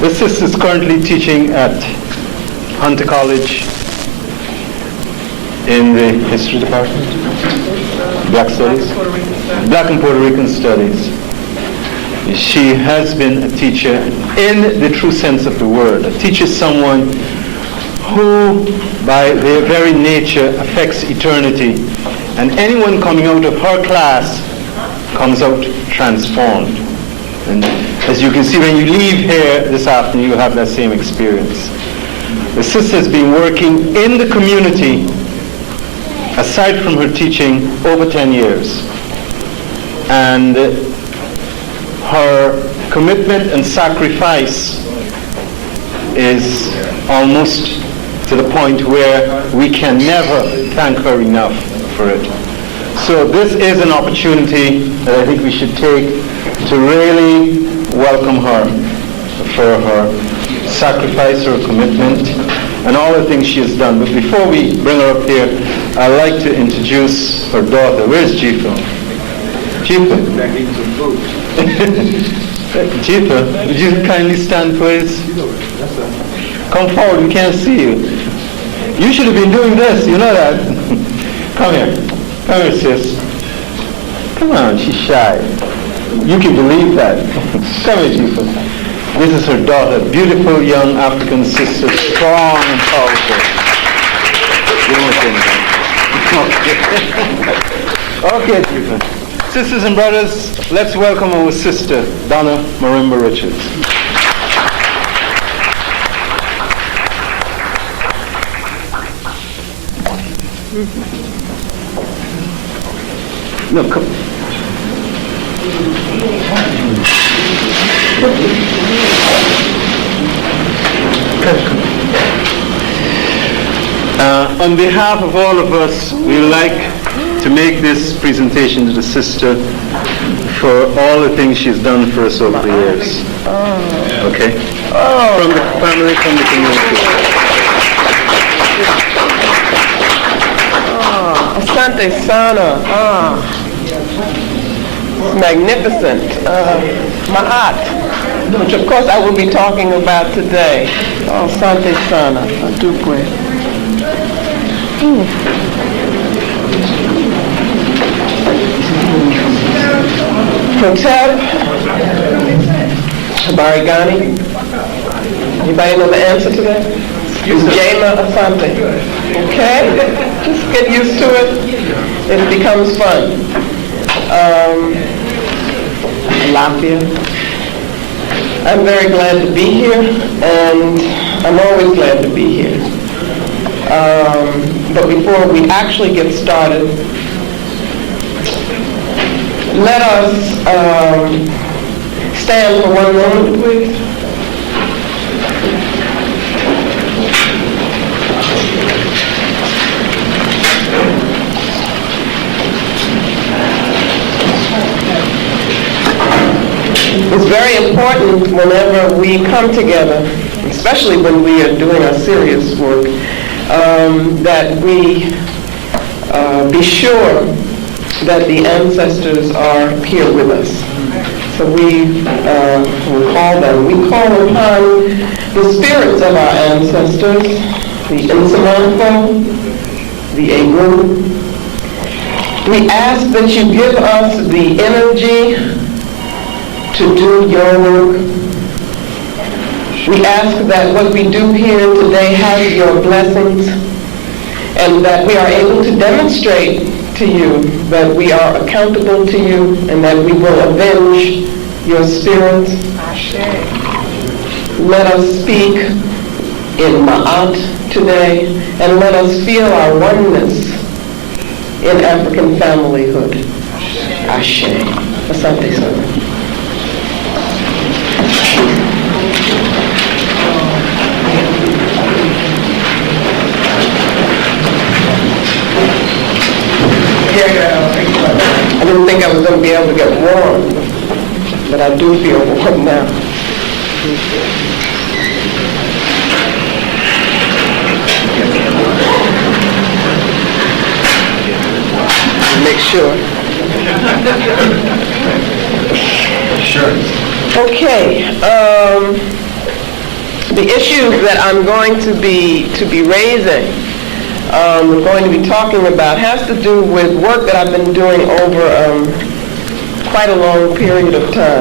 This sister is currently teaching at Hunter College in the history department, Black Studies, Black and Puerto Rican Studies. She has been a teacher in the true sense of the word. A teacher is someone who, by their very nature, affects eternity. And anyone coming out of her class comes out transformed. And as you can see, when you leave here this afternoon, you'll have that same experience. The sister has been working in the community, aside from her teaching, over 10 years. And her commitment and sacrifice is almost to the point where we can never thank her enough for it. So this is an opportunity that I think we should take to really welcome her for her sacrifice, her commitment, and all the things she has done. But before we bring her up here, I'd like to introduce her daughter. Where's Jifa? Jifa? Jifa, would you kindly stand, please? Come forward, we can't see you. You should have been doing this, you know that. Come here. Come here, sis. Come on, she's shy. You can believe that. Come here, Jifa. This is her daughter, beautiful young African sister, strong and powerful. You don't want to Okay, Jifa. Sisters and brothers, let's welcome our sister, Donna Marimba Richards. No, come. On behalf of all of us, we would like to make this presentation to the sister for all the things she's done for us over the years. Okay? From the family, from the community. Asante Sana. Magnificent. Ma'at, which of course I will be talking about today. Asante Sana. Adupwe. Proteb, Barigani. Anybody know the answer to that? Jayla Asante. Okay? Just get used to it. It becomes fun. Lafia. I'm very glad to be here, and I'm always glad to be here. But before we actually get started, let us stand for one moment, please. It's very important whenever we come together, especially when we are doing our serious work, that we be sure that the ancestors are here with us. So we call them. We call upon the spirits of our ancestors, the Insamanfo, the Egun. We ask that you give us the energy to do your work. We ask that what we do here today has your blessings, and that we are able to demonstrate to you that we are accountable to you, and that we will avenge your spirits. Let us speak in Ma'at today, and let us feel our oneness in African familyhood. Ashe. Asante Sana. I didn't think I was going to be able to get warm, but I do feel warm now. Make sure. Sure. Okay. The issues that I'm going to be raising, I'm going to be talking about, has to do with work that I've been doing over quite a long period of time.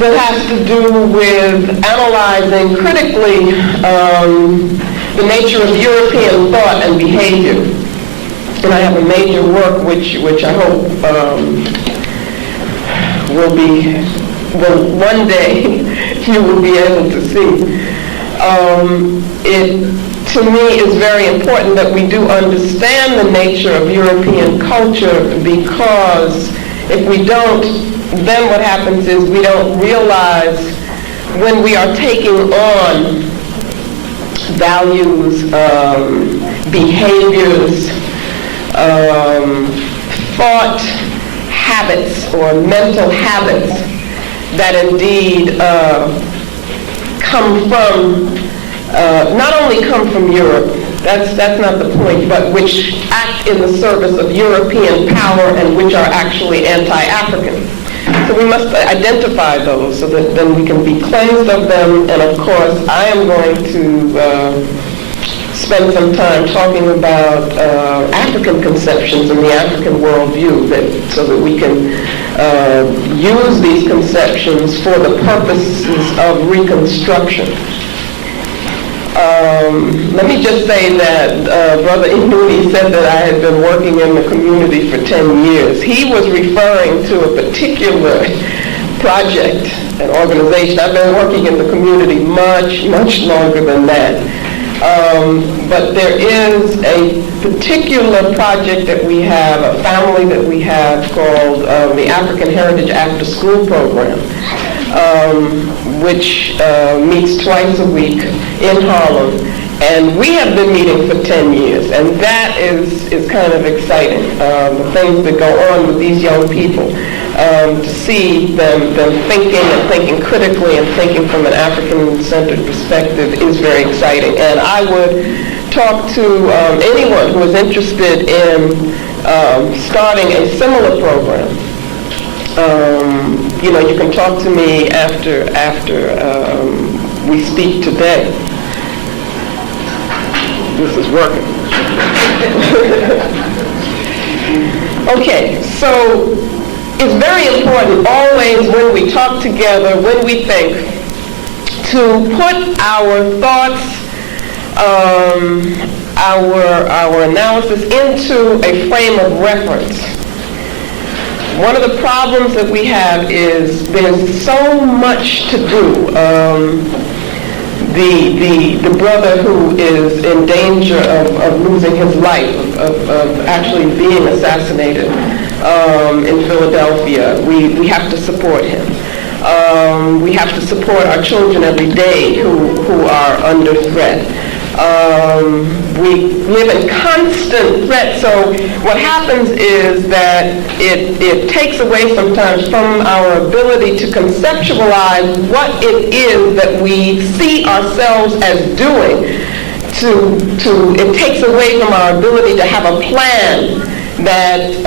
That has to do with analyzing critically the nature of European thought and behavior. And I have a major work which I hope will one day you will be able to see. It, to me, is very important that we do understand the nature of European culture, because if we don't, then what happens is we don't realize when we are taking on values, behaviors, thought habits or mental habits that indeed come from, not only come from Europe, that's not the point, but which act in the service of European power and which are actually anti-African. So we must identify those so that then we can be cleansed of them. And of course, I am going to spend some time talking about African conceptions and the African worldview, so that we can use these conceptions for the purposes of reconstruction. Let me just say that Brother Inouye said that I had been working in the community for 10 years. He was referring to a particular project, an organization. I've been working in the community much, much longer than that. But there is a particular project that we have, a family that we have called the African Heritage After School Program, which meets twice a week in Harlem. And we have been meeting for 10 years, and that is kind of exciting. The things that go on with these young people, to see them thinking and thinking critically and thinking from an African-centered perspective is very exciting. And I would talk to anyone who is interested in starting a similar program. You can talk to me after we speak today. This is working. Okay, so it's very important always when we talk together, when we think, to put our thoughts, our analysis into a frame of reference. One of the problems that we have is there's so much to do. The brother who is in danger of losing his life, of actually being assassinated in Philadelphia, we have to support him. We have to support our children every day who are under threat. We live in constant threat, so what happens is that it takes away sometimes from our ability to conceptualize what it is that we see ourselves as doing. It takes away from our ability to have a plan that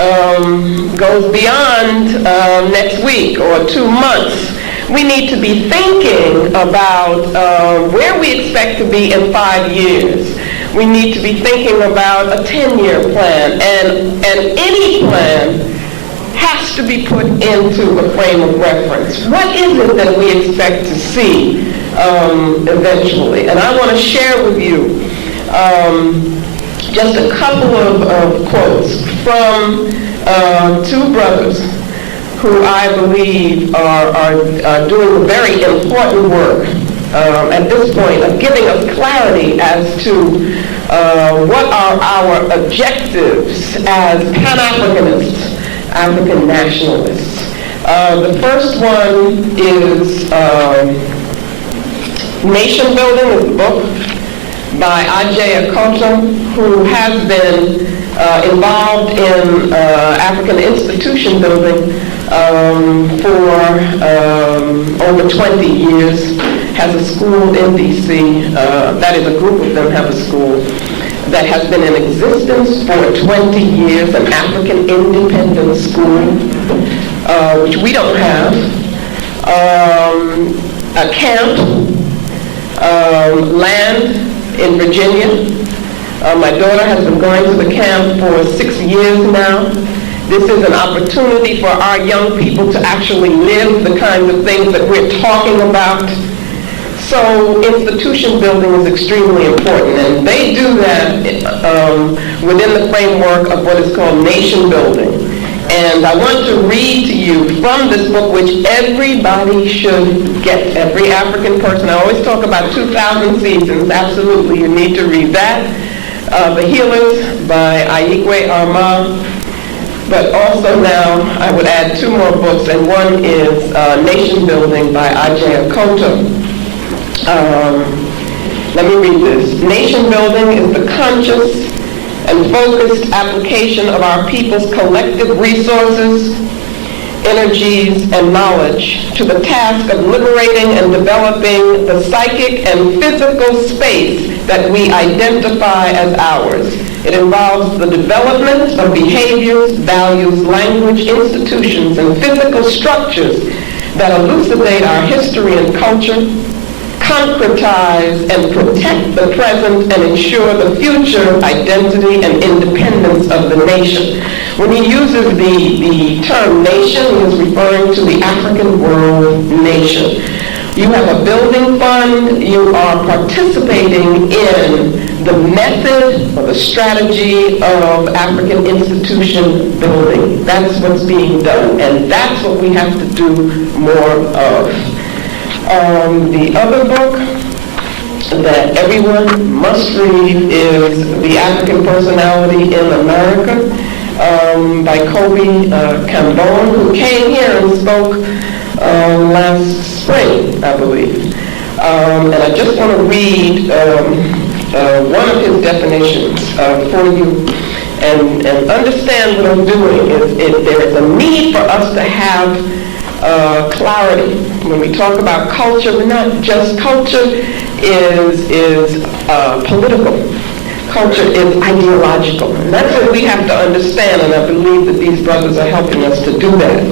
goes beyond next week or 2 months. We need to be thinking about where we expect to be in 5 years. We need to be thinking about a 10-year plan, and any plan has to be put into a frame of reference. What is it that we expect to see eventually? And I want to share with you just a couple of quotes from 2 brothers who I believe are doing very important work at this point of giving us clarity as to what are our objectives as Pan-Africanists, African nationalists. The first one is Nation Building, is the book by Ajay Akoto, who has been involved in African institution building for over 20 years, has a school in D.C., that is, a group of them have a school that has been in existence for 20 years, an African independent school, which we don't have. a camp, land in Virginia. My daughter has been going to the camp for 6 years now. This is an opportunity for our young people to actually live the kinds of things that we're talking about. So institution building is extremely important, and they do that within the framework of what is called nation building. And I want to read to you from this book, which everybody should get, every African person. I always talk about 2,000 Seasons. Absolutely, you need to read that. The Healers by Ayikwe Armah. But also now, I would add 2 more books, and one is Nation Building by Ajay Akoto. Let me read this. Nation building is the conscious and focused application of our people's collective resources, energies, and knowledge to the task of liberating and developing the psychic and physical space that we identify as ours. It involves the development of behaviors, values, language, institutions, and physical structures that elucidate our history and culture, concretize and protect the present, and ensure the future identity and independence of the nation. When he uses the term nation, he is referring to the African world nation. You have a building fund. You are participating in the method or the strategy of African institution building. That's what's being done, and that's what we have to do more of. The other book that everyone must read is The African Personality in America by Kobe Cambone, who came here and spoke last spring, I believe. And I just want to read one of his definitions for you and understand what I'm doing. There is a need for us to have clarity. When we talk about culture, we're not just, culture is political. Culture is ideological. And that's what we have to understand, and I believe that these brothers are helping us to do that.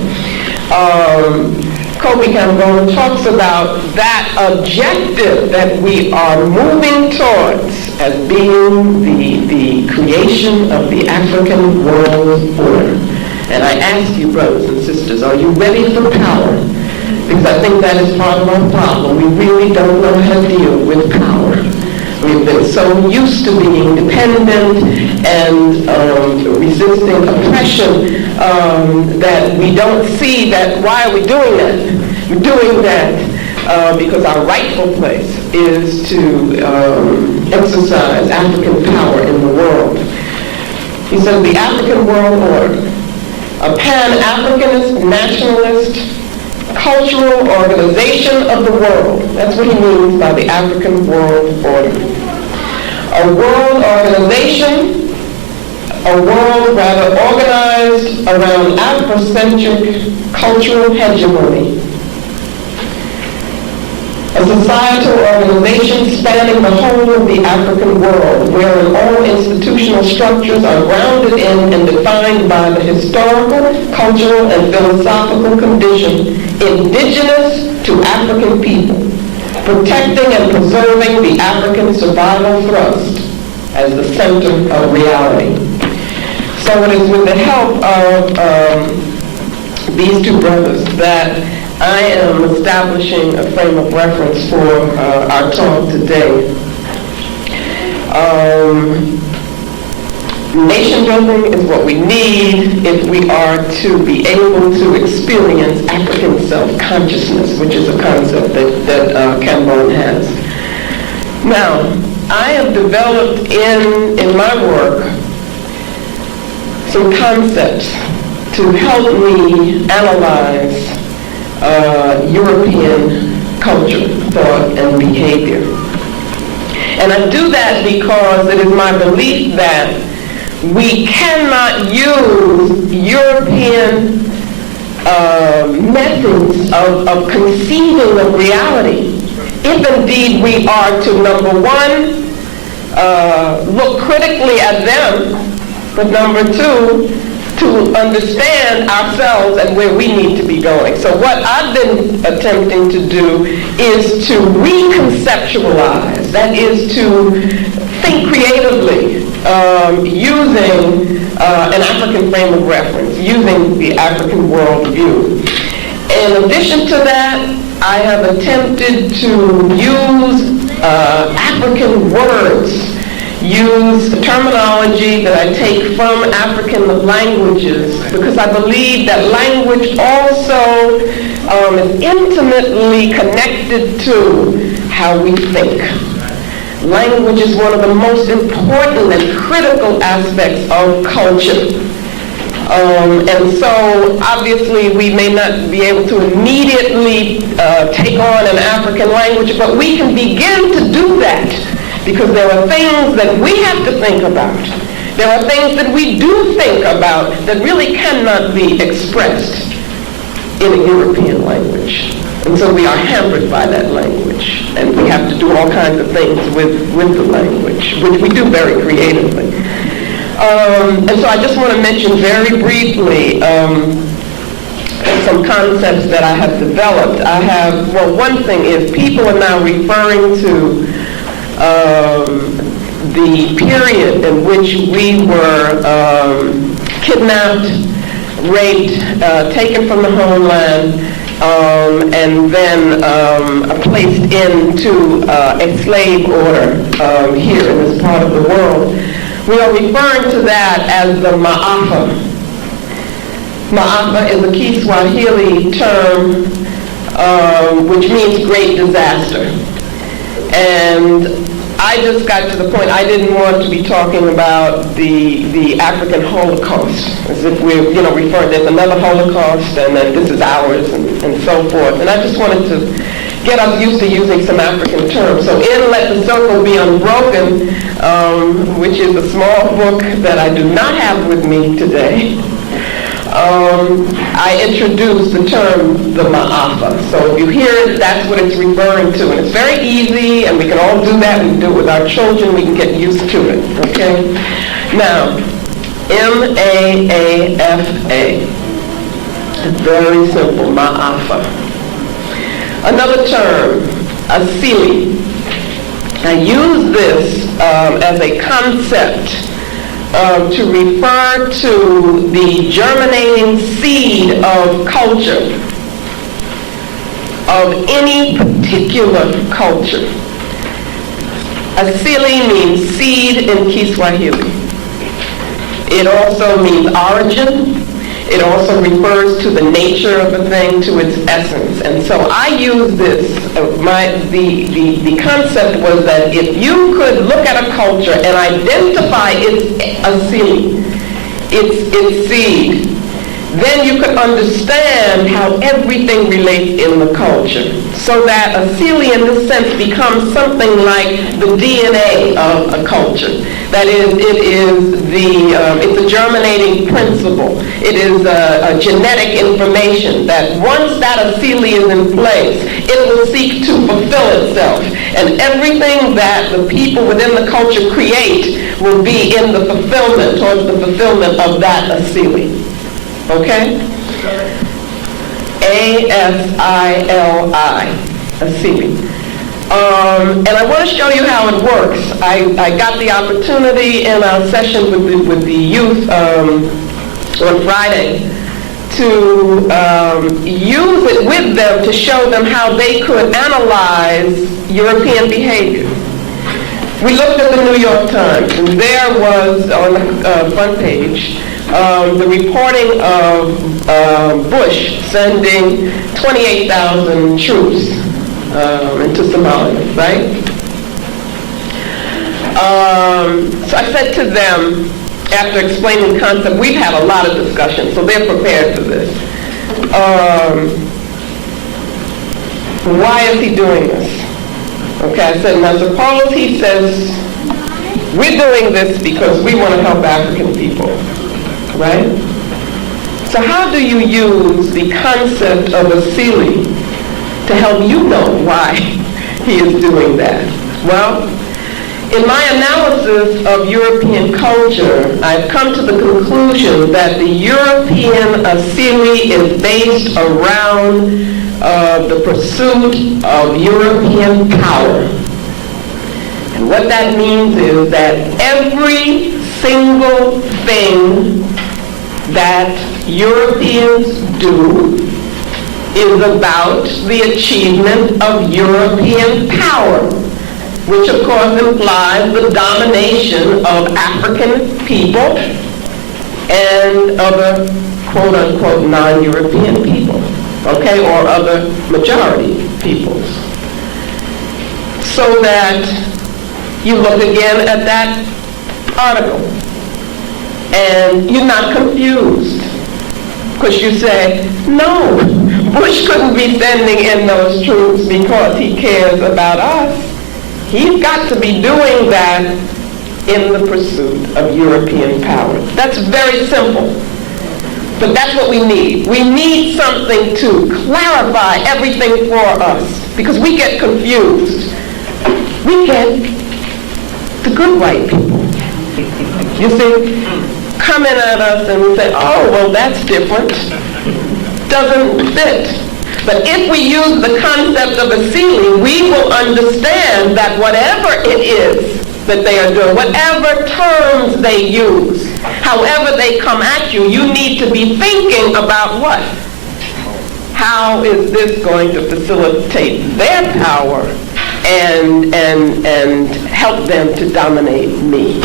Kobe Cambone talks about that objective that we are moving towards as being the creation of the African world order. And I ask you, brothers and sisters, are you ready for power? Because I think that is part of our problem. We really don't know how to deal with power. We've been so used to being dependent and resisting oppression that we don't see that. Why are we doing that? We're doing that because our rightful place is to exercise African power in the world. He says the African world order, a pan-Africanist, nationalist, cultural organization of the world. That's what he means by the African world order. A world organization, a world rather organized around Afrocentric cultural hegemony. A societal organization spanning the whole of the African world, wherein all institutional structures are grounded in and defined by the historical, cultural, and philosophical condition indigenous to African people, protecting and preserving the African survival thrust as the center of reality. So it is with the help of these 2 brothers that I am establishing a frame of reference for our talk today. Nation building is what we need if we are to be able to experience African self-consciousness, which is a concept that Cambone has. Now, I have developed in my work some concepts to help me analyze European culture, thought, and behavior. And I do that because it is my belief that we cannot use European methods of conceiving of reality if indeed we are to, number 1, look critically at them, but number 2, to understand ourselves and where we need to be going. So what I've been attempting to do is to reconceptualize, that is to think creatively, using an African frame of reference, using the African worldview. In addition to that, I have attempted to use African words, use terminology that I take from African languages, because I believe that language also is intimately connected to how we think. Language is one of the most important and critical aspects of culture. And so obviously we may not be able to immediately take on an African language, but we can begin to do that, because there are things that we have to think about. There are things that we do think about that really cannot be expressed in a European language. And so we are hampered by that language, and we have to do all kinds of things with the language, which we do very creatively. And so I just want to mention very briefly some concepts that I have developed. One thing is people are now referring to the period in which we were kidnapped, raped, taken from the homeland, and then placed into a slave order here in this part of the world. We are referring to that as the Maafa. Maafa is a Kiswahili term which means great disaster. And I just got to the point, I didn't want to be talking about the African Holocaust, as if we're, referring, there's another Holocaust, and then this is ours, and so forth. And I just wanted to get us used to using some African terms. So in Let the Circle Be Unbroken, which is a small book that I do not have with me today, I introduced the term the Maafa. So if you hear it, that's what it's referring to. And it's very easy, and we can all do that. We can do it with our children. We can get used to it, okay? Now, M-A-A-F-A. Very simple, Maafa. Another term, asili. I use this as a concept to refer to the germinating seed of culture, of any particular culture. Asili means seed in Kiswahili. It also means origin. It also refers to the nature of a thing, to its essence. And so I use this, the concept was that if you could look at a culture and identify its asili, its seed, then you could understand how everything relates in the culture. So that asili in this sense becomes something like the DNA of a culture. That is, it's a germinating principle. It is a genetic information that once that asili is in place, it will seek to fulfill itself. And everything that the people within the culture create will be in the fulfillment, towards the fulfillment of that asili. Okay? A-S-I-L-I, asili. And I want to show you how it works. I got the opportunity in our session with the youth on Friday to use it with them to show them how they could analyze European behavior. We looked at the New York Times, and there was on the front page the reporting of Bush sending 28,000 troops into Somalia, right? So I said to them, after explaining the concept, we've had a lot of discussion, so they're prepared for this. Why is he doing this? Okay, I said, now suppose he says, we're doing this because we want to help African people, right? So how do you use the concept of asili to help you know why he is doing that? Well, in my analysis of European culture, I've come to the conclusion that the European asili is based around the pursuit of European power. And what that means is that every single thing that Europeans do is about the achievement of European power, which of course implies the domination of African people and other quote-unquote non-European people, okay, or other majority peoples. So that you look again at that article and you're not confused, because you say, no, Bush couldn't be sending in those troops because he cares about us. He's got to be doing that in the pursuit of European power. That's very simple. But that's what we need. We need something to clarify everything for us, because we get confused. We get the good white people, you see, coming at us and we say, oh, well, that's different. Doesn't fit. But if we use the concept of a ceiling, we will understand that whatever it is that they are doing, whatever terms they use, however they come at you, you need to be thinking about what? How is this going to facilitate their power and help them to dominate me?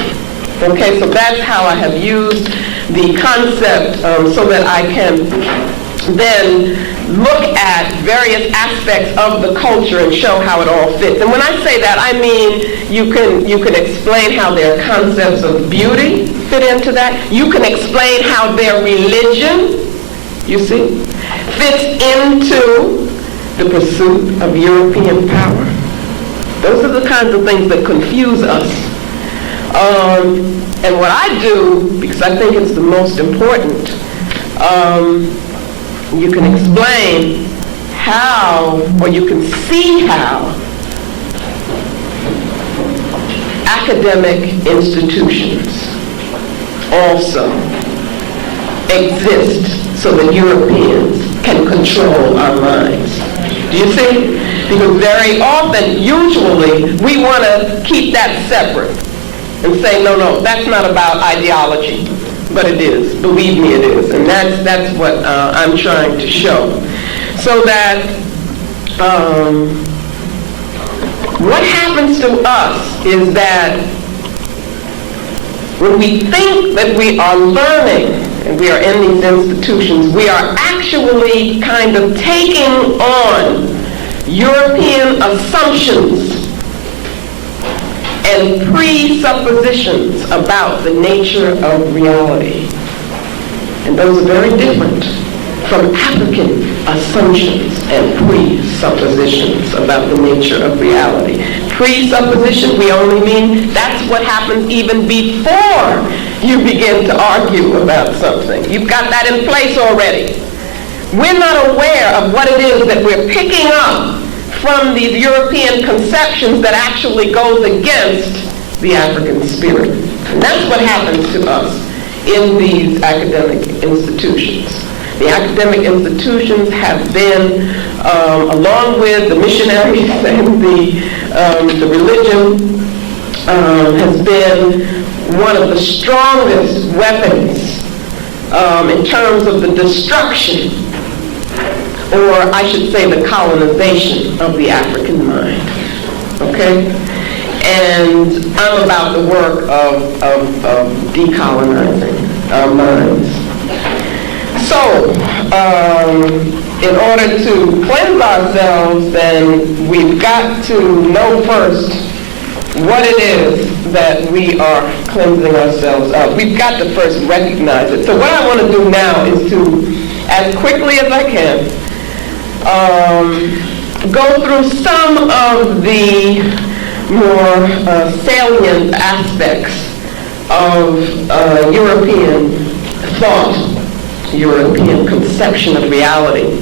Okay, so that's how I have used the concept so that I can then look at various aspects of the culture and show how it all fits. And when I say that, I mean you can explain how their concepts of beauty fit into that. You can explain how their religion, you see, fits into the pursuit of European power. Those are the kinds of things that confuse us. And what I do, because I think it's the most important, you can explain how, or you can see how, academic institutions also exist so that Europeans can control our minds. Do you see? Because very often, usually, we want to keep that separate and say, no, that's not about ideology. But it is. Believe me, it is. And that's what I'm trying to show. So that what happens to us is that when we think that we are learning, and we are in these institutions, we are actually kind of taking on European assumptions and presuppositions about the nature of reality. And those are very different from African assumptions and presuppositions about the nature of reality. Presupposition, we only mean that's what happens even before you begin to argue about something. You've got that in place already. We're not aware of what it is that we're picking up from these European conceptions that actually goes against the African spirit. And that's what happens to us in these academic institutions. The academic institutions have been, along with the missionaries and the religion, has been one of the strongest weapons in terms of the destruction, or I should say the colonization of the African mind, okay? And I'm about the work of decolonizing our minds. So, in order to cleanse ourselves, then we've got to know first what it is that we are cleansing ourselves of. We've got to first recognize it. So what I want to do now is to, as quickly as I can, go through some of the more salient aspects of European thought, European conception of reality.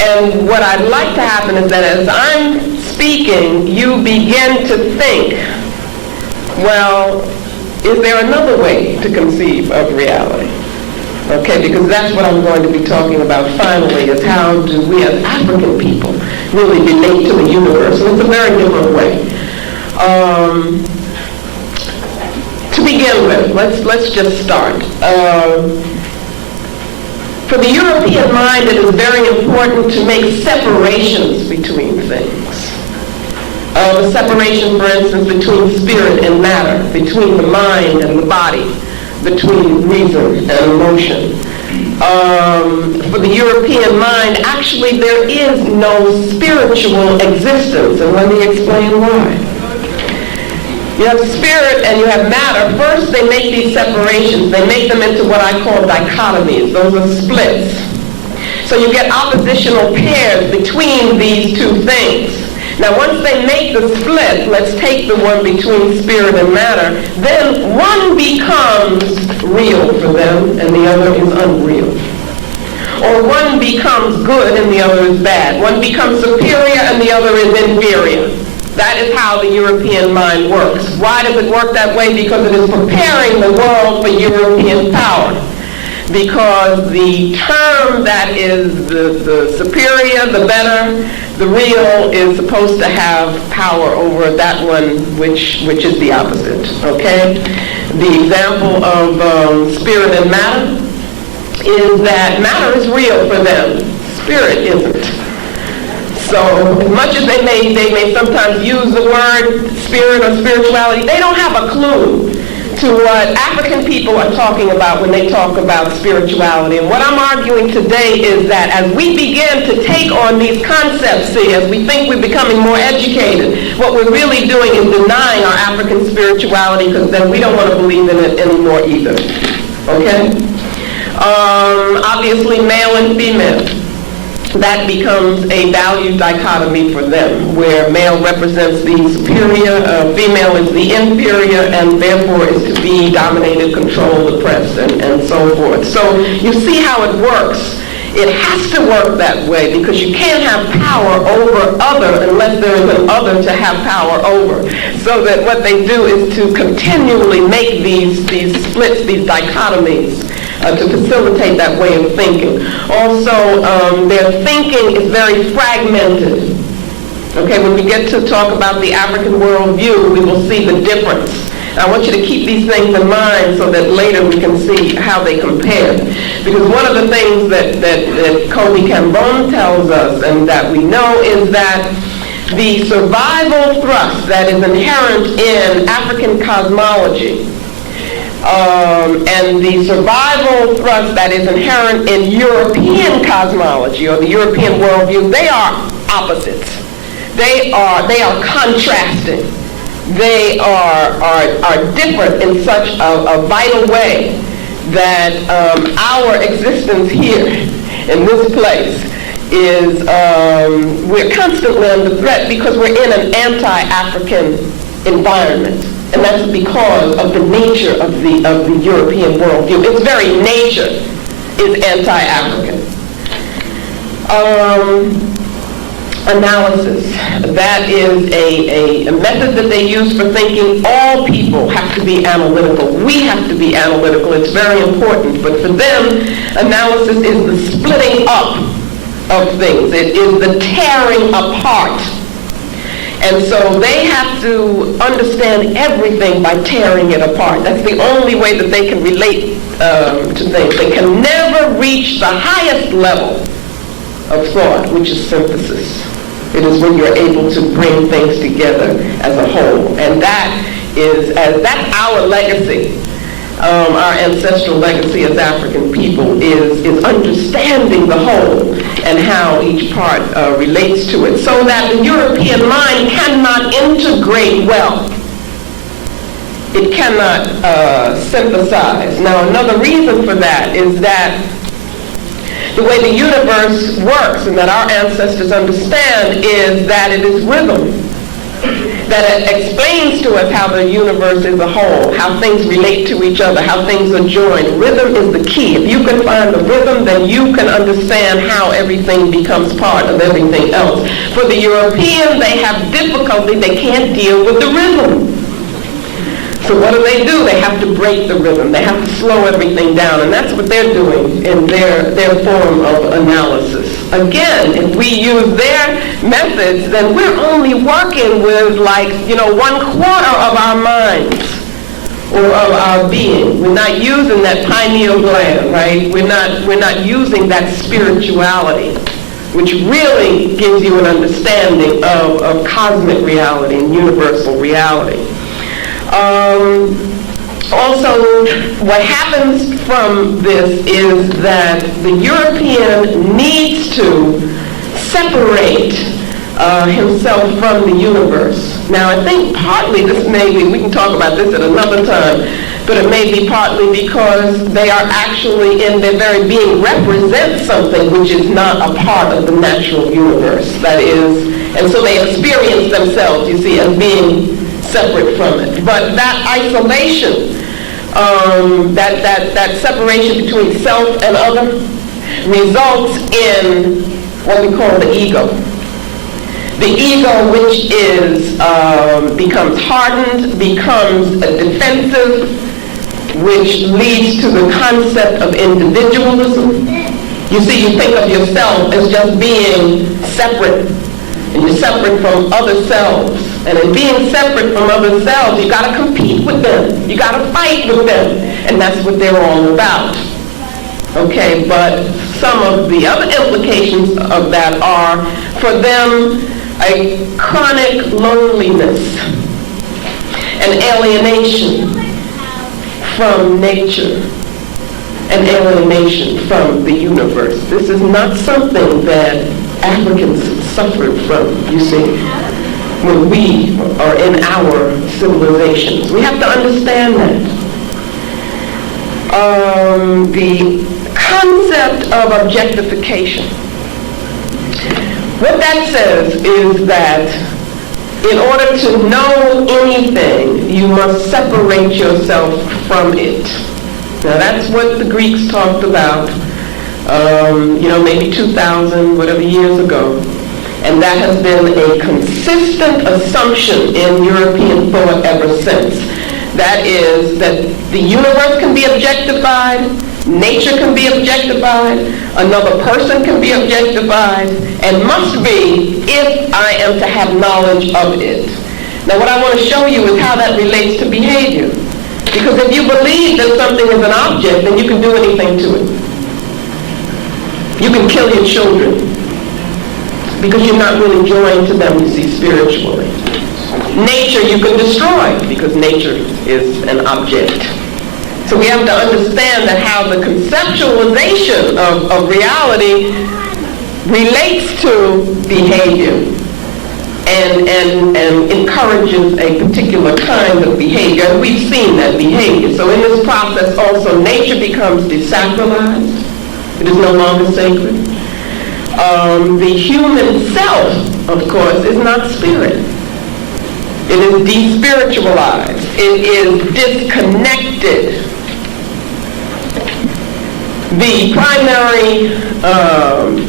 And what I'd like to happen is that as I'm speaking, you begin to think, well, is there another way to conceive of reality? Okay, because that's what I'm going to be talking about finally, is how do we as African people really relate to the universe. And it's a very different way. To begin with, let's just start. For the European mind, it is very important to make separations between things. A separation, for instance, between spirit and matter, between the mind and the body, between reason and emotion. For the European mind, actually there is no spiritual existence, and let me explain why. You have spirit and you have matter. First, they make these separations. They make them into what I call dichotomies. Those are splits. So you get oppositional pairs between these two things. Now, once they make the split, let's take the one between spirit and matter, then one becomes real for them and the other is unreal. Or one becomes good and the other is bad. One becomes superior and the other is inferior. That is how the European mind works. Why does it work that way? Because it is preparing the world for European power. Because the term that is the superior, the better, the real, is supposed to have power over that one which is the opposite. Okay? The example of spirit and matter is that matter is real for them. Spirit isn't. So as much as they may sometimes use the word spirit or spirituality, they don't have a clue to what African people are talking about when they talk about spirituality. And what I'm arguing today is that as we begin to take on these concepts, as we think we're becoming more educated, what we're really doing is denying our African spirituality, because then we don't want to believe in it anymore either. Okay? Obviously, male and female. That becomes a value dichotomy for them, where male represents the superior, female is the inferior, and therefore is to be dominated, controlled, oppressed, and so forth. So you see how it works. It has to work that way, because you can't have power over other unless there is an other to have power over. So that what they do is to continually make these splits, these dichotomies, to facilitate that way of thinking. Also, their thinking is very fragmented. Okay, when we get to talk about the African worldview, we will see the difference. I want you to keep these things in mind so that later we can see how they compare. Because one of the things that Kobe Cambone tells us and that we know is that the survival thrust that is inherent in African cosmology and the survival thrust that is inherent in European cosmology or the European worldview, they are opposites. They are contrasting. They are different in such a vital way that our existence here in this place is, we're constantly under threat because we're in an anti-African environment. And that's because of the nature of the European worldview. Its very nature is anti-African. Analysis. That is a method that they use for thinking. All people have to be analytical. We have to be analytical. It's very important. But for them, analysis is the splitting up of things. It is the tearing apart. And so they have to understand everything by tearing it apart. That's the only way that they can relate to things. They can never reach the highest level of thought, which is synthesis. It is when you're able to bring things together as a whole. And that's our legacy. Our ancestral legacy as African people is understanding the whole and how each part relates to it, so that the European mind cannot integrate well. It cannot synthesize. Now, another reason for that is that the way the universe works and that our ancestors understand is that it is rhythm. That it explains to us how the universe is a whole, how things relate to each other, how things are joined. Rhythm is the key. If you can find the rhythm, then you can understand how everything becomes part of everything else. For the European, they have difficulty. They can't deal with the rhythm. So what do? They have to break the rhythm. They have to slow everything down, and that's what they're doing in their form of analysis. Again, if we use their methods, then we're only working with 1/4 of our minds or of our being. We're not using that pineal gland, right? We're not using that spirituality, which really gives you an understanding of cosmic reality and universal reality. Also, what happens from this is that the European needs to separate himself from the universe. Now, I think partly we can talk about this at another time, but it may be partly because they are actually, in their very being, represent something which is not a part of the natural universe. That is, and so they experience themselves, you see, as being separate from it. But that isolation, that separation between self and other, results in what we call the ego. The ego, which becomes hardened, becomes defensive, which leads to the concept of individualism. You see, you think of yourself as just being separate, and you're separate from other selves. And in being separate from other selves, you got to compete with them. You got to fight with them. And that's what they're all about. Okay, but some of the other implications of that are, for them, a chronic loneliness, an alienation from nature, an alienation from the universe. This is not something that Africans suffered from, you see, when we are in our civilizations. We have to understand that. The concept of objectification. What that says is that in order to know anything, you must separate yourself from it. Now that's what the Greeks talked about, maybe 2,000, whatever years ago. And that has been a consistent assumption in European thought ever since. That is that the universe can be objectified, nature can be objectified, another person can be objectified, and must be if I am to have knowledge of it. Now what I want to show you is how that relates to behavior. Because if you believe that something is an object, then you can do anything to it. You can kill your children, because you're not really joined to them, you see, spiritually. Nature you can destroy, because nature is an object. So we have to understand that how the conceptualization of reality relates to behavior and encourages a particular kind of behavior. And we've seen that behavior. So in this process also, nature becomes desacralized. It is no longer sacred. The human self, of course, is not spirit. It is despiritualized. It is disconnected. The primary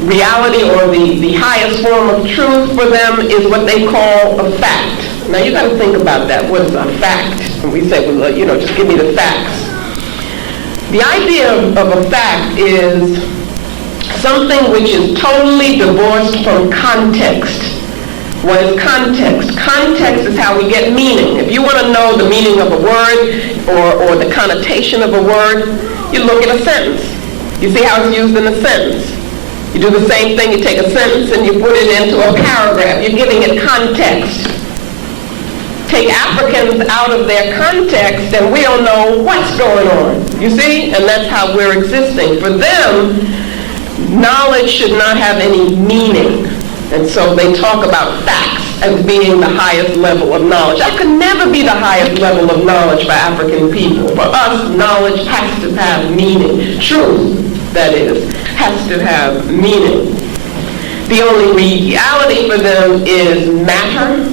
reality, or the highest form of truth for them, is what they call a fact. Now you got to think about that. What is a fact? And we say, well, just give me the facts. The idea of a fact is something which is totally divorced from context. What is context? Context is how we get meaning. If you want to know the meaning of a word or the connotation of a word, you look at a sentence. You see how it's used in a sentence. You do the same thing. You take a sentence and you put it into a paragraph. You're giving it context. Take Africans out of their context and we don't know what's going on. You see? And that's how we're existing. For them, knowledge should not have any meaning. And so they talk about facts as being the highest level of knowledge. That could never be the highest level of knowledge for African people. For us, knowledge has to have meaning. Truth, that is, has to have meaning. The only reality for them is matter.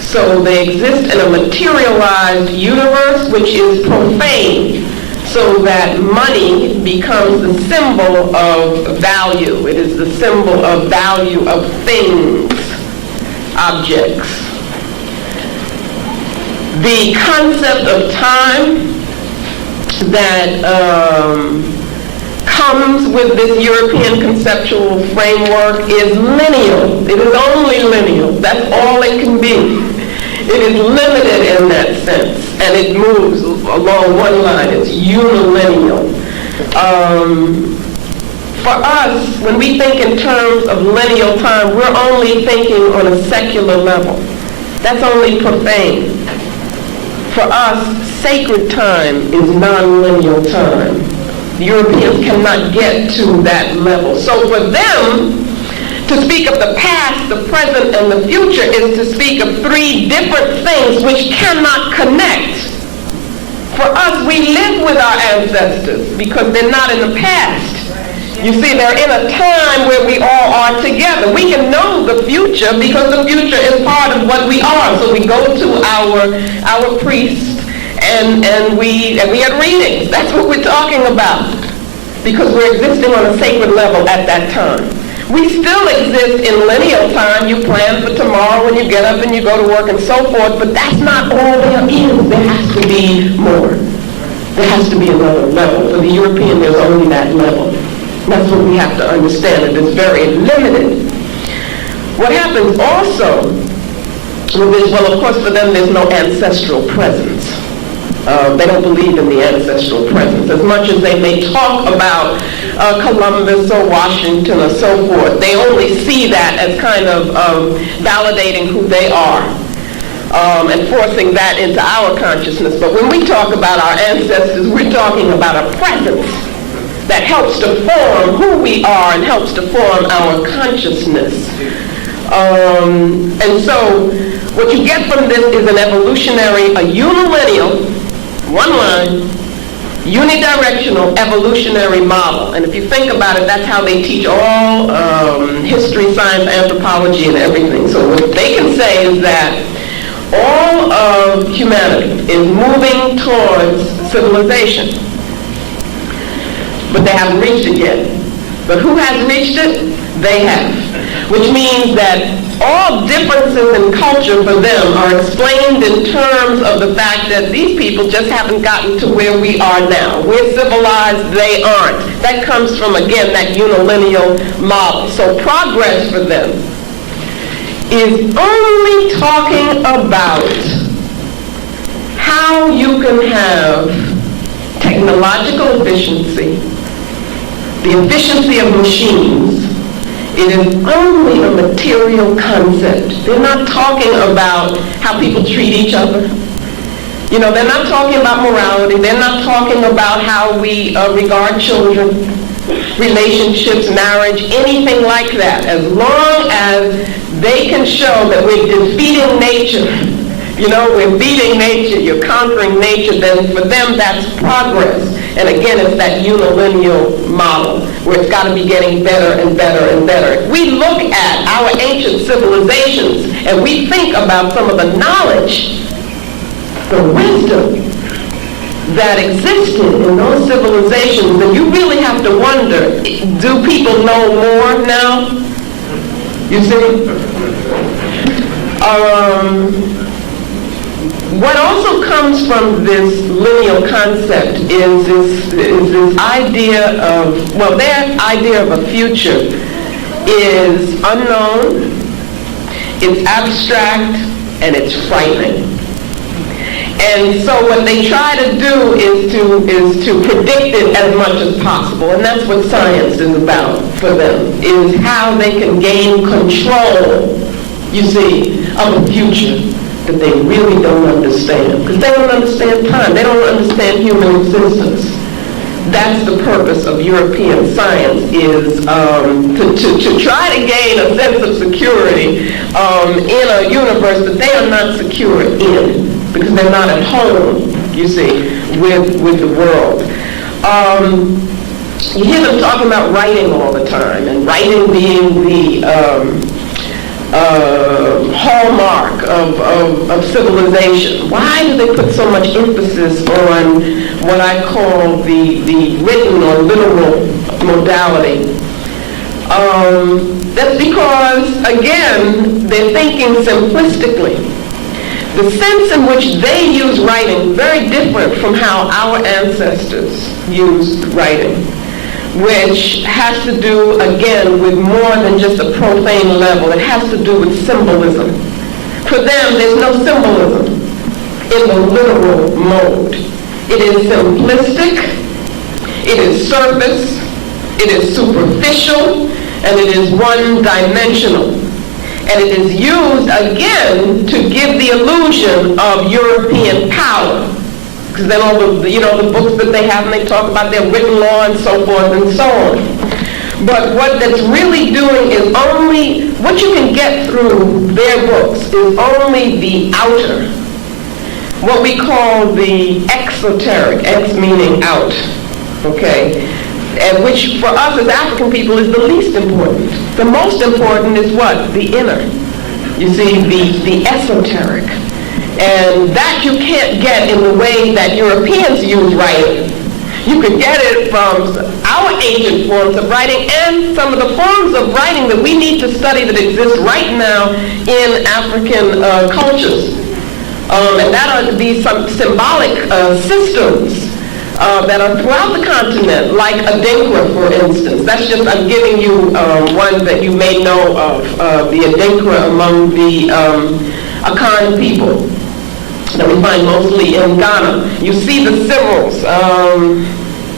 So they exist in a materialized universe which is profane, so that money becomes the symbol of value. It is the symbol of value of things, objects. The concept of time that comes with this European conceptual framework is lineal. It is only lineal. That's all it can be. It is limited in that sense, and it moves along one line. It's unilineal. For us, when we think in terms of lineal time, we're only thinking on a secular level. That's only profane. For us, sacred time is non-lineal time. The Europeans cannot get to that level. So for them, to speak of the past, the present, and the future is to speak of three different things which cannot connect. For us, we live with our ancestors because they're not in the past. You see, they're in a time where we all are together. We can know the future because the future is part of what we are. So we go to our priests and we had readings. That's what we're talking about because we're existing on a sacred level at that time. We still exist in lineal time. You plan for tomorrow when you get up and you go to work and so forth, but that's not all there is. There has to be more. There has to be another level. For the European, there's only that level. That's what we have to understand. It is very limited. What happens also with this, well, of course, for them, there's no ancestral presence. They don't believe in the ancestral presence. As much as they may talk about Columbus or Washington or so forth, they only see that as kind of validating who they are and forcing that into our consciousness. But when we talk about our ancestors, we're talking about a presence that helps to form who we are and helps to form our consciousness. And so what you get from this is an evolutionary, a unilineal, one line, unidirectional evolutionary model. And if you think about it, that's how they teach all history, science, anthropology, and everything. So what they can say is that all of humanity is moving towards civilization. But they haven't reached it yet. But who has reached it? They have. Which means that all differences in culture for them are explained in terms of the fact that these people just haven't gotten to where we are now. We're civilized, they aren't. That comes from, again, that unilineal model. So progress for them is only talking about how you can have technological efficiency, the efficiency of machines. It is only a material concept. They're not talking about how people treat each other. You know, they're not talking about morality. They're not talking about how we regard children, relationships, marriage, anything like that. As long as they can show that we're defeating nature, you know, we're beating nature, you're conquering nature, then for them that's progress. And again, it's that unilineal model where it's got to be getting better and better and better. If we look at our ancient civilizations and we think about some of the knowledge, the wisdom that existed in those civilizations, then you really have to wonder, do people know more now? You see? What also comes from this lineal concept is this idea of, well, their idea of a future is unknown, it's abstract, and it's frightening. And so what they try to do is to predict it as much as possible, and that's what science is about for them, is how they can gain control, you see, of a future that they really don't understand. Because they don't understand time. They don't understand human existence. That's the purpose of European science, is to try to gain a sense of security in a universe that they are not secure in, because they're not at home, you see, with the world. You hear them talking about writing all the time, and writing being the hallmark of civilization. Why do they put so much emphasis on what I call the written or literal modality? That's because, again, they're thinking simplistically. The sense in which they use writing, very different from how our ancestors used writing, which has to do, again, with more than just a profane level. It has to do with symbolism. For them, there's no symbolism in the literal mode. It is simplistic, it is surface, it is superficial, and it is one-dimensional. And it is used, again, to give the illusion of European power. Because then all the books that they have, and they talk about their written law and so forth and so on. But what that's really doing is only, what you can get through their books is only the outer, what we call the exoteric, ex meaning out, okay? And which for us as African people is the least important. The most important is what? The inner. You see, the esoteric. And that you can't get in the way that Europeans use writing. You can get it from our ancient forms of writing and some of the forms of writing that we need to study that exist right now in African cultures. And that are these some symbolic systems that are throughout the continent, like Adinkra, for instance. That's just, I'm giving you one that you may know of, the Adinkra among the Akan people that we find mostly in Ghana. You see the symbols.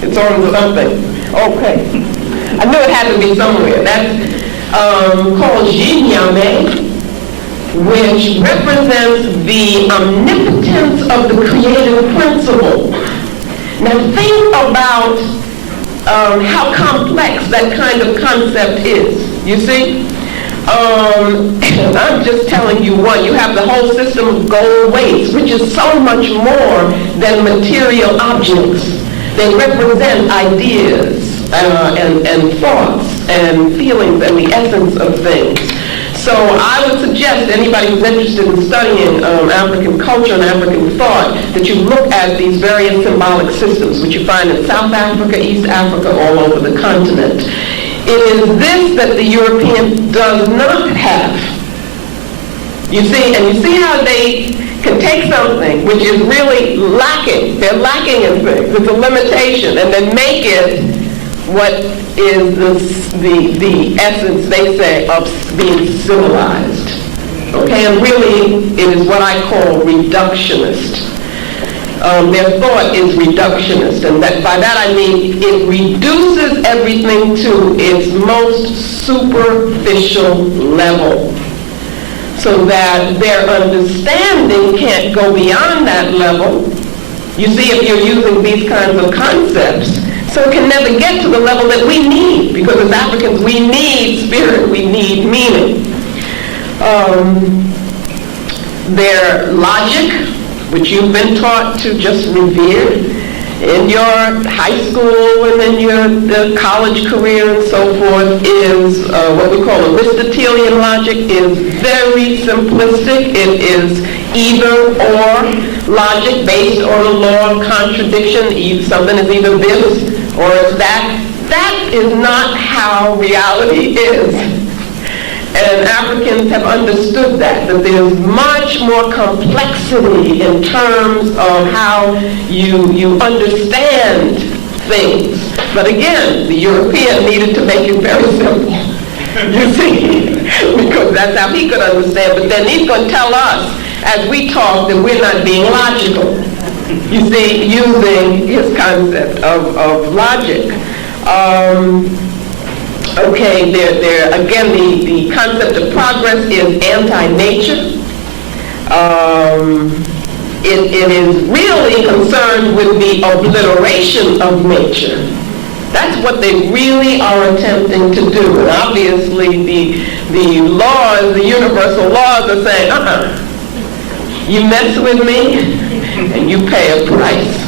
It's on something. Okay. I knew it had to be somewhere. That's called Jinyame, which represents the omnipotence of the creative principle. Now think about how complex that kind of concept is, you see? I'm just telling you one. You have the whole system of gold weights, which is so much more than material objects. They represent ideas and thoughts and feelings and the essence of things. So I would suggest to anybody who's interested in studying African culture and African thought that you look at these various symbolic systems, which you find in South Africa, East Africa, all over the continent. It is this that the European does not have. You see, and you see how they can take something which is really lacking. They're lacking in things. It's a limitation, and then make it what is the essence, they say, of being civilized. Okay, and really it is what I call reductionist. Their thought is reductionist, and by that I mean it reduces everything to its most superficial level, so that their understanding can't go beyond that level. You see, if you're using these kinds of concepts, so it can never get to the level that we need, because as Africans we need spirit, we need meaning. Their logic, which you've been taught to just revere in your high school and in your college career and so forth, is what we call Aristotelian logic, is very simplistic. It is either or logic based on a law of contradiction. Something is either this or it's that. That is not how reality is. And Africans have understood that there's much more complexity in terms of how you understand things. But again, the European needed to make it very simple, you see, because that's how he could understand. But then he's going to tell us, as we talk, that we're not being logical, you see, using his concept of logic. Okay, again, the concept of progress is anti-nature. It is really concerned with the obliteration of nature. That's what they really are attempting to do. And obviously, the laws, the universal laws are saying, you mess with me, and you pay a price.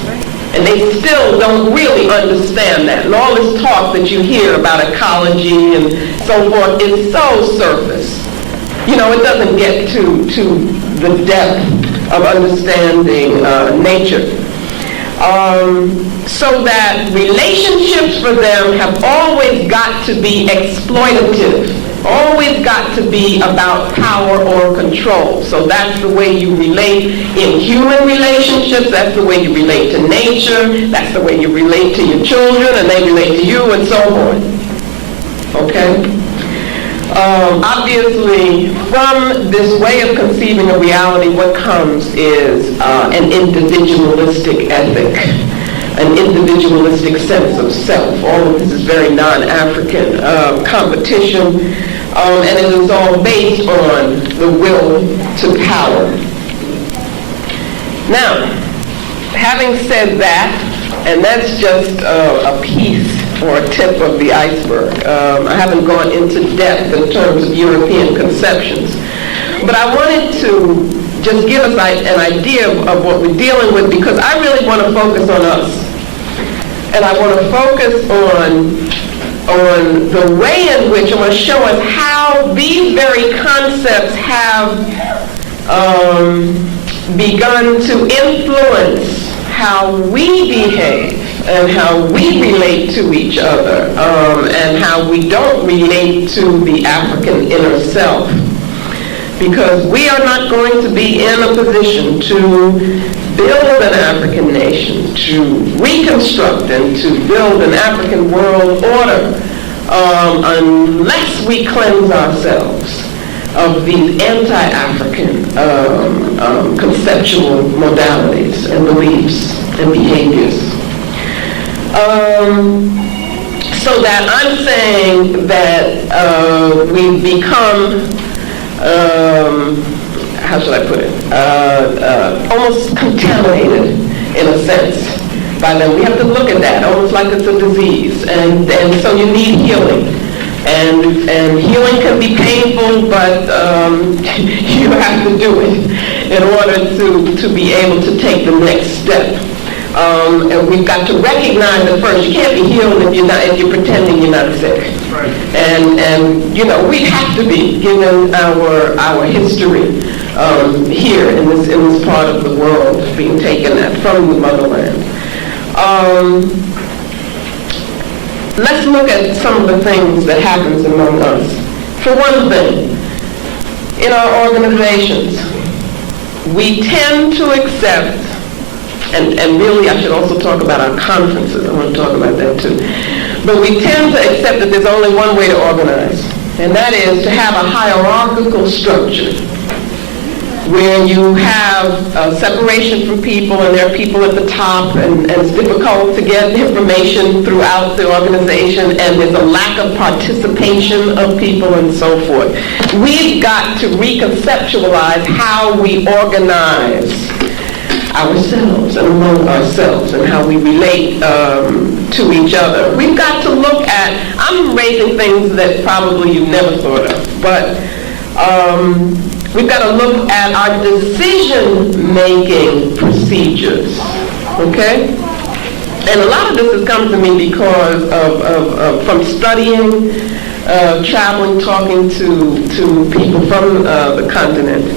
And they still don't really understand that. And all this talk that you hear about ecology and so forth is so surface. You know, it doesn't get to the depth of understanding nature. So that relationships for them have always got to be exploitative. always got to be about power or control. So that's the way you relate in human relationships, that's the way you relate to nature, that's the way you relate to your children, and they relate to you, and so on. Okay? Obviously, from this way of conceiving of reality, what comes is an individualistic ethic, an individualistic sense of self. All of this is very non-African. Competition, and it is all based on the will to power. Now, having said that, and that's just a piece or a tip of the iceberg. I haven't gone into depth in terms of European conceptions. But I wanted to just give us an idea of what we're dealing with, because I really want to focus on us. And I want to focus on the way in which I want to show us how these very concepts have begun to influence how we behave and how we relate to each other, and how we don't relate to the African inner self. Because we are not going to be in a position to build an African nation, to reconstruct and to build an African world order, unless we cleanse ourselves of these anti-African conceptual modalities and beliefs and behaviors. So that I'm saying that we've become, how should I put it, almost contaminated in a sense by them. We have to look at that almost like it's a disease, and so you need healing. And healing can be painful, but you have to do it in order to be able to take the next step. And we've got to recognize that first, you can't be healed if you're pretending you're not sick. Right. And you know, we have to be, given our history here in this part of the world, being taken from the motherland. Let's look at some of the things that happens among us. For one thing, in our organizations, we tend to accept, and really I should also talk about our conferences. I want to talk about that too. But we tend to accept that there's only one way to organize, and that is to have a hierarchical structure where you have separation from people, and there are people at the top, and it's difficult to get information throughout the organization, and there's a lack of participation of people and so forth. We've got to reconceptualize how we organize ourselves and among ourselves and how we relate to each other. We've got to look at, I'm raising things that probably you've never thought of, but we've got to look at our decision-making procedures, okay? And a lot of this has come to me because of from studying, traveling, talking to people from the continent,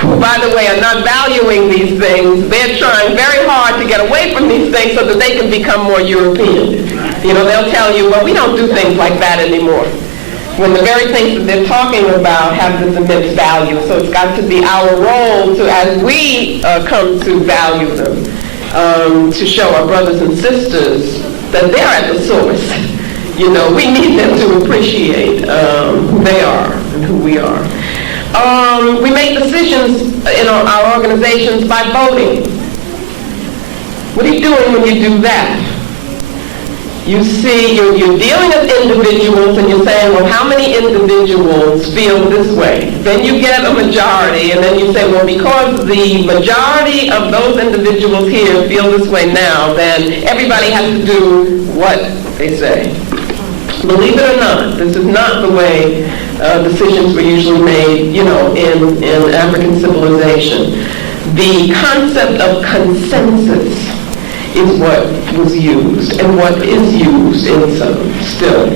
who, by the way, are not valuing these things. They're trying very hard to get away from these things so that they can become more European. You know, they'll tell you, well, we don't do things like that anymore, when the very things that they're talking about have this immense value. So it's got to be our role to, as we come to value them, to show our brothers and sisters that they're at the source. You know, we need them to appreciate who they are and who we are. We make decisions in our organizations by voting. What are you doing when you do that? You see, you're dealing with individuals and you're saying, well, how many individuals feel this way? Then you get a majority, and then you say, well, because the majority of those individuals here feel this way now, then everybody has to do what they say. Believe it or not, this is not the way decisions were usually made, you know, in African civilization. The concept of consensus is what was used and what is used in some still.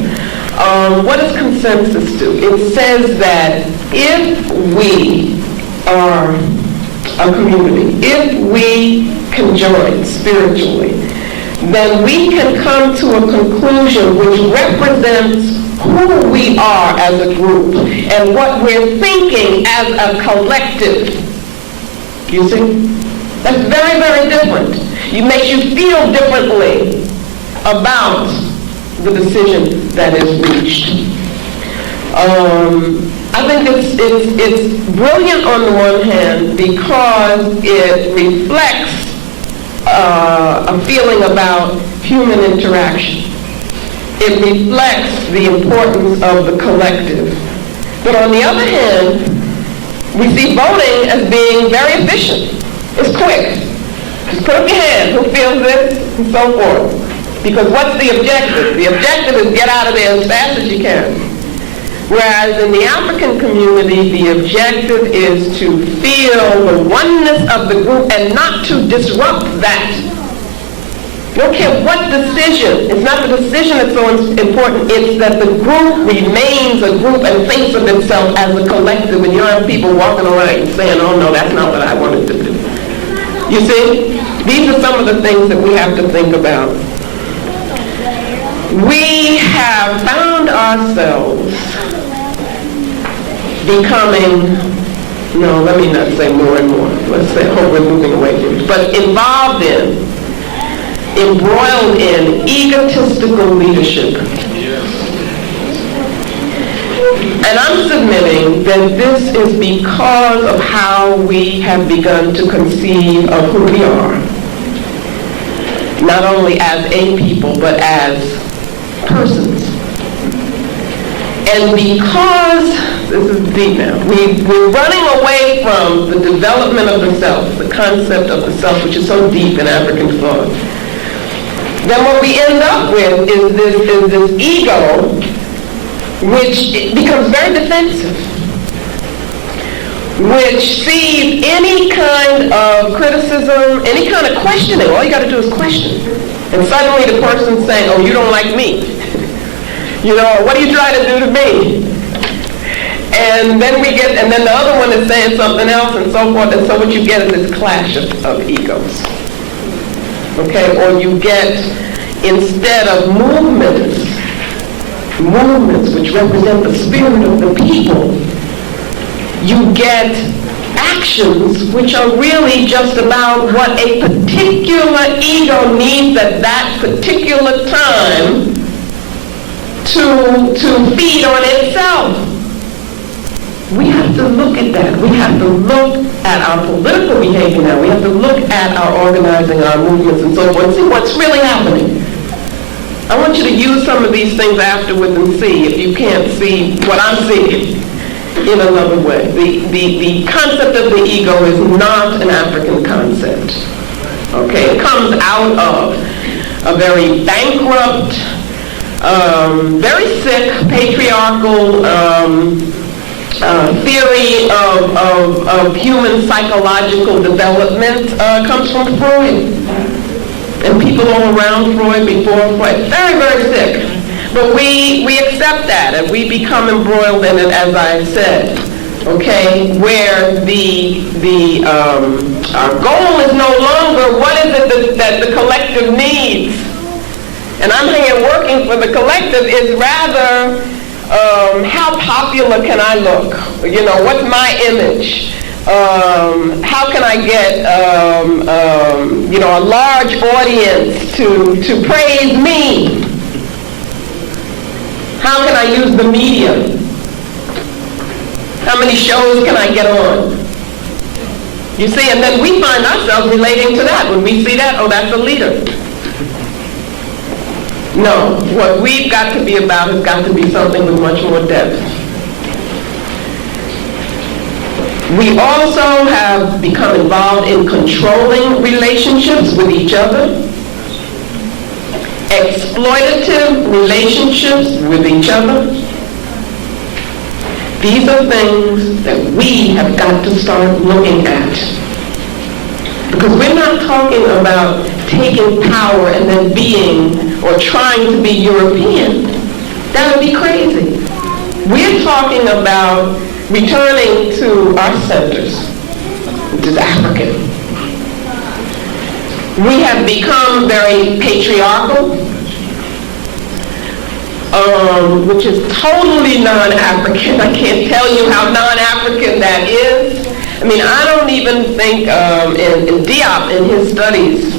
What does consensus do? It says that if we are a community, if we can join spiritually, then we can come to a conclusion which represents who we are as a group and what we're thinking as a collective. You see? That's very, very different. It makes you feel differently about the decision that is reached. I think it's brilliant on the one hand because it reflects a feeling about human interaction. It reflects the importance of the collective. But on the other hand, we see voting as being very efficient. It's quick. Just put up your hand, who feels this, and so forth. Because what's the objective? The objective is get out of there as fast as you can. Whereas in the African community, the objective is to feel the oneness of the group and not to disrupt that. You don't care what decision. It's not the decision that's so important. It's that the group remains a group and thinks of itself as a collective. And you have people walking around saying, oh no, that's not what I wanted to do. You see? These are some of the things that we have to think about. We have found ourselves becoming, no, let me not say more and more. Let's say, hope we're moving away from it. But involved in, embroiled in egotistical leadership. And I'm submitting that this is because of how we have begun to conceive of who we are. Not only as a people, but as persons. And because, this is deep now, we're running away from the development of the self, the concept of the self, which is so deep in African thought, then what we end up with is this ego, which becomes very defensive, which sees any kind of criticism, any kind of questioning. All you got to do is question. And suddenly the person's saying, oh, you don't like me. You know, what are you trying to do to me? And then the other one is saying something else and so forth. And so what you get is this clash of egos. Okay, or you get, instead of movements which represent the spirit of the people, you get actions which are really just about what a particular ego needs at that particular time to feed on itself. We have to look at that. We have to look at our political behavior now. We have to look at our organizing, our movements, and so forth, and see what's really happening. I want you to use some of these things afterwards and see if you can't see what I'm seeing in another way. The concept of the ego is not an African concept. Okay, it comes out of a very bankrupt, very sick, patriarchal theory of human psychological development comes from Freud. And people all around Freud, before Freud, very, very sick. But we accept that, and we become embroiled in it, as I said. Okay, where our goal is no longer what is it that the collective needs. And I'm here working for the collective is rather how popular can I look? You know, what's my image? How can I get a large audience to praise me? How can I use the media? How many shows can I get on? You see, and then we find ourselves relating to that. When we see that, oh, that's a leader. No, what we've got to be about has got to be something with much more depth. We also have become involved in controlling relationships with each other, exploitative relationships with each other. These are things that we have got to start looking at. Because we're not talking about taking power and then being or trying to be European. That would be crazy. We're talking about returning to our centers, which is African. We have become very patriarchal. which is totally non-African. I can't tell you how non-African that is. I mean, I don't even think, and Diop in his studies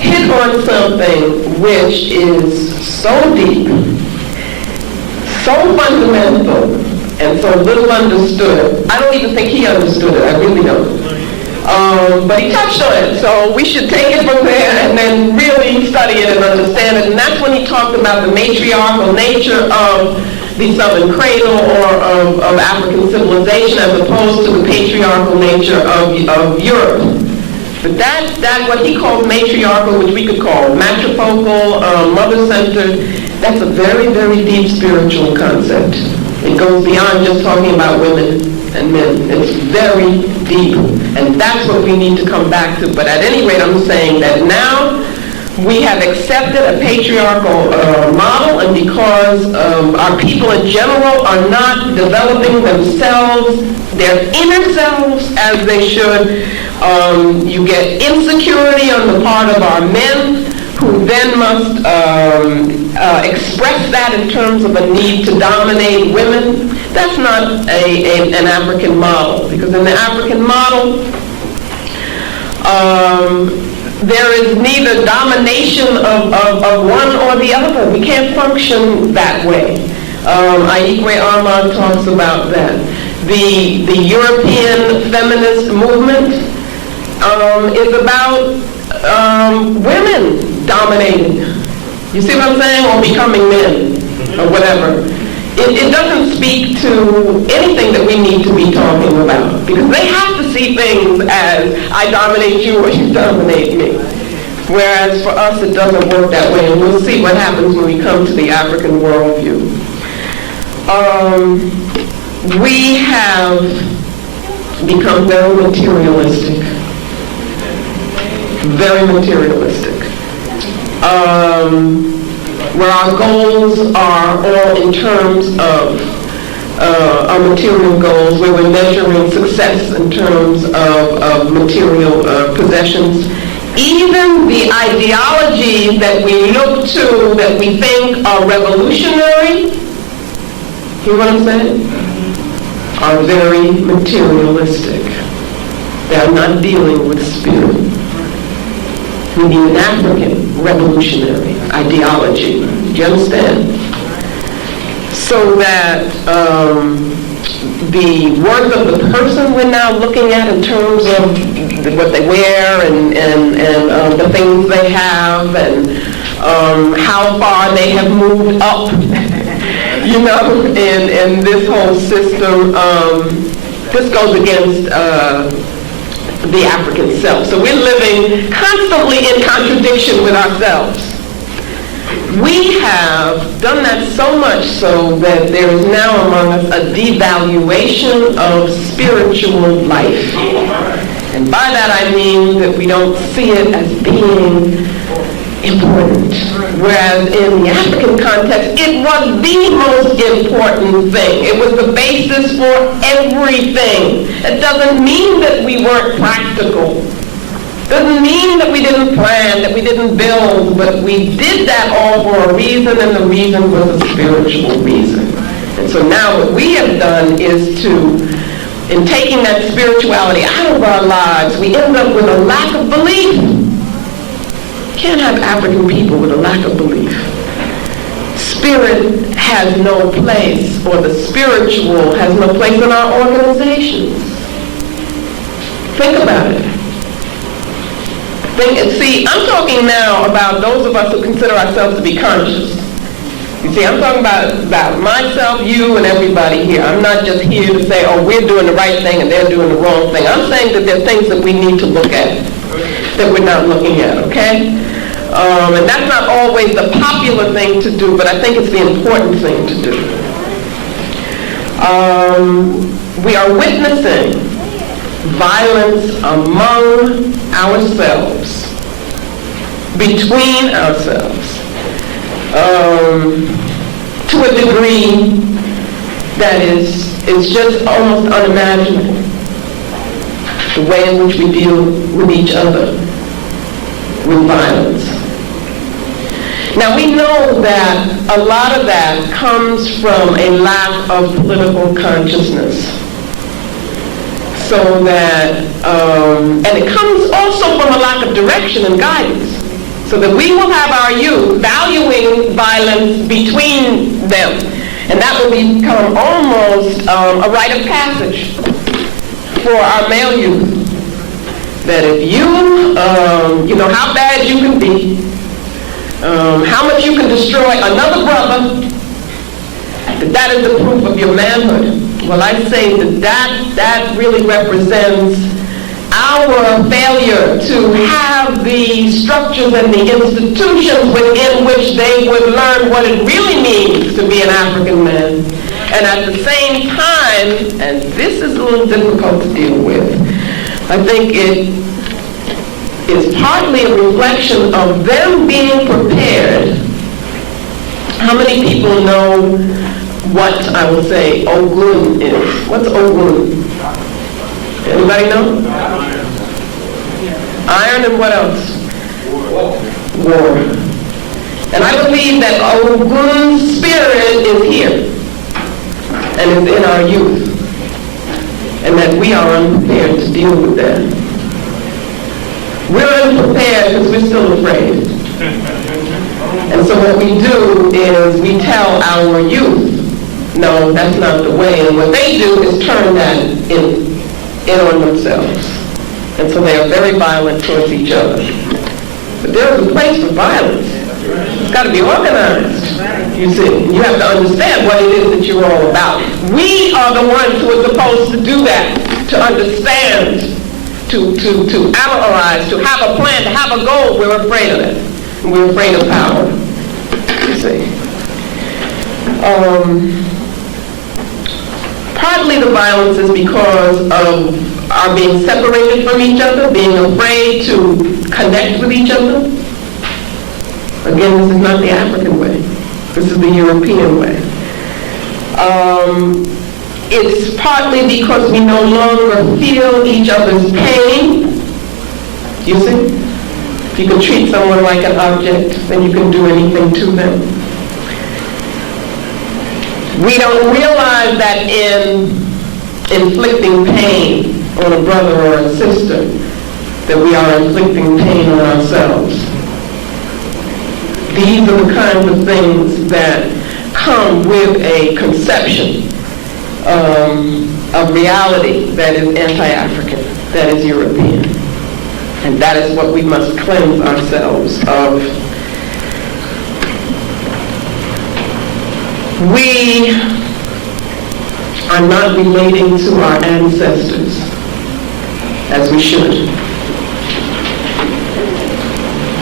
hit on something which is so deep, so fundamental, and so little understood. I don't even think he understood it. I really don't. But he touched on it, so we should take it from there and then really study it and understand it. And that's when he talked about the matriarchal nature of the Southern cradle or of African civilization as opposed to the patriarchal nature of Europe. But that what he called matriarchal, which we could call matrifocal, mother-centered, that's a very, very deep spiritual concept. It goes beyond just talking about women and men. It's very deep, and that's what we need to come back to. But at any rate, I'm saying that now we have accepted a patriarchal model, and because our people in general are not developing themselves, their inner selves as they should, you get insecurity on the part of our men, who then must express that in terms of a need to dominate women. That's not an African model, because in the African model, there is neither domination of one or the other. We can't function that way. Aikwe Armand talks about that. The European feminist movement is about women dominating. You see what I'm saying? Or becoming men, or whatever. It doesn't speak to anything that we need to be talking about, because they have to see things as I dominate you or you dominate me. Whereas for us it doesn't work that way, and we'll see what happens when we come to the African worldview. We have become very materialistic. Very materialistic. Where our goals are all in terms of our material goals, where we're measuring success in terms of material possessions. Even the ideologies that we look to, that we think are revolutionary, hear what I'm saying? Are very materialistic. They're not dealing with spirit. We need an African revolutionary ideology. Do you understand? So that the worth of the person we're now looking at in terms of what they wear and the things they have and how far they have moved up, you know, in this whole system, this goes against the African self. So we're living constantly in contradiction with ourselves. We have done that so much so that there is now among us a devaluation of spiritual life. And by that I mean that we don't see it as being important. Whereas in the African context, it was the most important thing. It was the basis for everything. It doesn't mean that we weren't practical. Doesn't mean that we didn't plan, that we didn't build, but we did that all for a reason, and the reason was a spiritual reason. And so now what we have done is to, in taking that spirituality out of our lives, we end up with a lack of belief. Can't have African people with a lack of belief. Spirit has no place, or the spiritual has no place in our organizations. Think about it. See, I'm talking now about those of us who consider ourselves to be conscious. You see, I'm talking about myself, you, and everybody here. I'm not just here to say, oh, we're doing the right thing and they're doing the wrong thing. I'm saying that there are things that we need to look at that we're not looking at, okay? And that's not always the popular thing to do, but I think it's the important thing to do. We are witnessing violence among ourselves, between ourselves, to a degree that is just almost unimaginable. The way in which we deal with each other with violence. Now we know that a lot of that comes from a lack of political consciousness. So that, and it comes also from a lack of direction and guidance. So that we will have our youth valuing violence between them. And that will become almost a rite of passage for our male youth. That if you know how bad you can be, how much you can destroy another brother, that is the proof of your manhood. Well, I say that really represents our failure to have the structures and the institutions within which they would learn what it really means to be an African man. And at the same time, and this is a little difficult to deal with, I think it is partly a reflection of them being prepared. How many people know what I would say Ogun is? What's Ogun? Anybody know? Iron and what else? War. And I believe that Ogun's spirit is here and is in our youth, and that we are unprepared to deal with that. We're unprepared because we're still afraid. And so what we do is we tell our youth, no, that's not the way. And what they do is turn that in on themselves. And so they are very violent towards each other. But there is a place for violence. It's got to be organized. You see, you have to understand what it is that you're all about. We are the ones who are supposed to do that, to understand, to analyze, to have a plan, to have a goal. We're afraid of it. And we're afraid of power. You see. Partly the violence is because of our being separated from each other, being afraid to connect with each other. Again, this is not the African way. This is the European way. It's partly because we no longer feel each other's pain. You see? If you can treat someone like an object, then you can do anything to them. We don't realize that in inflicting pain on a brother or a sister, that we are inflicting pain on ourselves. These are the kinds of things that come with a conception of reality that is anti-African, that is European. And that is what we must cleanse ourselves of. We are not relating to our ancestors as we should.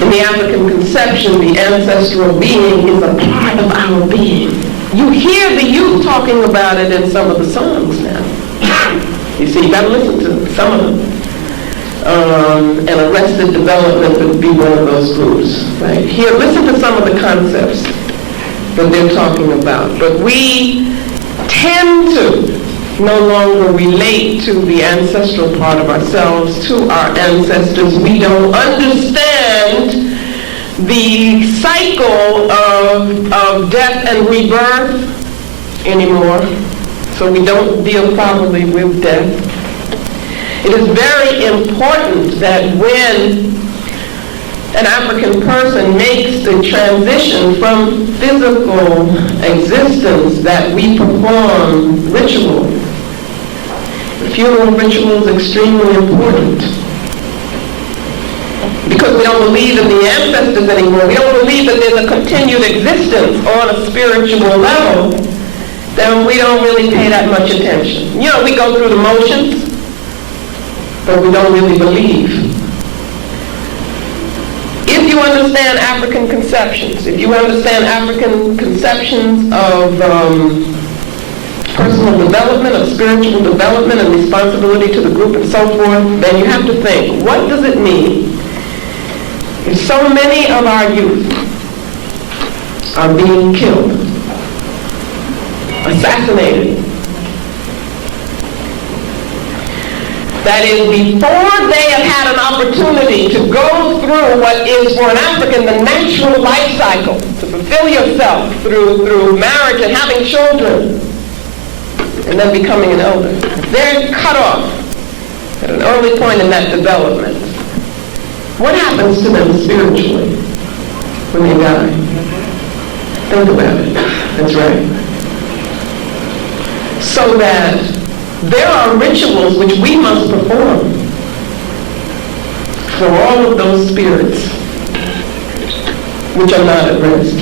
In the African conception, the ancestral being is a part of our being. You hear the youth talking about it in some of the songs now. You see, you got to listen to some of them. And Arrested Development would be one of those groups. Right? Here, listen to some of the concepts that they're talking about. But we tend to no longer relate to the ancestral part of ourselves, to our ancestors. We don't understand the cycle of death and rebirth anymore. So we don't deal properly with death. It is very important that when an African person makes the transition from physical existence, that we perform ritual. The funeral ritual is extremely important. Because we don't believe in the ancestors anymore, we don't believe that there's a continued existence on a spiritual level, then we don't really pay that much attention. You know, we go through the motions, but we don't really believe. If you understand African conceptions, if you understand African conceptions of personal development, of spiritual development and responsibility to the group and so forth, then you have to think, what does it mean if so many of our youth are being killed, assassinated? That is, before they have had an opportunity to go through what is for an African the natural life cycle, to fulfill yourself through marriage and having children, and then becoming an elder. They're cut off at an early point in that development. What happens to them spiritually when they die? Think about it. That's right. So that there are rituals which we must perform for all of those spirits which are not at rest,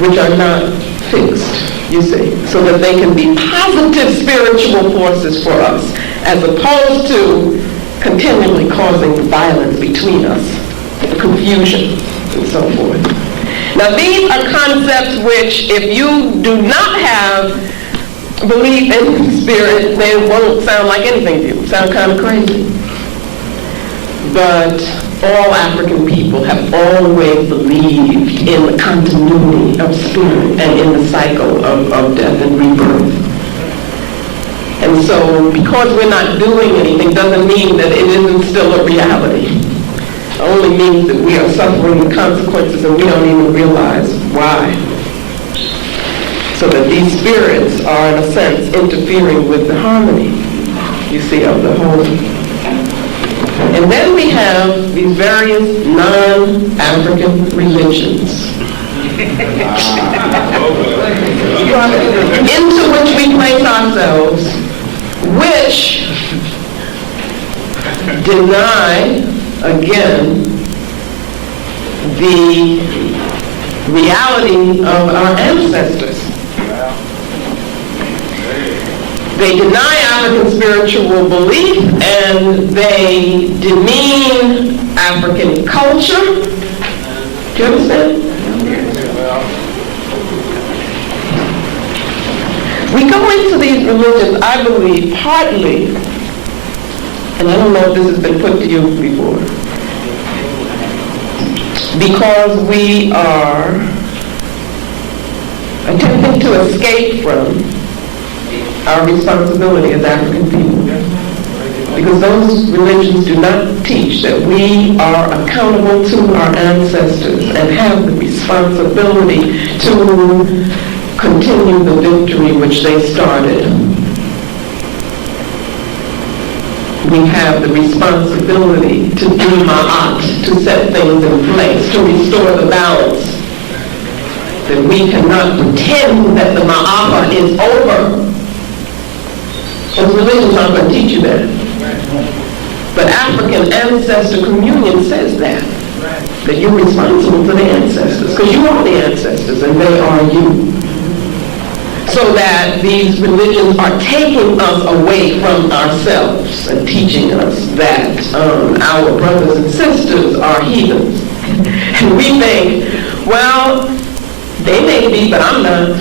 which are not fixed, you see, so that they can be positive spiritual forces for us, as opposed to continually causing violence between us, the confusion, and so forth. Now, these are concepts which, if you do not have belief in spirit, they won't sound like anything to you. Sound kind of crazy. But all African people have always believed in the continuity of spirit and in the cycle of death and rebirth. And so, because we're not doing anything doesn't mean that it isn't still a reality. It only means that we are suffering the consequences and we don't even realize why. So that these spirits are, in a sense, interfering with the harmony, you see, of the whole. And then we have these various non-African religions into which we place ourselves, which deny, again, the reality of our ancestors. They deny African spiritual belief, and they demean African culture. Do you understand? We go into these religions, I believe, partly, and I don't know if this has been put to you before, because we are attempting to escape from our responsibility as African people. Because those religions do not teach that we are accountable to our ancestors and have the responsibility to continue the victory which they started. We have the responsibility to do ma'at, to set things in place, to restore the balance. That we cannot pretend that the ma'apa is over. Those religions aren't going to teach you that. But African ancestor communion says that you're responsible to the ancestors, because you are the ancestors and they are you. So that these religions are taking us away from ourselves and teaching us that our brothers and sisters are heathens. And we think, well, they may be, but I'm not.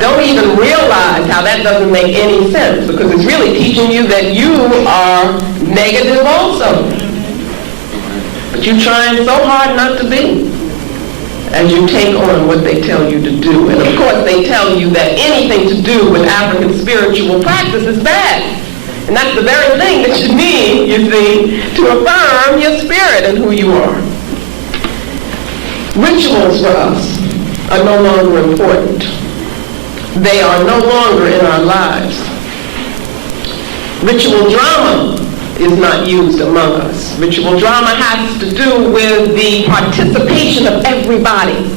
Don't even realize how that doesn't make any sense, because it's really teaching you that you are negative also. But you're trying so hard not to be as you take on what they tell you to do. And of course they tell you that anything to do with African spiritual practice is bad. And that's the very thing that you need, you see, to affirm your spirit and who you are. Rituals for us are no longer important. They are no longer in our lives. Ritual drama is not used among us. Ritual drama has to do with the participation of everybody.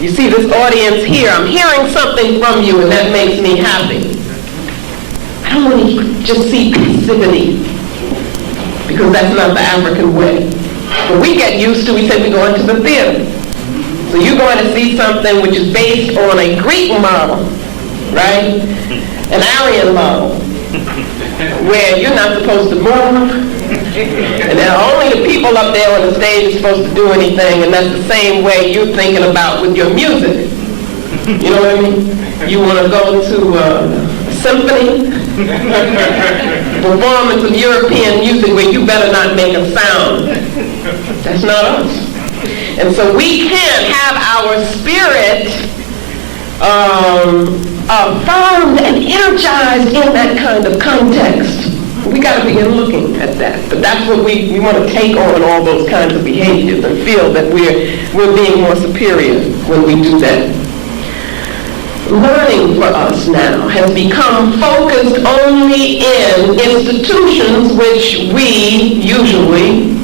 You see this audience here, I'm hearing something from you and that makes me happy. I don't want to just see passivity, because that's not the African way. But we get used to, we say we go into the theater. So you're going to see something which is based on a Greek model, right? An Aryan model, where you're not supposed to move, and then only the people up there on the stage are supposed to do anything, and that's the same way you're thinking about with your music. You know what I mean? You want to go to a symphony, performance of European music where you better not make a sound. That's not us. And so we can't have our spirit affirmed and energized in that kind of context. We got to begin looking at that. But that's what we want to take on all those kinds of behaviors and feel that we're being more superior when we do that. Learning for us now has become focused only in institutions which we usually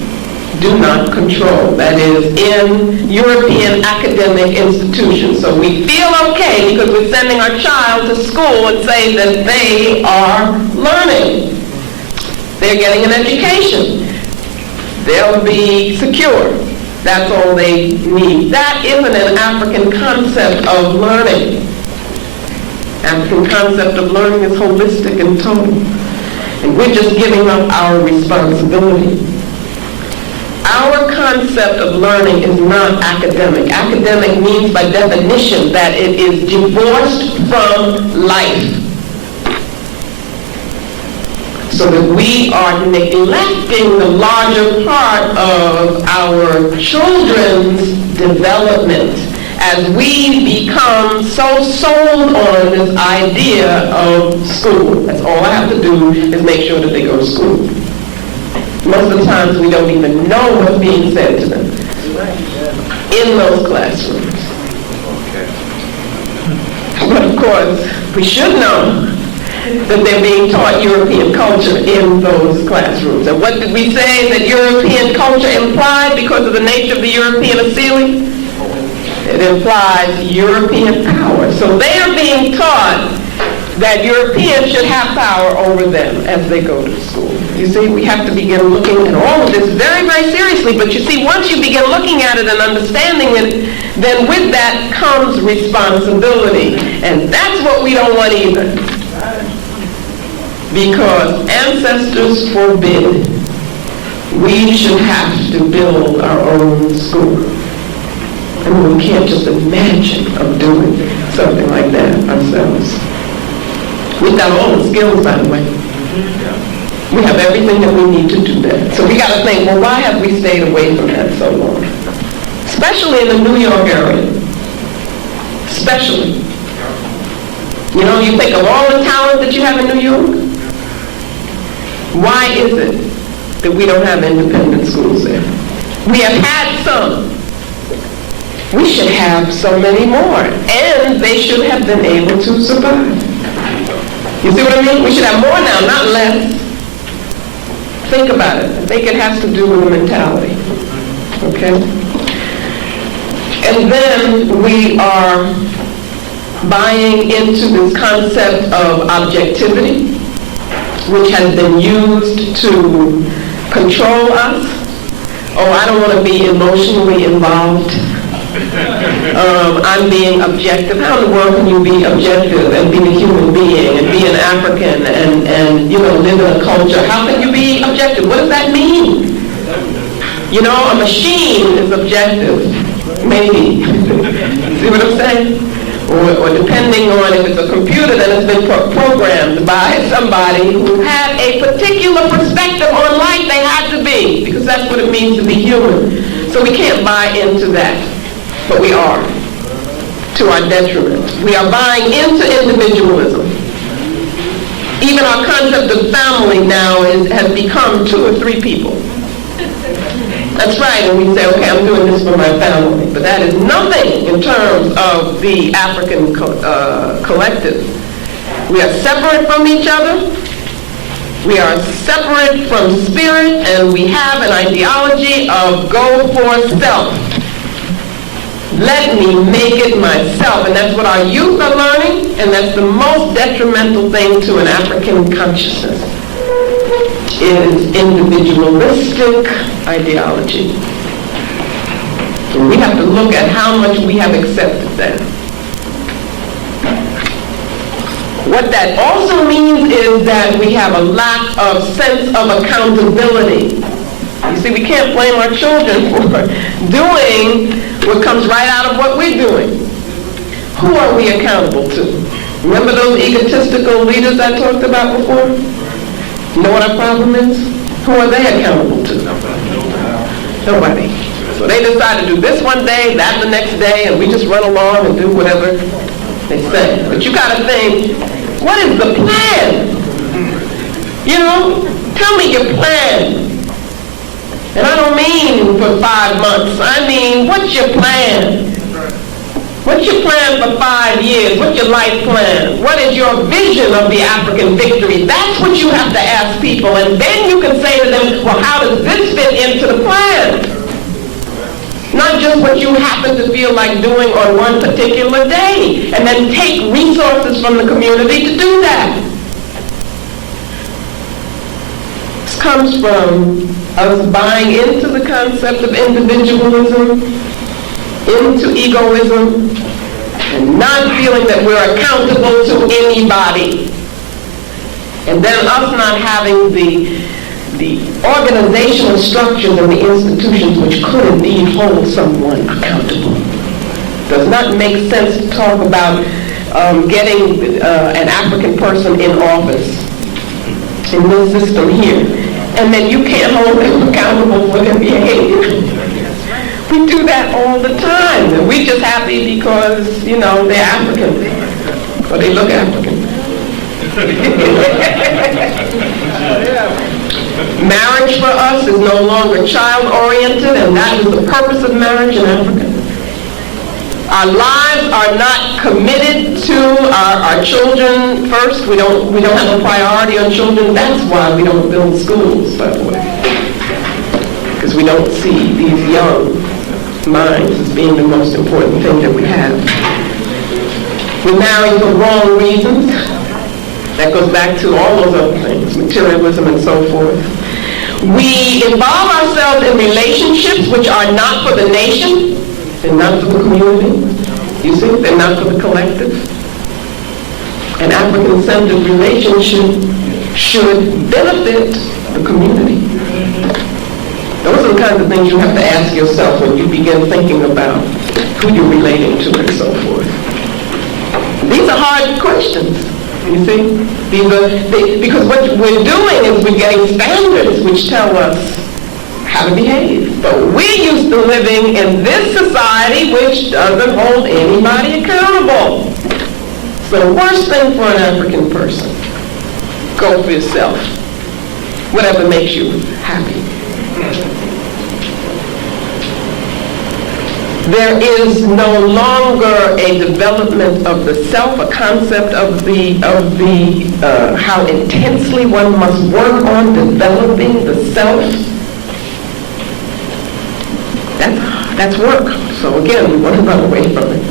do not control. That is, in European academic institutions. So we feel okay because we're sending our child to school and say that they are learning. They're getting an education. They'll be secure. That's all they need. That isn't an African concept of learning. African concept of learning is holistic and total. And we're just giving up our responsibility. Our concept of learning is not academic. Academic means by definition that it is divorced from life. So that we are neglecting the larger part of our children's development as we become so sold on this idea of school. That's all I have to do is make sure that they go to school. Most of the times we don't even know what's being said to them in those classrooms. But of course, we should know that they're being taught European culture in those classrooms. And what did we say that European culture implied because of the nature of the European assembly? It implies European power. So they are being taught that Europeans should have power over them as they go to school. You see, we have to begin looking at all of this very, very seriously. But you see, once you begin looking at it and understanding it, then with that comes responsibility. And that's what we don't want either. Because ancestors forbid we should have to build our own school. And we can't just imagine of doing something like that ourselves. We've got all the skills, by the way. We have everything that we need to do that. So we got to think, well, why have we stayed away from that so long? Especially in the New York area. Especially. You know, you think of all the talent that you have in New York. Why is it that we don't have independent schools there? We have had some. We should have so many more. And they should have been able to survive. You see what I mean? We should have more now, not less. Think about it. I think it has to do with the mentality. Okay? And then we are buying into this concept of objectivity, which has been used to control us. Oh, I don't want to be emotionally involved. I'm being objective. How in the world can you be objective and be a human being and be an African and live in a culture? How can you be objective? What does that mean? You know, a machine is objective. Maybe. See what I'm saying? Or depending on if it's a computer that has been programmed by somebody who had a particular perspective on life, they had to be, because that's what it means to be human. So we can't buy into that. But we are, to our detriment. We are buying into individualism. Even our concept of family now has become 2 or 3 people. That's right, and we say, okay, I'm doing this for my family. But that is nothing in terms of the African collective. We are separate from each other. We are separate from spirit, and we have an ideology of go for self. Let me make it myself. And that's what our youth are learning, and that's the most detrimental thing to an African consciousness. It is individualistic ideology. And we have to look at how much we have accepted that. What that also means is that we have a lack of sense of accountability. You see, we can't blame our children for doing what comes right out of what we're doing. Who are we accountable to? Remember those egotistical leaders I talked about before? You know what our problem is? Who are they accountable to? Nobody. So they decide to do this one day, that the next day, and we just run along and do whatever they say. But you got to think, what is the plan? You know, tell me your plan. And I don't mean for 5 months. I mean, what's your plan? What's your plan for 5 years? What's your life plan? What is your vision of the African victory? That's what you have to ask people. And then you can say to them, well, how does this fit into the plan? Not just what you happen to feel like doing on one particular day. And then take resources from the community to do that. This comes from us buying into the concept of individualism, into egoism, and not feeling that we're accountable to anybody. And then us not having the organizational structures and the institutions which could indeed hold someone accountable. Does not make sense to talk about getting an African person in office in this system here, and then you can't hold them accountable for their behavior. We do that all the time, and we're just happy because, you know, they're African, or they look African. Marriage for us is no longer child-oriented, and that is the purpose of marriage in Africa. Our lives are not committed to our children first. We don't have a priority on children. That's why we don't build schools, by the way, because we don't see these young minds as being the most important thing that we have. We marry for wrong reasons. That goes back to all those other things, materialism and so forth. We involve ourselves in relationships which are not for the nation, they're not for the community. You see, they're not for the collective. An African-centered relationship should benefit the community. Those are the kinds of things you have to ask yourself when you begin thinking about who you're relating to and so forth. These are hard questions. You see? Because what we're doing is we're getting standards which tell us how to behave. But we're used to living in this society which doesn't hold anybody accountable. It's the worst thing for an African person. Go for yourself. Whatever makes you happy. There is no longer a development of the self, a concept of how intensely one must work on developing the self. That's work. So again, we want to run away from it.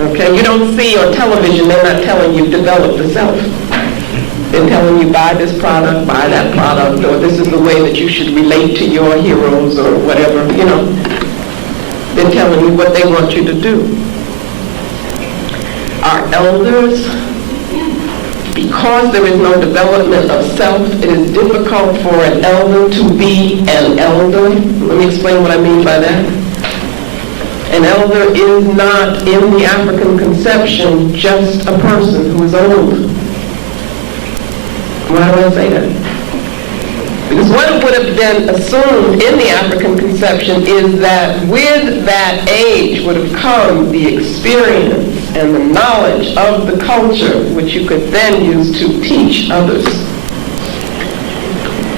Okay, you don't see on television, they're not telling you develop the self. They're telling you buy this product, buy that product, or this is the way that you should relate to your heroes or whatever, you know. They're telling you what they want you to do. Our elders, because there is no development of self, it is difficult for an elder to be an elder. Let me explain what I mean by that. An elder is not, in the African conception, just a person who is old. Why do I say that? Because what would have been assumed in the African conception is that with that age would have come the experience and the knowledge of the culture which you could then use to teach others.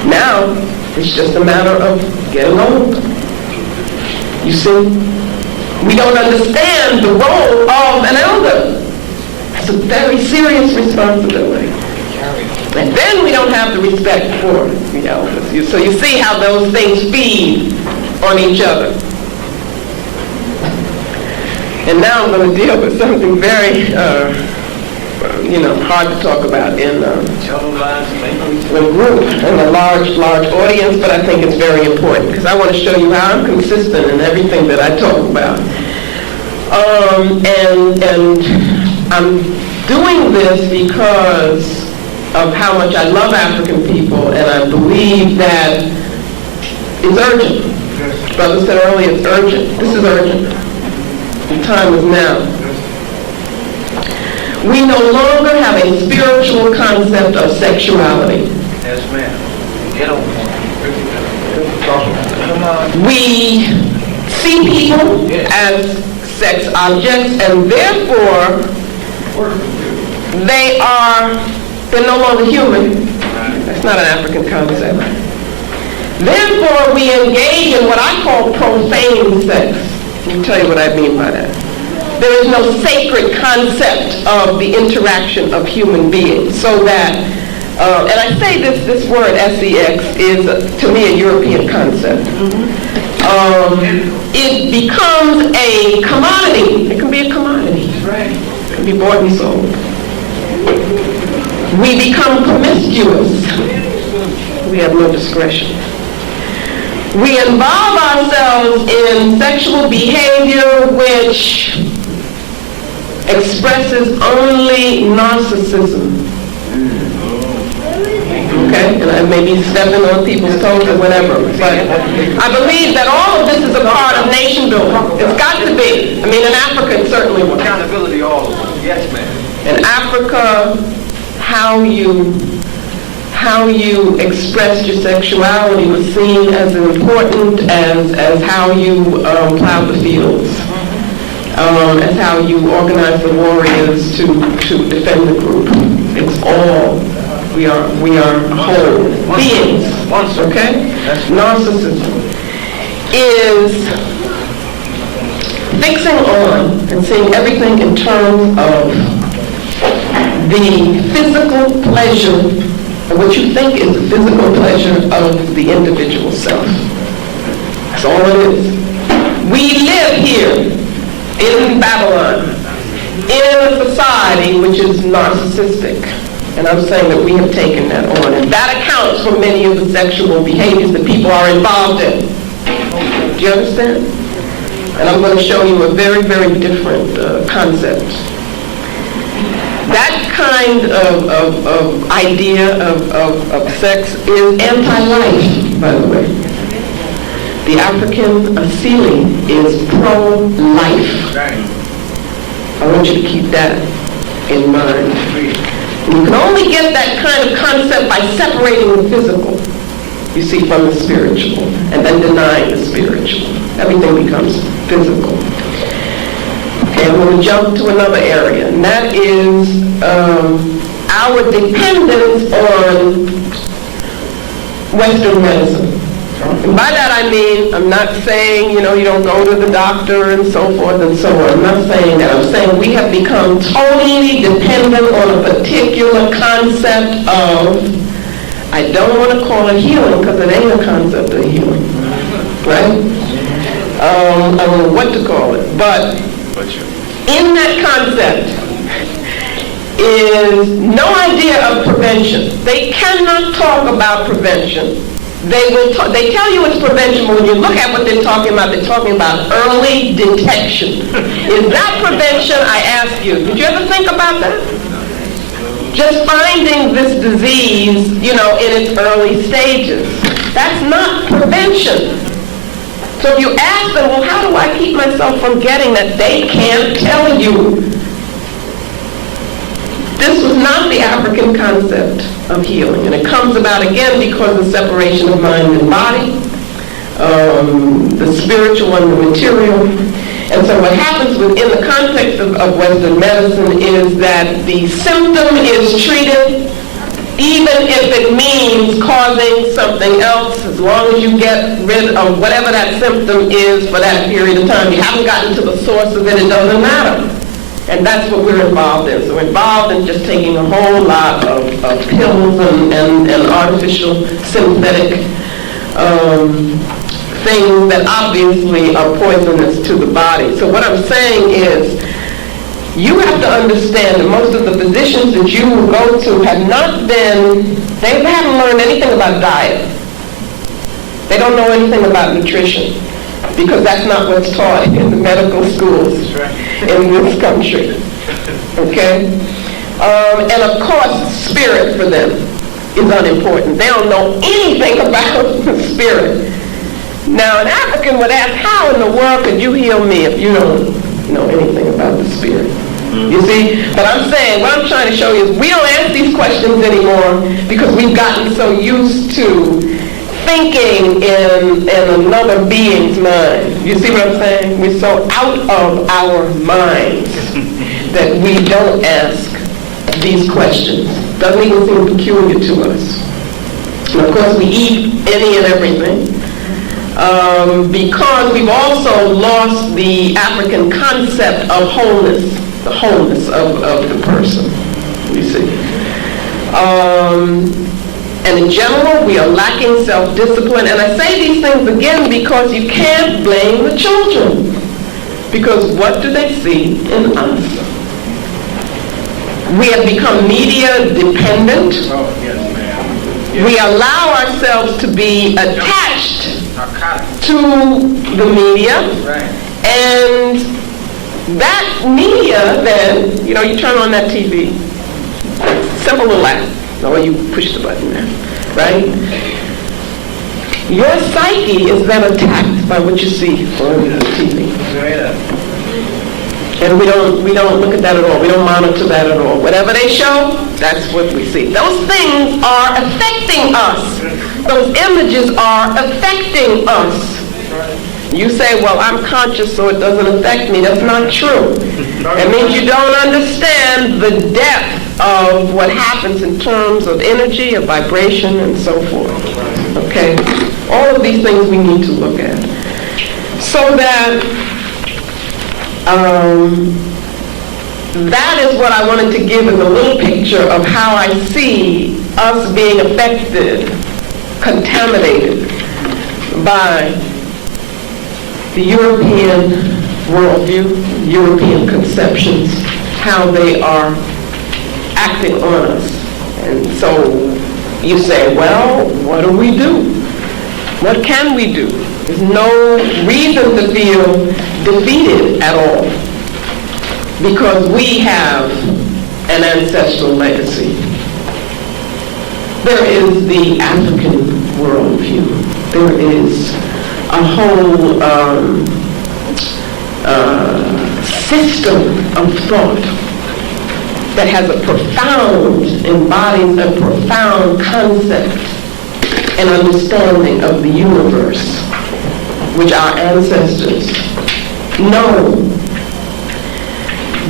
Now, it's just a matter of getting old. You see, we don't understand the role of an elder. It's a very serious responsibility. And then we don't have the respect for the elders. So you see how those things feed on each other. And now I'm going to deal with something very, hard to talk about in a group and a large audience, but I think it's very important because I want to show you how I'm consistent in everything that I talk about. And I'm doing this because of how much I love African people, and I believe that it's urgent. Brother said earlier, it's urgent. This is urgent. The time is now. We no longer have a spiritual concept of sexuality. Yes, ma'am. Get on. We see people as sex objects, and therefore they're no longer human. It's not an African concept. Therefore, we engage in what I call profane sex. Let me tell you what I mean by that. There is no sacred concept of the interaction of human beings, so that, and I say this word sex is, to me, a European concept. It becomes a commodity. It can be a commodity. It can be bought and sold. We become promiscuous. We have no discretion. We involve ourselves in sexual behavior which expresses only narcissism. Okay? And I may be stepping on people's toes or whatever, but I believe that all of this is a part of nation building. It's got to be. I mean, in Africa, it certainly will. Accountability all of them. Yes, ma'am. In Africa, how you expressed your sexuality was seen as important as how you plowed the fields, as how you organized the warriors to defend the group. It's all, we are whole beings, okay? Narcissism is fixing on and seeing everything in terms of the physical pleasure, or what you think is the physical pleasure of the individual self. That's all it is. We live here in Babylon, in a society which is narcissistic. And I'm saying that we have taken that on. And that accounts for many of the sexual behaviors that people are involved in. Do you understand? And I'm going to show you a very, very different concept. That kind of idea of sex is anti-life, by the way. The African Asili is pro-life. I want you to keep that in mind. And you can only get that kind of concept by separating the physical, you see, from the spiritual, and then denying the spiritual. Everything becomes physical. Okay, I'm going to jump to another area, and that is our dependence on Western medicine. And by that I mean, I'm not saying, you don't go to the doctor and so forth and so on. I'm not saying that. I'm saying we have become totally dependent on a particular concept of, I don't want to call it healing because it ain't a concept of healing, right? I don't know what to call it, but in that concept is no idea of prevention. They cannot talk about prevention. They tell you it's prevention, but when you look at what they're talking about early detection. Is that prevention, I ask you? Did you ever think about that? Just finding this disease, in its early stages. That's not prevention. So if you ask them, well, how do I keep myself from getting that? They can't tell you. This was not the African concept of healing, and it comes about again because of the separation of mind and body, the spiritual and the material. And so what happens within the context of Western medicine is that the symptom is treated, even if it means causing something else, as long as you get rid of whatever that symptom is for that period of time. You haven't gotten to the source of it, it doesn't matter. And that's what we're involved in. So we're involved in just taking a whole lot of pills and artificial synthetic things that obviously are poisonous to the body. So what I'm saying is, you have to understand that most of the physicians that you will go to they haven't learned anything about diet. They don't know anything about nutrition, because that's not what's taught in the medical schools in this country. Okay? And of course, spirit for them is unimportant. They don't know anything about the spirit. Now, an African would ask, how in the world could you heal me if you don't know anything about the spirit? You see? But I'm saying, what I'm trying to show you is we don't ask these questions anymore because we've gotten so used to thinking in another being's mind. You see what I'm saying? We're so out of our minds that we don't ask these questions. Doesn't even seem peculiar to us. And of course, we eat any and everything. Because we've also lost the African concept of wholeness, the wholeness of the person, you see. And in general, we are lacking self-discipline. And I say these things again because you can't blame the children. Because what do they see in us? We have become media dependent. Oh, yes, ma'am. We allow ourselves to be attached to the media. Right. And that media then, you know, you turn on that TV. Simple little app. Or you push the button there, right? Your psyche is then attacked by what you see on the TV. And we don't look at that at all. We don't monitor that at all. Whatever they show, that's what we see. Those things are affecting us. Those images are affecting us. You say, well, I'm conscious, so it doesn't affect me. That's not true. It means you don't understand the depth of what happens in terms of energy, of vibration, and so forth. Okay? All of these things we need to look at. So that that is what I wanted to give as a little picture of how I see us being affected, contaminated by the European worldview, European conceptions, how they are acting on us. And so you say, well, what do we do? What can we do? There's no reason to feel defeated at all because we have an ancestral legacy. There is the African worldview. There is a whole system of thought that has a profound, embodies a profound concept and understanding of the universe, which our ancestors know,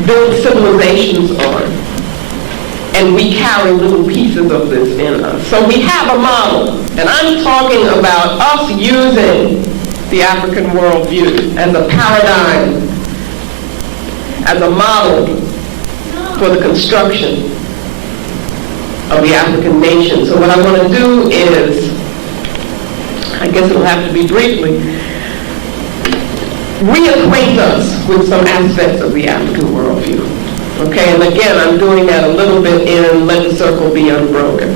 built civilizations on. And we carry little pieces of this in us. So we have a model, and I'm talking about us using the African worldview as a paradigm, as a model for the construction of the African nation. So what I want to do is, I guess it'll have to be briefly, reacquaint us with some aspects of the African worldview. Okay, and again, I'm doing that a little bit in Let the Circle Be Unbroken.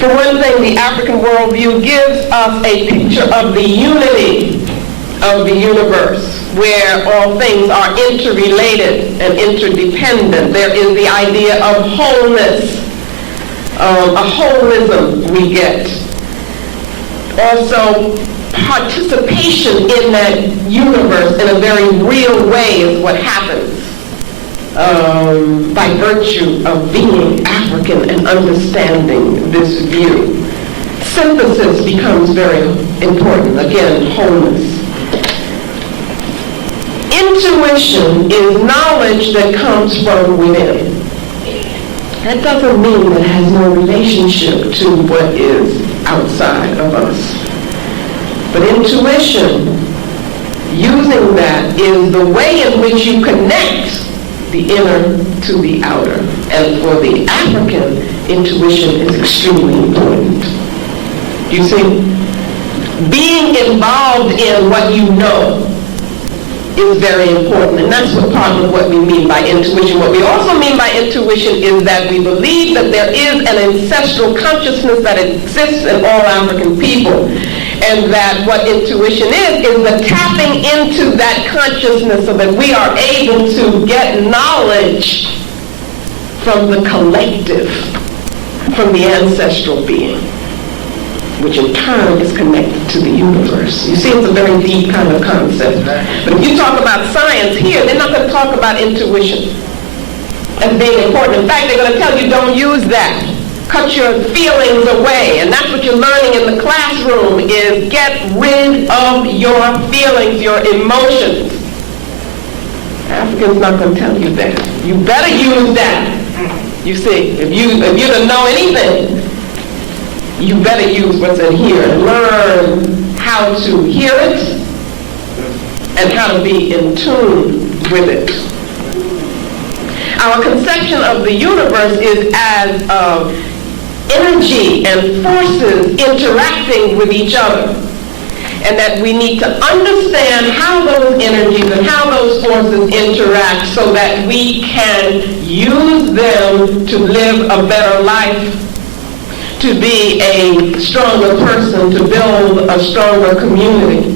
For one thing, the African worldview gives us a picture of the unity of the universe, where all things are interrelated and interdependent. There is the idea of wholeness, a holism we get. Also, participation in that universe in a very real way is what happens by virtue of being African and understanding this view. Synthesis becomes very important. Again, wholeness. Intuition is knowledge that comes from within. That doesn't mean that it has no relationship to what is outside of us. But intuition, using that, is the way in which you connect the inner to the outer. And for the African, intuition is extremely important. You see, being involved in what you know is very important, and that's what part of what we mean by intuition. What we also mean by intuition is that we believe that there is an ancestral consciousness that exists in all African people, and that what intuition is the tapping into that consciousness so that we are able to get knowledge from the collective, from the ancestral being, which in turn is connected to the universe. You see, it's a very deep kind of concept. But if you talk about science here, they're not going to talk about intuition as being important. In fact, they're going to tell you don't use that. Cut your feelings away. And that's what you're learning in the classroom, is get rid of your feelings, your emotions. Africans not going to tell you that. You better use that. You see, if you don't know anything, you better use what's in here and learn how to hear it and how to be in tune with it. Our conception of the universe is as of energy and forces interacting with each other, and that we need to understand how those energies and how those forces interact so that we can use them to live a better life, to be a stronger person, to build a stronger community.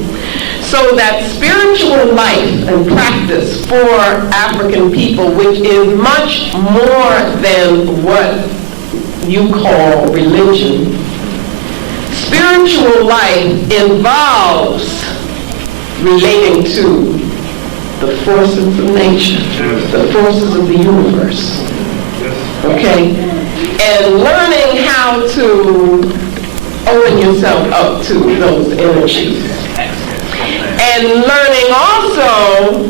So that spiritual life and practice for African people, which is much more than what you call religion. Spiritual life involves relating to the forces of nature, the forces of the universe. Okay? And learning how to open yourself up to those energies. And learning also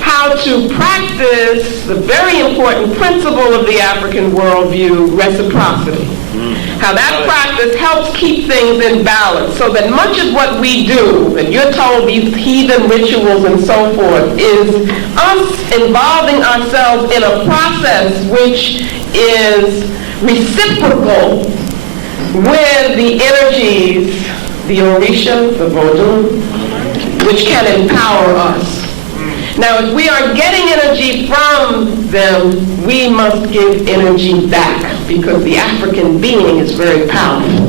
how to practice the very important principle of the African worldview, reciprocity. How that practice helps keep things in balance so that much of what we do, and you're told these heathen rituals and so forth, is us involving ourselves in a process which is reciprocal with the energies, the Orisha, the Vodun, which can empower us. Now, if we are getting energy from them, we must give energy back, because the African being is very powerful.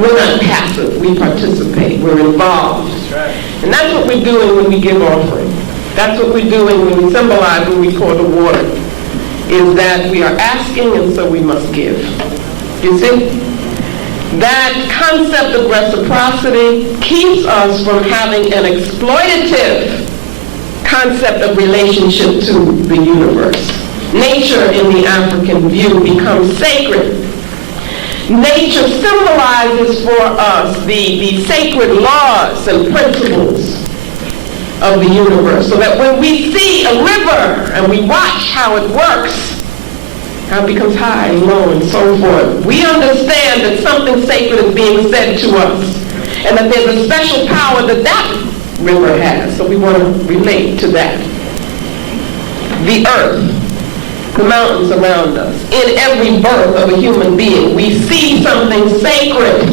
We're not passive, we participate, we're involved. And that's what we're doing when we give offering. That's what we're doing when we symbolize, when we pour the water, is that we are asking and so we must give. You see? That concept of reciprocity keeps us from having an exploitative concept of relationship to the universe. Nature in the African view becomes sacred. Nature symbolizes for us the sacred laws and principles of the universe, so that when we see a river and we watch how it works, how it becomes high and low and so forth, we understand that something sacred is being said to us, and that there's a special power that that river has, so we want to relate to that. The earth, the mountains around us, in every birth of a human being, we see something sacred.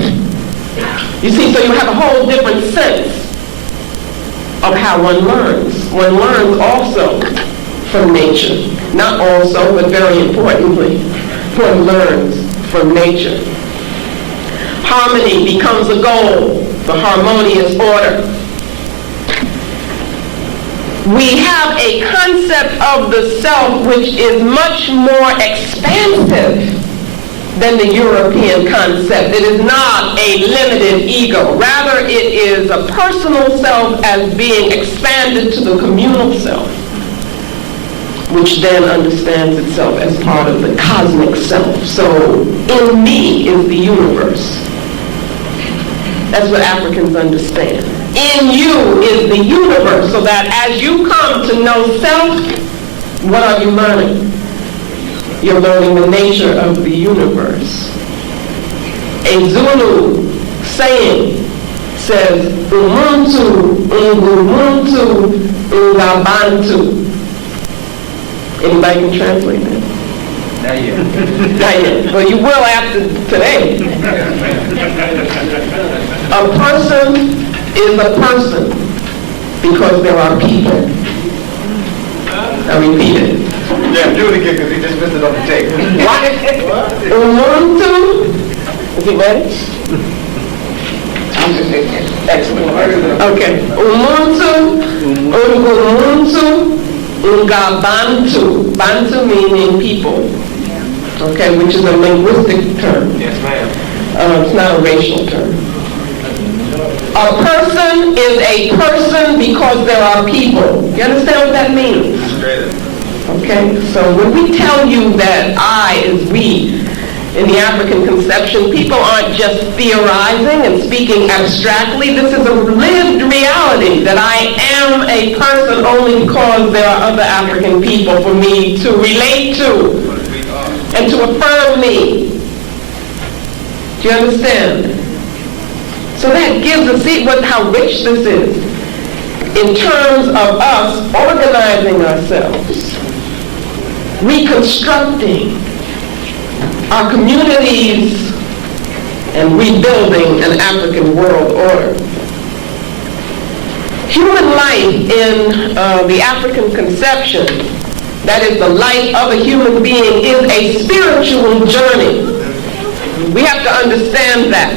You see, so you have a whole different sense of how one learns. One learns also from nature. Not also, but very importantly, one learns from nature. Harmony becomes a goal, the harmonious order. We have a concept of the self which is much more expansive than the European concept. It is not a limited ego. Rather, it is a personal self as being expanded to the communal self, which then understands itself as part of the cosmic self. So, in me is the universe. That's what Africans understand. In you is the universe, so that as you come to know self, what are you learning? You're learning the nature of the universe. A Zulu saying says, Umuntu, Ungumuntu, Ungabantu. Anybody can translate that? Not yet. Not yet. Well, you will after today. A person is a person because there are people. I repeat it. Yeah, do it again because he just missed it on the tape. What? Umuntu. Is he ready? Excellent. Okay. Umuntu, Ungumuntu, Ungabantu. Bantu meaning people. Okay, which is a linguistic term. Yes, ma'am. It's not a racial term. A person is a person because there are people. You understand what that means? Okay, so when we tell you that I is we in the African conception, people aren't just theorizing and speaking abstractly. This is a lived reality, that I am a person only because there are other African people for me to relate to and to affirm me. Do you understand? So that gives us, see how rich this is in terms of us organizing ourselves, reconstructing our communities, and rebuilding an African world order. Human life in the African conception, that is the life of a human being, is a spiritual journey. We have to understand that.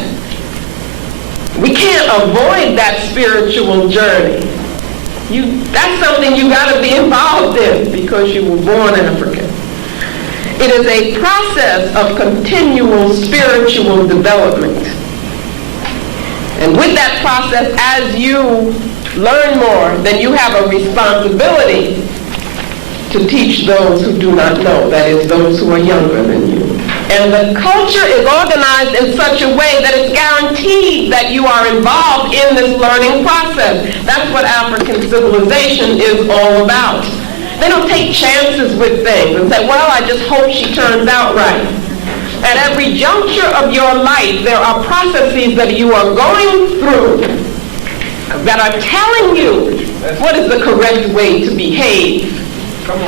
We can't avoid that spiritual journey. That's something you got to be involved in because you were born African. It is a process of continual spiritual development. And with that process, as you learn more, then you have a responsibility to teach those who do not know, that is, those who are younger than you. And the culture is organized in such a way that it's guaranteed that you are involved in this learning process. That's what African civilization is all about. They don't take chances with things and say, well, I just hope she turns out right. At every juncture of your life, there are processes that you are going through that are telling you what is the correct way to behave.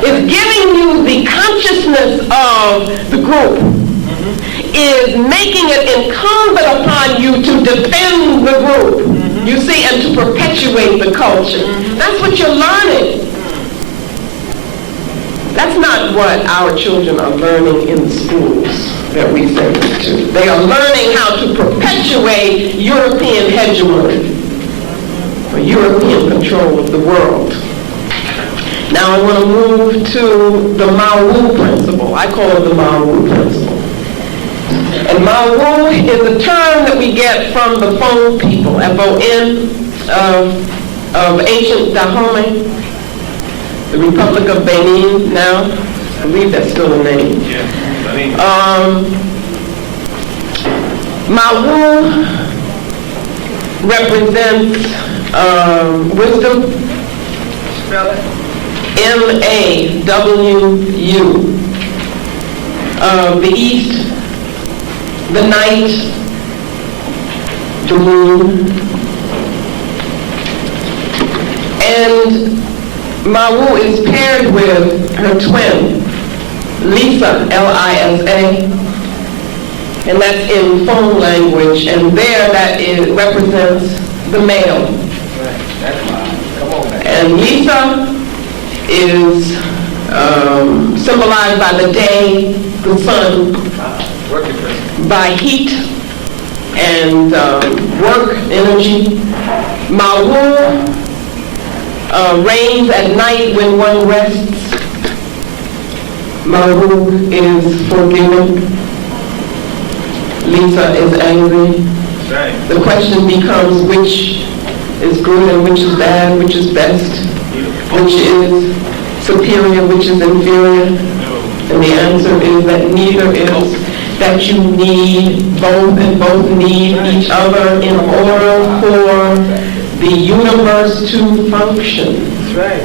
It's giving you the consciousness of the group. Is making it incumbent upon you to defend the group, you see, and to perpetuate the culture. That's what you're learning. That's not what our children are learning in the schools that we send them to. They are learning how to perpetuate European hegemony, or European control of the world. Now I want to move to the Mawu principle. I call it the Mawu principle. And Mawu is a term that we get from the Fon people, F-O-N, of ancient Dahomey, the Republic of Benin now. I believe that's still the name. Mawu represents wisdom. Spell it. M-A-W-U. The East, the night, the moon. And Mawu is paired with her twin, Lisa, L-I-S-A. And that's in Fon language. And there that represents the male. That's fine. Come on, man. And Lisa is symbolized by the day, the sun, by heat and work, energy. Mawu reigns at night when one rests. Mawu is forgiving. Lisa is angry. The question becomes which is good and which is bad, which is best, which is superior, which is inferior. And the answer is that neither is, that you need both and both need each other in order for the universe to function. That's right.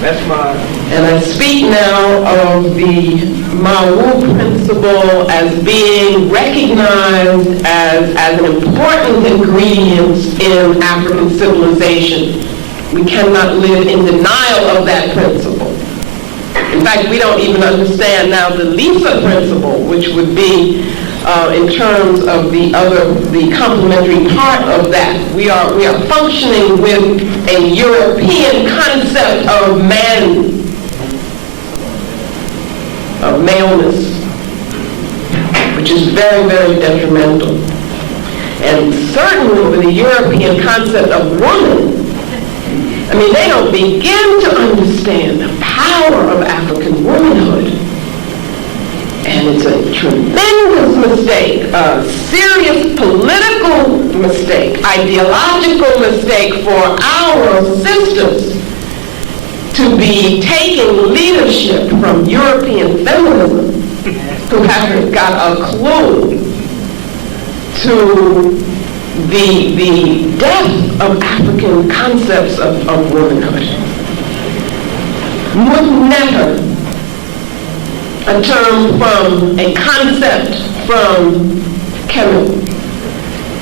That's mine. And I speak now of the Mawu principle as being recognized as an important ingredient in African civilization. We cannot live in denial of that principle. In fact, we don't even understand now the Lisa principle, which would be in terms of the complementary part of that. We are functioning with a European concept of man, of maleness, which is very, very detrimental. And certainly with the European concept of woman, I mean, they don't begin to understand the power of African womanhood. And it's a tremendous mistake, a serious political mistake, ideological mistake for our sisters to be taking leadership from European feminism, who haven't got a clue to the depth of African concepts of womanhood. Mutnetter, a term from a concept from Kemet,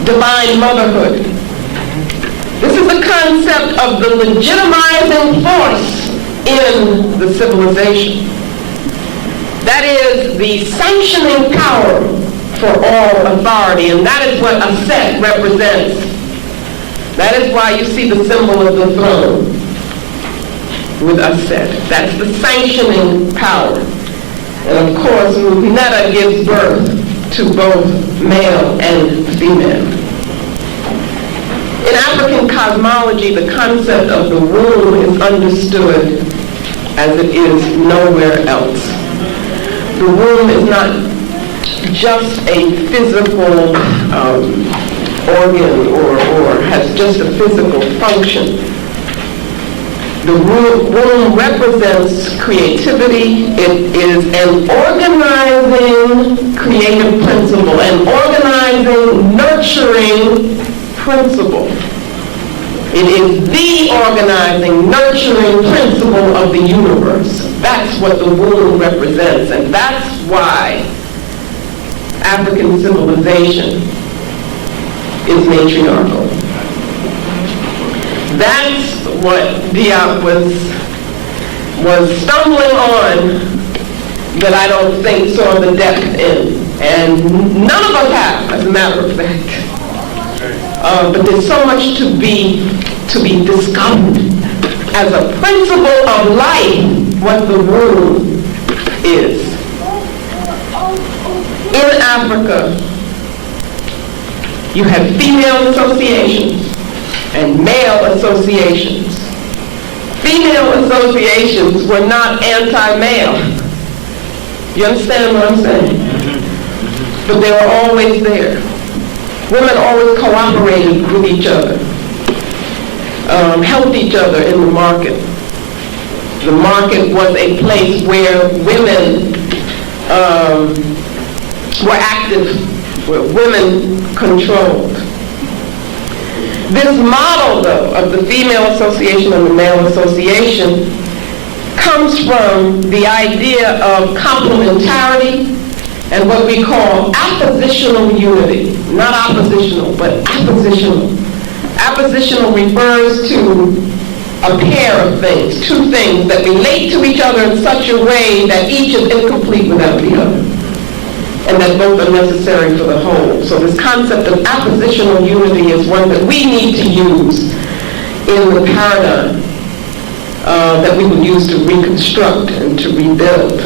divine motherhood. This is the concept of the legitimizing force in the civilization. That is the sanctioning power for all authority, and that is what a set represents. That is why you see the symbol of the throne with a set. That's the sanctioning power. And of course, Netta gives birth to both male and female. In African cosmology, the concept of the womb is understood as it is nowhere else. The womb is not just a physical organ or has just a physical function. The womb represents creativity. It is an organizing creative principle, an organizing, nurturing principle. It is the organizing, nurturing principle of the universe. That's what the womb represents, and that's why African civilization is matriarchal. That's what Diop was stumbling on that I don't think saw the depth in. And none of us have, as a matter of fact. But there's so much to be discovered as a principle of life, what the womb is. In Africa, you have female associations and male associations. Female associations were not anti-male. You understand what I'm saying? But they were always there. Women always cooperated with each other, helped each other in the market. The market was a place where women were active, where women controlled. This model, though, of the female association and the male association comes from the idea of complementarity and what we call appositional unity. Not oppositional, but appositional. Appositional refers to a pair of things, two things that relate to each other in such a way that each is incomplete without the other, and that both are necessary for the whole. So this concept of appositional unity is one that we need to use in the paradigm that we would use to reconstruct and to rebuild.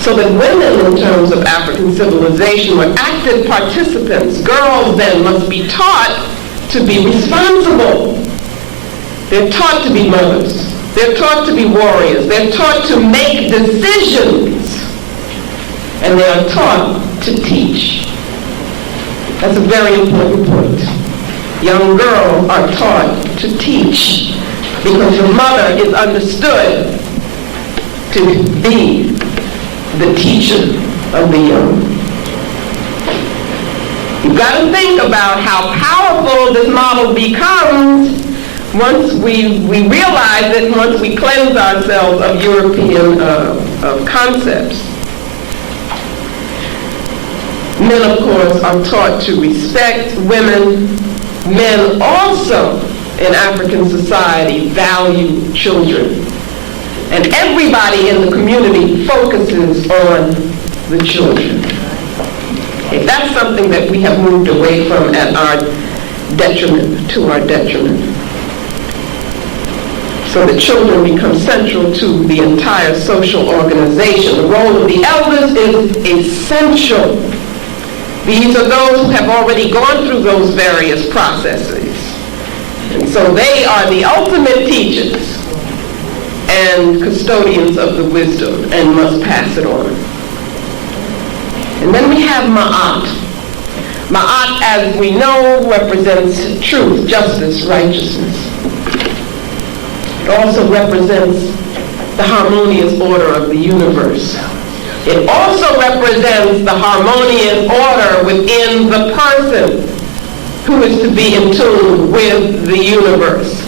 So that women, in terms of African civilization, were active participants. Girls then must be taught to be responsible. They're taught to be mothers. They're taught to be warriors. They're taught to make decisions. And they are taught to teach. That's a very important point. Young girls are taught to teach because the mother is understood to be the teacher of the young. You've got to think about how powerful this model becomes once we realize it, once we cleanse ourselves of European concepts. Men, of course, are taught to respect women. Men also, in African society, value children. And everybody in the community focuses on the children. Okay, that's something that we have moved away from at our detriment, to our detriment. So the children become central to the entire social organization. The role of the elders is essential. These are those who have already gone through those various processes. And so they are the ultimate teachers and custodians of the wisdom and must pass it on. And then we have Ma'at. Ma'at, as we know, represents truth, justice, righteousness. It also represents the harmonious order of the universe. It also represents the harmonious order within the person who is to be in tune with the universe.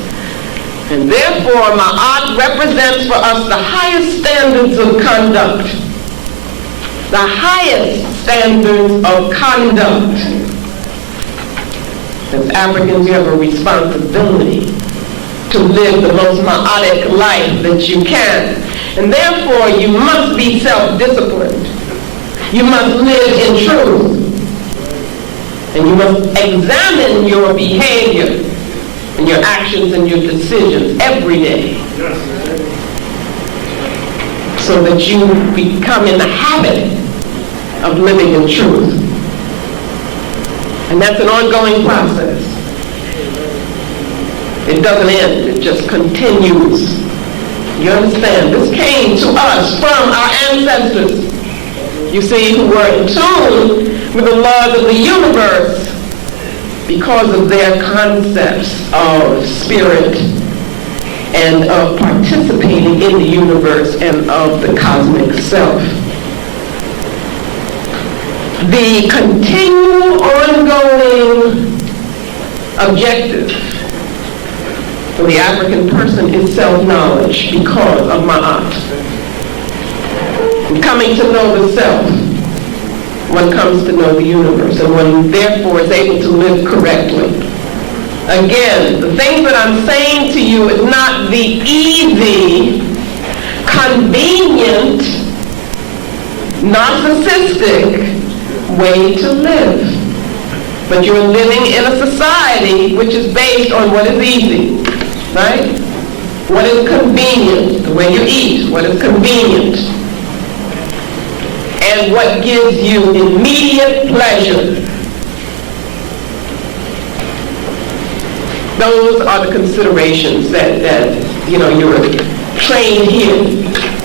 And therefore, Ma'at represents for us the highest standards of conduct. the highest standards of conduct. As Africans, you have a responsibility to live the most ma'atic life that you can. And therefore, you must be self-disciplined. You must live in truth. And you must examine your behavior and your actions and your decisions every day, so that you become in the habit of living in truth. And that's an ongoing process. It doesn't end, it just continues. You understand? This came to us from our ancestors, you see, who were in tune with the laws of the universe because of their concepts of spirit and of participating in the universe and of the cosmic self. The continual, ongoing objective for the African person is self-knowledge because of Ma'at. And coming to know the self, one comes to know the universe, and one therefore is able to live correctly. Again, the things that I'm saying to you is not the easy, convenient, narcissistic way to live. But you're living in a society which is based on what is easy, right? What is convenient, the way you eat, what is convenient, and what gives you immediate pleasure. Those are the considerations that you're trained here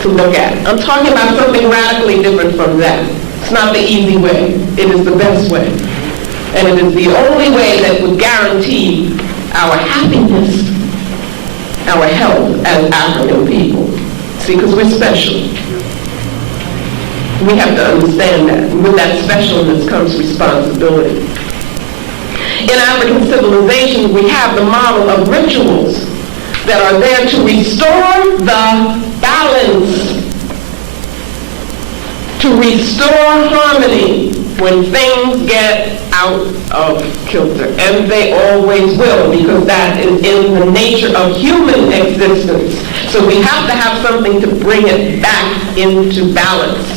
to look at. I'm talking about something radically different from that. It's not the easy way. It is the best way. And it is the only way that would guarantee our happiness, our health as African people. See, because we're special. We have to understand that. And with that specialness comes responsibility. In African civilization, we have the model of rituals that are there to restore the balance, to restore harmony when things get out of kilter. And they always will, because that is in the nature of human existence. So we have to have something to bring it back into balance.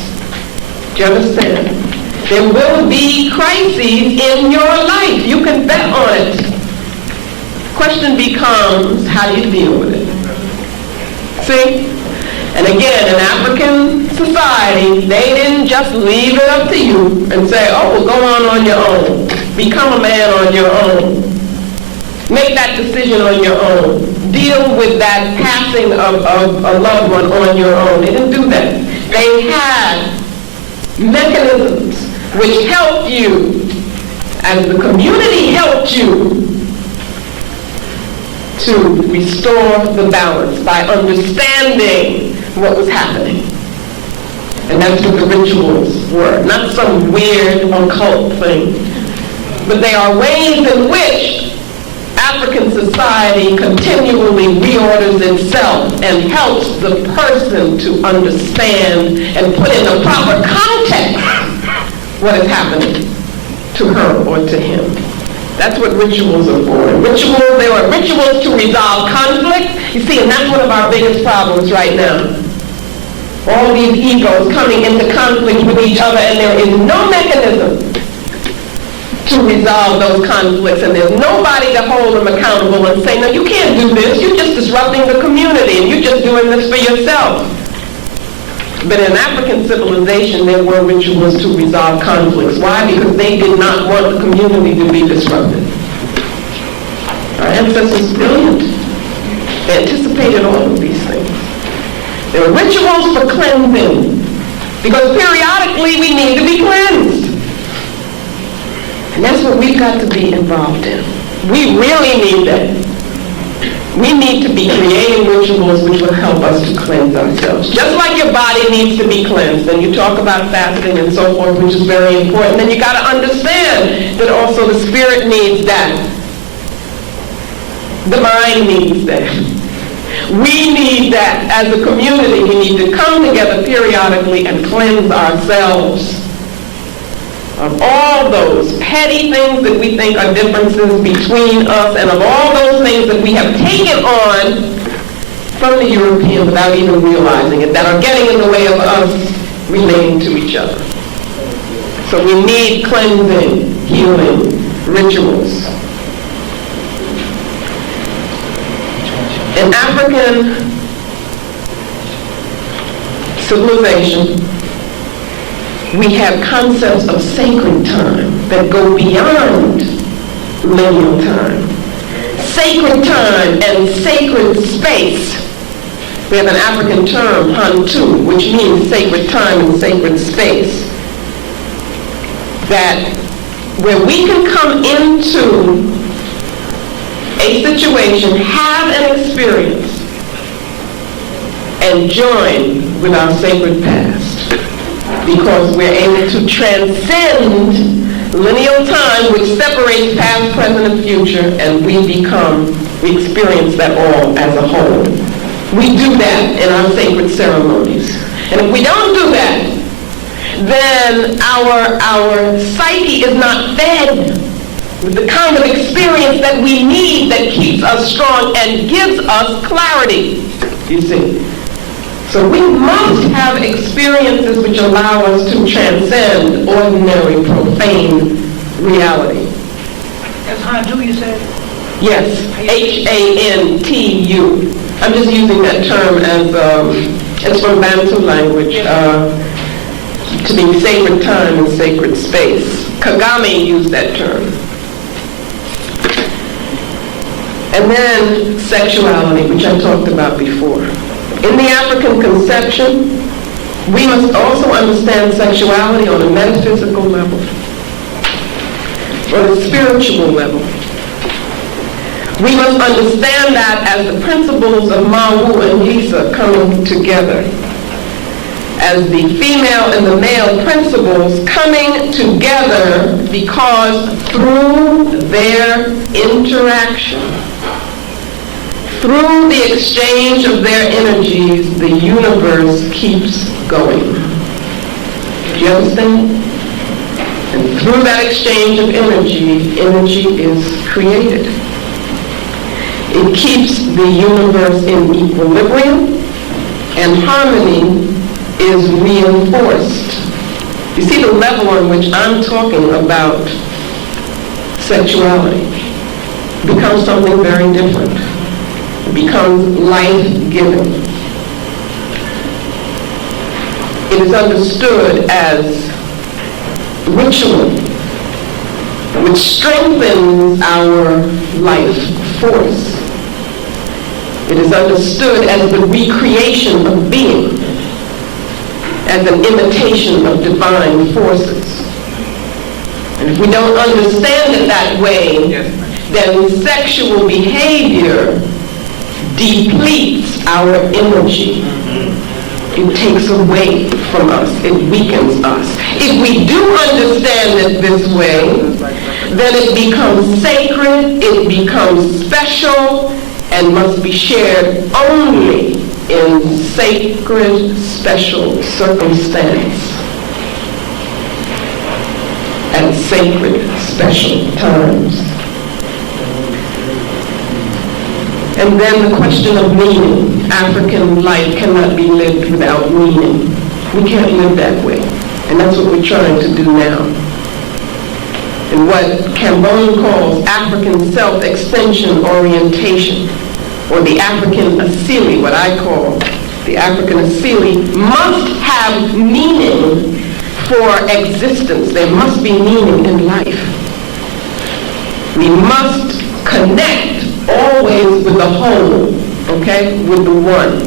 Do you understand? There will be crises in your life. You can bet on it. Question becomes, how do you deal with it? See? And again, in African society, they didn't just leave it up to you and say, oh, well, go on your own. Become a man on your own. Make that decision on your own. Deal with that passing of a loved one on your own. They didn't do that. They had mechanisms which helped you, as the community helped you, to restore the balance by understanding what was happening. And that's what the rituals were. Not some weird occult thing, but they are ways in which African society continually reorders itself and helps the person to understand and put in the proper context what is happening to her or to him. That's what rituals are for. They are rituals to resolve conflict. You see, and that's one of our biggest problems right now. All these egos coming into conflict with each other, and there is no mechanism to resolve those conflicts, and there's nobody to hold them accountable and say, no, you can't do this. You're just disrupting the community, and you're just doing this for yourself. But in African civilization, there were rituals to resolve conflicts. Why? Because they did not want the community to be disrupted. Our ancestors were brilliant. They anticipated all of these things. There were rituals for cleansing, because periodically we need to be cleansed. And that's what we've got to be involved in. We really need that. We need to be creating rituals which will help us to cleanse ourselves. Just like your body needs to be cleansed, and you talk about fasting and so forth, which is very important, then you got to understand that also the spirit needs that. The mind needs that. We need that as a community. We need to come together periodically and cleanse ourselves of all those petty things that we think are differences between us, and of all those things that we have taken on from the Europeans without even realizing it, that are getting in the way of us relating to each other. So we need cleansing, healing, rituals. In African civilization, we have concepts of sacred time that go beyond lineal time. Sacred time and sacred space. We have an African term, Hantu, which means sacred time and sacred space. That where we can come into a situation, have an experience, and join with our sacred past. Because we're able to transcend lineal time, which separates past, present, and future, and we experience that all as a whole. We do that in our sacred ceremonies. And if we don't do that, then our psyche is not fed with the kind of experience that we need that keeps us strong and gives us clarity, you see. So we must have experiences which allow us to transcend ordinary, profane reality. That's Hantu, you said? Yes, Hantu. I'm just using that term as, it's from Bantu language, to mean sacred time and sacred space. Kagame used that term. And then sexuality, which I talked about before. In the African conception, we must also understand sexuality on a metaphysical level, on a spiritual level. We must understand that as the principles of Mawu and Lisa coming together, as the female and the male principles coming together, because through their interaction, through the exchange of their energies, the universe keeps going. Do you understand? And through that exchange of energy, energy is created. It keeps the universe in equilibrium, and harmony is reinforced. You see the level on which I'm talking about sexuality becomes something very different. It becomes life-giving. It is understood as ritual, which strengthens our life force. It is understood as the recreation of being, as an imitation of divine forces. And if we don't understand it that way, then sexual behavior depletes our energy. It takes away from us. It weakens us. If we do understand it this way, then it becomes sacred, it becomes special, and must be shared only in sacred, special circumstance, at sacred, special times. And then the question of meaning. African life cannot be lived without meaning. We can't live that way. And that's what we're trying to do now. And what Cambone calls African self-extension orientation, or the African Asili, what I call the African Asili, must have meaning for existence. There must be meaning in life. We must connect always with the whole, okay, with the one.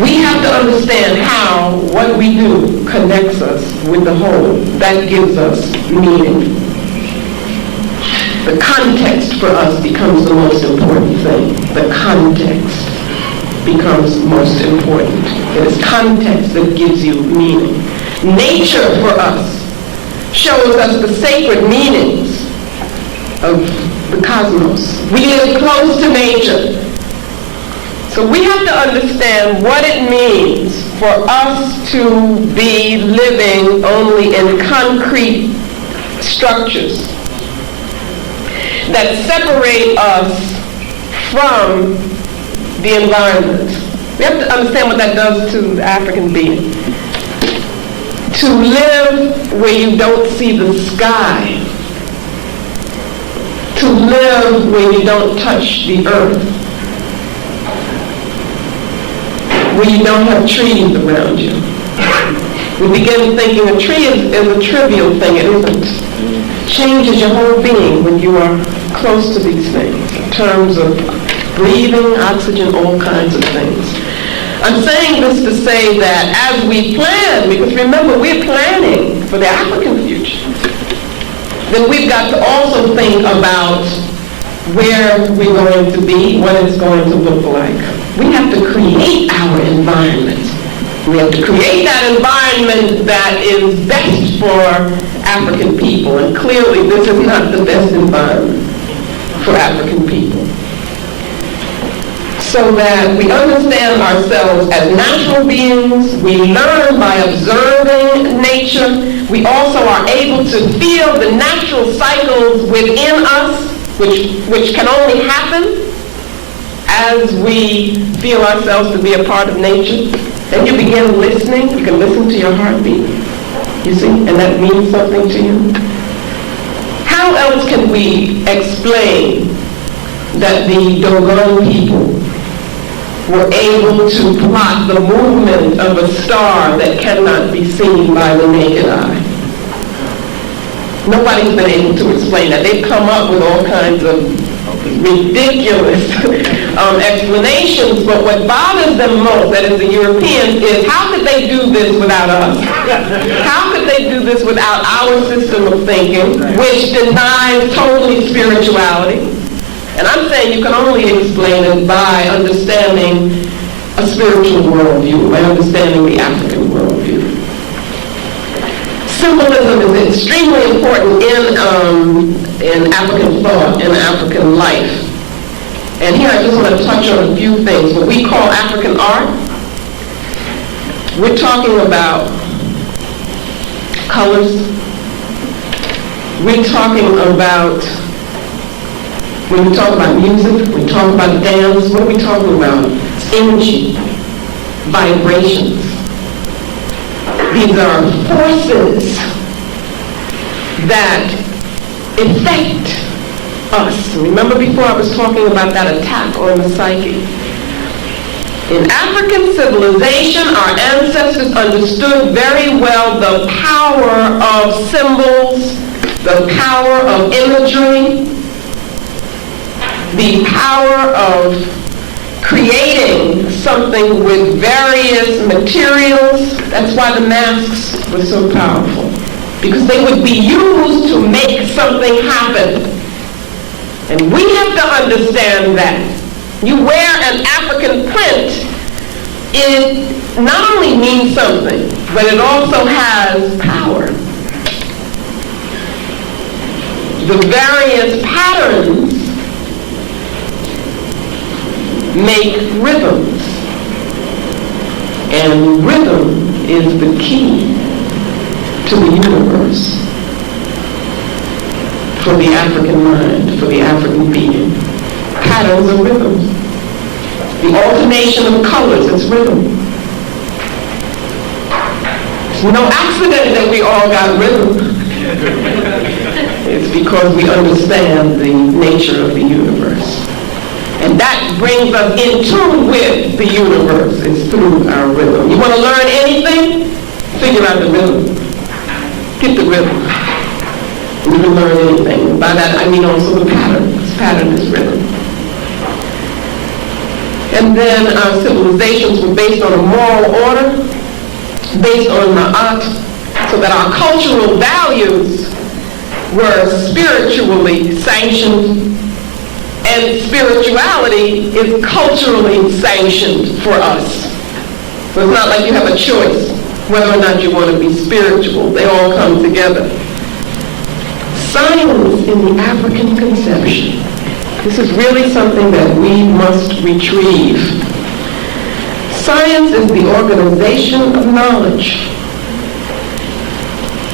We have to understand how what we do connects us with the whole. That gives us meaning. The context for us becomes the most important thing. The context becomes most important. It is context that gives you meaning. Nature for us shows us the sacred meanings of the cosmos. We live close to nature. So we have to understand what it means for us to be living only in concrete structures that separate us from the environment. We have to understand what that does to the African being. To live where you don't see the sky. To live where you don't touch the earth. Where you don't have trees around you. We begin thinking a tree is a trivial thing. It isn't. Changes your whole being when you are close to these things in terms of breathing, oxygen, all kinds of things. I'm saying this to say that as we plan, because remember we're planning for the African future, then we've got to also think about where we're going to be, what it's going to look like. We have to create our environment. We have to create that environment that is best for African people, and clearly this is not the best environment for African people. So that we understand ourselves as natural beings, we learn by observing nature, we also are able to feel the natural cycles within us, which can only happen as we feel ourselves to be a part of nature. Then you begin listening. You can listen to your heartbeat, you see, and that means something to you. How else can we explain that the Dogon people were able to plot the movement of a star that cannot be seen by the naked eye? Nobody's been able to explain that. They've come up with all kinds of ridiculous explanations, but what bothers them most, that is the Europeans, is how could they do this without us? How could they do this without our system of thinking, which denies totally spirituality? And I'm saying you can only explain it by understanding a spiritual worldview, by understanding the African worldview. Symbolism is extremely important in African thought, in African life. And here I just want to touch on a few things. What we call African art, we're talking about colors. We're talking about, when we talk about music, we talk about dance, what are we talking about? It's energy, vibrations. These are forces that affect us. Remember before I was talking about that attack on the psyche. In African civilization, our ancestors understood very well the power of symbols, the power of imagery, the power of creating something with various materials. That's why the masks were so powerful, because they would be used to make something happen. And we have to understand that. You wear an African print, it not only means something, but it also has power. The various patterns make rhythms. And rhythm is the key to the universe for the African mind, for the African being. Patterns of rhythm. The alternation of colors is rhythm. It's no accident that we all got rhythm. It's because we understand the nature of the universe. And that brings us in tune with the universe, is through our rhythm. You want to learn anything? Figure out the rhythm. Get the rhythm. You can learn anything. By that I mean also the pattern. This pattern is rhythm. And then our civilizations were based on a moral order, based on ma'at, so that our cultural values were spiritually sanctioned, and spirituality is culturally sanctioned for us. So it's not like you have a choice whether or not you want to be spiritual. They all come together. Silence in the African conception. This is really something that we must retrieve Science is the organization of knowledge,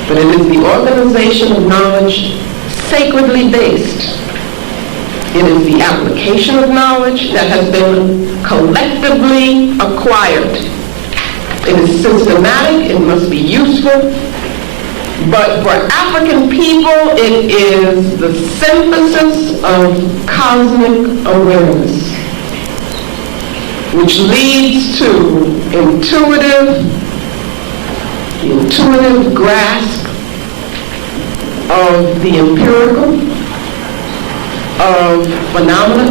but it is the organization of knowledge sacredly based. It is the application of knowledge that has been collectively acquired. It is systematic, it must be useful, but for African people, it is the synthesis of cosmic awareness, which leads to intuitive grasp of the empirical, of phenomena,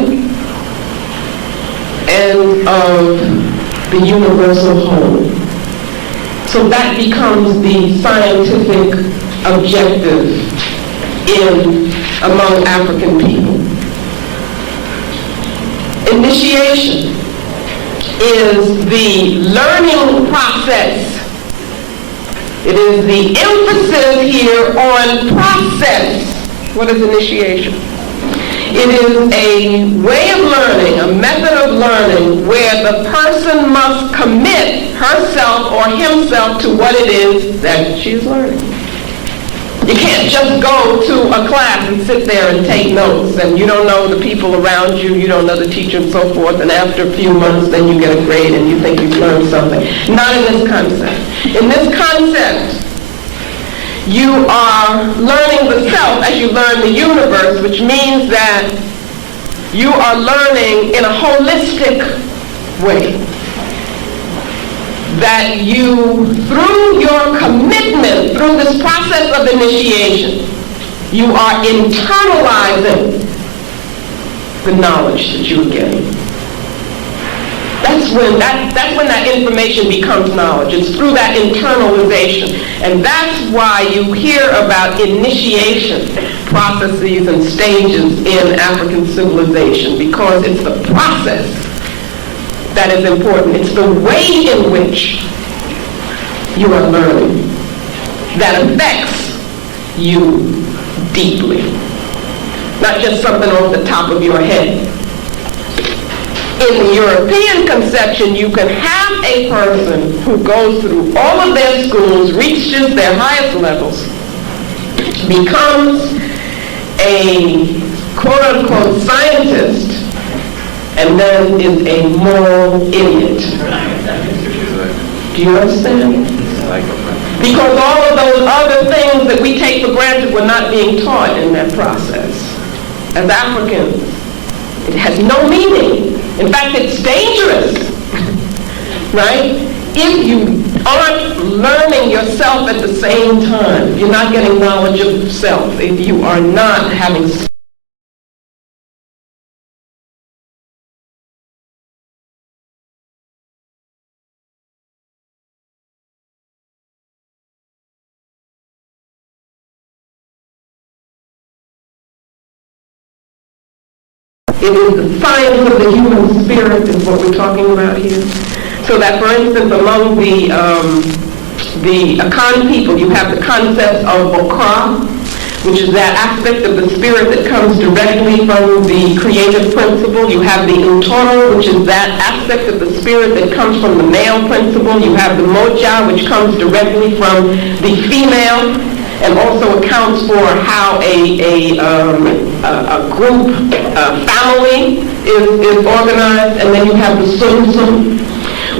and of the universal whole. So that becomes the scientific objective among African people. Initiation is the learning process. It is the emphasis here on process. What is initiation? It is a way of learning, a method of learning where the person must commit herself or himself to what it is that she's learning. You can't just go to a class and sit there and take notes, and you don't know the people around you, you don't know the teacher and so forth, and after a few months then you get a grade and you think you've learned something. Not in this concept. In this concept, you are learning the self as you learn the universe, which means that you are learning in a holistic way. That you, through your commitment, through this process of initiation, you are internalizing the knowledge that you are getting. That's when that information becomes knowledge. It's through that internalization. And that's why you hear about initiation processes and stages in African civilization, because it's the process that is important. It's the way in which you are learning that affects you deeply. Not just something off the top of your head. In the European conception, you can have a person who goes through all of their schools, reaches their highest levels, becomes a quote-unquote scientist, and then is a moral idiot. Do you understand? Because all of those other things that we take for granted were not being taught in that process. As Africans, it has no meaning. In fact, it's dangerous, right? If you aren't learning yourself at the same time, if you're not getting knowledge of self, if you are not having it is the science of the human spirit is what we're talking about here. So that, for instance, among the Akan people, you have the concept of Okra, which is that aspect of the spirit that comes directly from the creative principle. You have the Utoro, which is that aspect of the spirit that comes from the male principle. You have the Moja, which comes directly from the female, and also accounts for how a group, a family is organized. And then you have the Sum,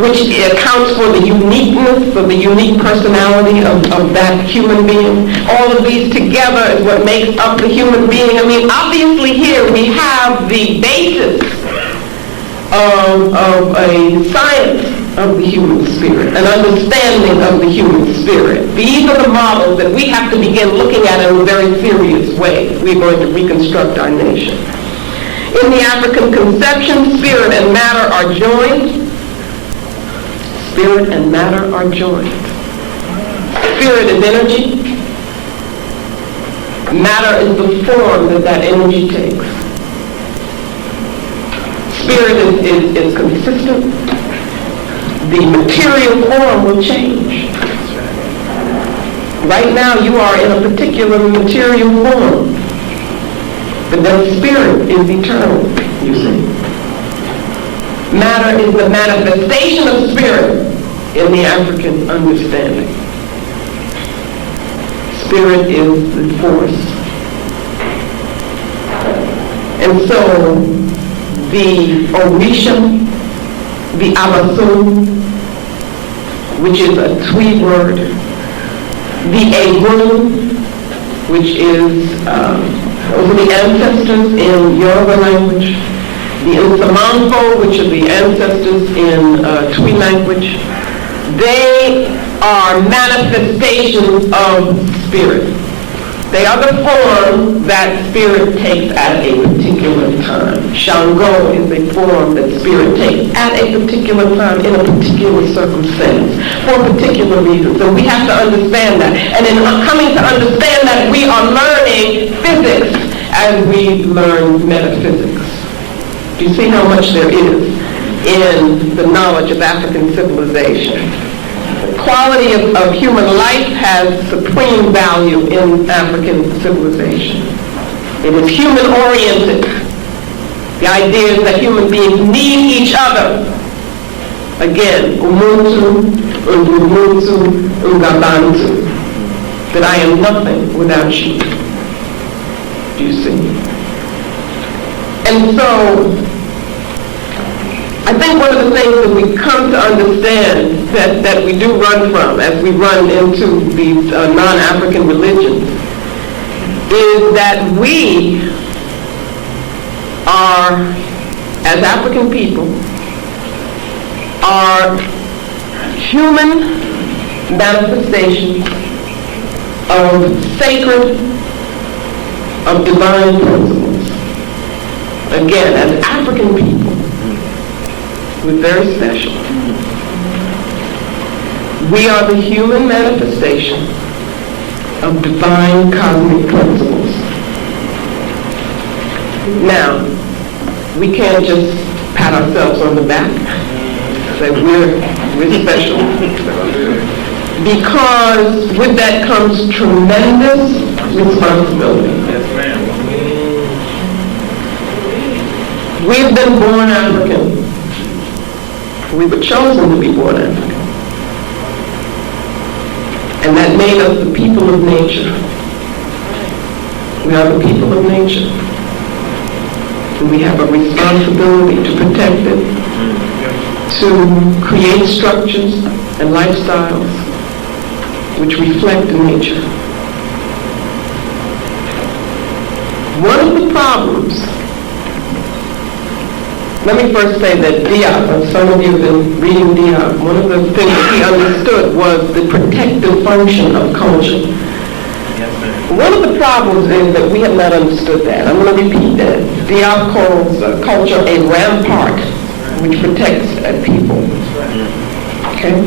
which accounts for the uniqueness, for the unique personality of that human being. All of these together is what makes up the human being. I mean, obviously here we have the basis of a science of the human spirit, an understanding of the human spirit. These are the models that we have to begin looking at in a very serious way if we're going to reconstruct our nation. In the African conception, spirit and matter are joined. Spirit and matter are joined. Spirit is energy. Matter is the form that energy takes. Spirit is consistent. The material form will change. Right now you are in a particular material form, but then spirit is eternal, you see. Matter is the manifestation of spirit in the African understanding. Spirit is the force. And so the Orisha, the Abasun, which is a Twi word, the Egun, which is, those are the ancestors in Yoruba language, the Nsamanfo, which are the ancestors in Twi language, they are manifestations of spirit. They are the form that spirit takes at a particular time. Shango is a form that spirit takes at a particular time in a particular circumstance for a particular reason. So we have to understand that. And in coming to understand that, we are learning physics as we learn metaphysics. Do you see how much there is in the knowledge of African civilization? The quality of human life has supreme value in African civilization. It is human-oriented. The idea is that human beings need each other. Again, umuntu, ungumuntu, ungabantu. That I am nothing without you. Do you see? And so, I think one of the things that we come to understand that we do run from as we run into these non-African religions is that we are, as African people, are human manifestations of sacred, of divine principles. Again, as African people, we're very special. We are the human manifestation of divine cosmic principles. Now, we can't just pat ourselves on the back, say we're special. Because with that comes tremendous responsibility. Yes, ma'am. We've been born African. We were chosen to be born African. And that made us the people of nature. We are the people of nature. And we have a responsibility to protect it, to create structures and lifestyles which reflect nature. One of the problems, let me first say that Diop, some of you have been reading Diop, one of the things that he understood was the protective function of culture. One of the problems is that we have not understood that. I'm going to repeat that. Diop calls culture a rampart which protects people. Okay?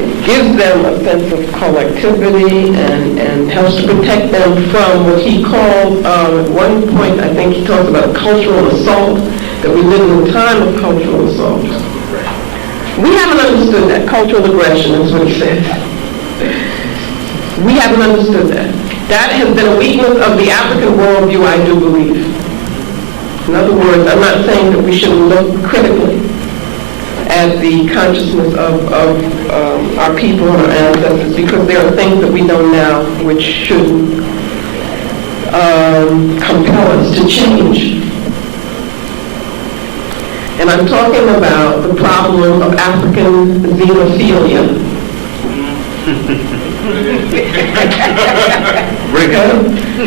It gives them a sense of collectivity and helps to protect them from what he called, at one point I think he talks about cultural assault, that we live in a time of cultural assault. We haven't understood that. Cultural aggression is what he says. We haven't understood that. That has been a weakness of the African worldview, I do believe. In other words, I'm not saying that we shouldn't look critically at the consciousness of our people and our ancestors, because there are things that we know now which should compel us to change. And I'm talking about the problem of African xenophilia.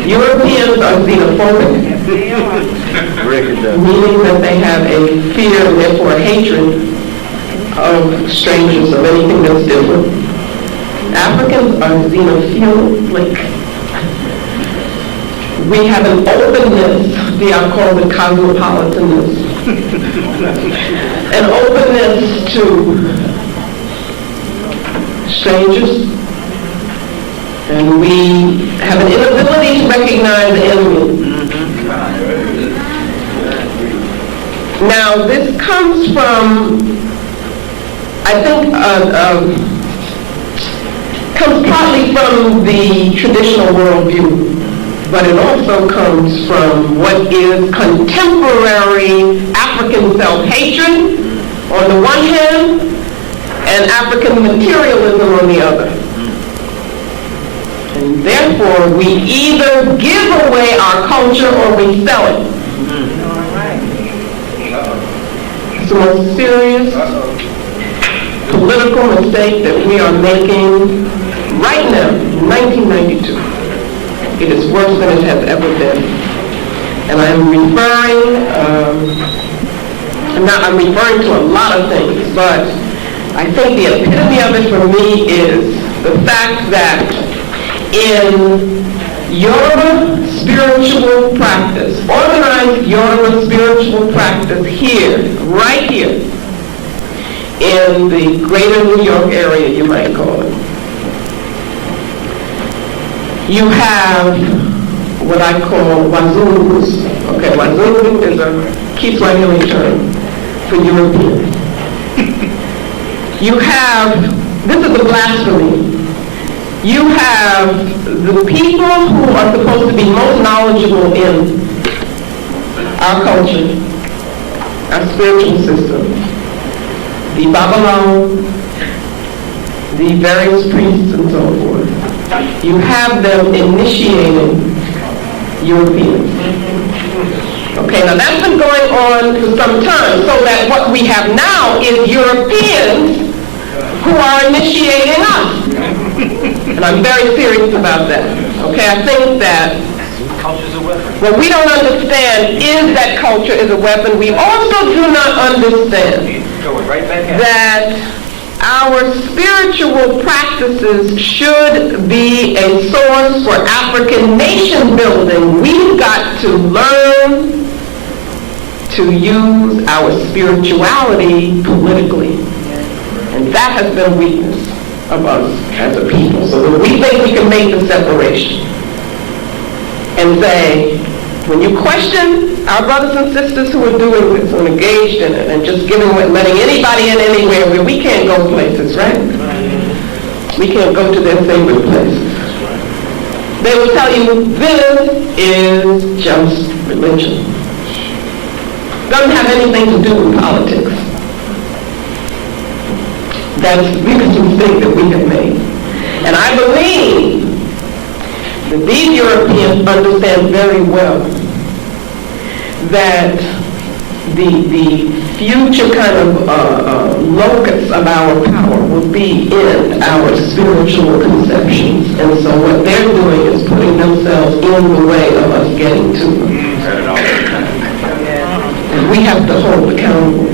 Europeans are xenophobic, meaning that they have a fear and therefore a hatred of strangers, of anything that's different. Africans are xenophilic. We have an openness, I call it cosmopolitanness, an openness to strangers, and we have an inability to recognize the enemy. Now, this comes from, I think, comes partly from the traditional worldview, but it also comes from what is contemporary African self-hatred on the one hand and African materialism on the other. And therefore, we either give away our culture or we sell it. It's the most serious political mistake that we are making right now, 1992. It is worse than it has ever been. And I'm referring to a lot of things, but I think the epitome of it for me is the fact that in Yoruba spiritual practice, organized Yoruba spiritual practice here, right here, in the greater New York area, you might call it, you have what I call wazungus. Okay, wazungu is a Kiswahili term for European. You have, this is a blasphemy. You have the people who are supposed to be most knowledgeable in our culture, our spiritual system, the Babalawo, the various priests and so forth. You have them initiating Europeans. Okay, now that's been going on for some time, so that what we have now is Europeans who are initiating us. And I'm very serious about that. Okay, I think that what we don't understand is that culture is a weapon. We also do not understand that our spiritual practices should be a source for African nation building. We've got to learn to use our spirituality politically. And that has been a weakness of us as a people. So when we think we can make the separation and say, when you question our brothers and sisters who are doing this and engaged in it and just letting anybody in anywhere where we can't go places, right? We can't go to their favorite places. They will tell you this is just religion. Doesn't have anything to do with politics. That's the biggest mistake that we have made. And I believe that these Europeans understand very well that the future kind of locus of our power will be in our spiritual conceptions. And so what they're doing is putting themselves in the way of us getting to them. And we have to hold accountable.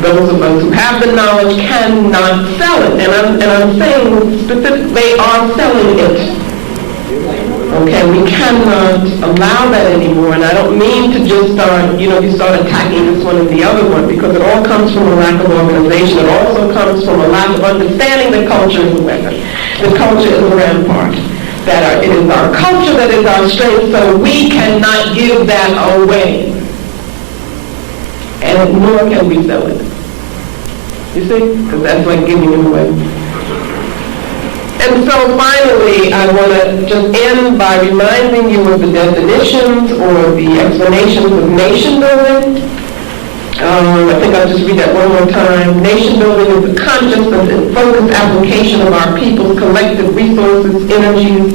Those of us who have the knowledge cannot sell it. And I'm saying specifically, they are selling it. Okay, we cannot allow that anymore. And I don't mean to just start, you start attacking this one and the other one, because it all comes from a lack of organization. It also comes from a lack of understanding that culture is a weapon. The culture is a rampart. It is our culture that is our strength, so we cannot give that away. And nor can we sell it. You see? Because that's like giving it away. And so finally, I want to just end by reminding you of the definitions or the explanations of nation building. I think I'll just read that one more time. Nation building is the conscious and focused application of our people's collective resources, energies,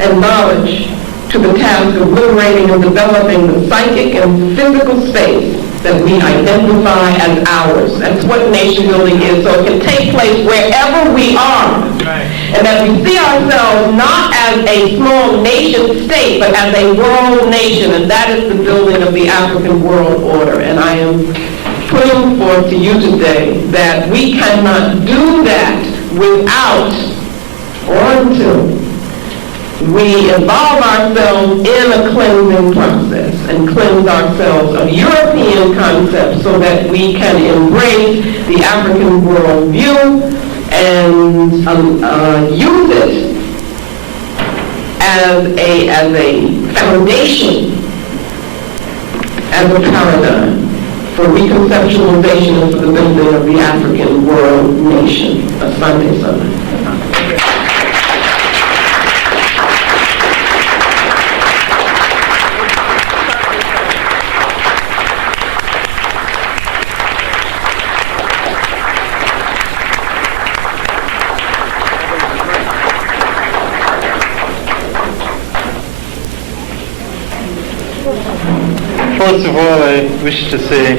and knowledge to the task of liberating and developing the psychic and physical space that we identify as ours. That's what nation building is. So it can take place wherever we are. And that we see ourselves not as a small nation state, but as a world nation. And that is the building of the African world order. And I am putting forth to you today that we cannot do that without or until we involve ourselves in a cleansing process and cleanse ourselves of European concepts so that we can embrace the African worldview and use it as a foundation, as a paradigm for reconceptualization of the building of the African world nation. Asante Sana. First of all, I wish to say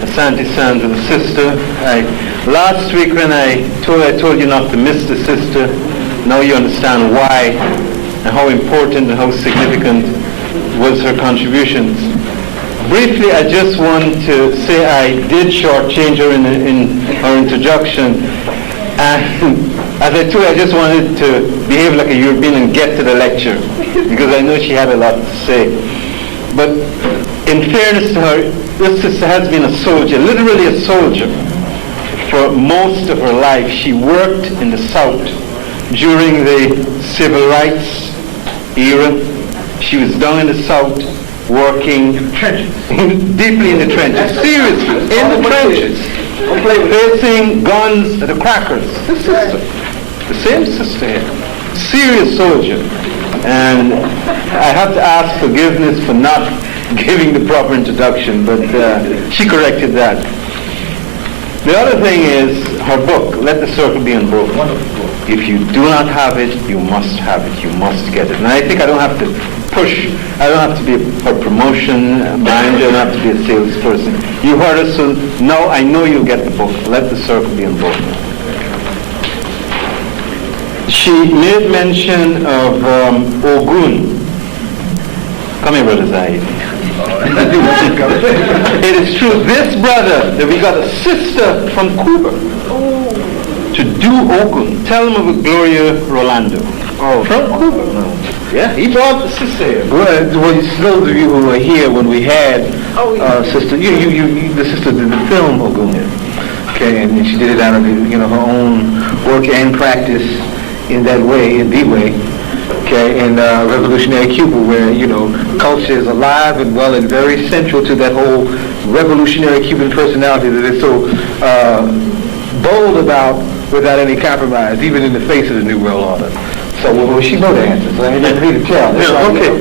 Asante San to the sister. Last week when I told you not to miss the sister, now you understand why and how important and how significant was her contributions. Briefly, I just want to say I did shortchange her in her introduction. And as I told you, I just wanted to behave like a European and get to the lecture because I know she had a lot to say. But in fairness to her, this sister has been a soldier, literally a soldier, for most of her life. She worked in the South during the civil rights era. She was down in the South working deeply in the trenches, seriously, in the trenches, facing guns, the crackers. This sister, the same sister here, serious soldier. And I have to ask forgiveness for not giving the proper introduction, but she corrected that. The other thing is her book, Let the Circle Be Unbroken. If you do not have it, you must have it. You must get it. And I think I don't have to push. I don't have to be her promotion manager. I don't have to be a salesperson. You heard us, so now I know you'll get the book. Let the Circle Be Unbroken. She made mention of Ogun. Come here, Brother Zaid. It is true. This brother, that we got a sister from Cuba to do Ogun. Tell him of Gloria Rolando. Oh, from Cuba. Yeah, he brought the sister here. Well, those of you who were here when we had sister, the sister did the film Ogun. Okay, and she did it out of her own work and practice in that way, in the way. Okay, in revolutionary Cuba, where culture is alive and well and very central to that whole revolutionary Cuban personality that is so bold about without any compromise, even in the face of the New World Order. So well, she know the answer, so I didn't need to tell. Okay.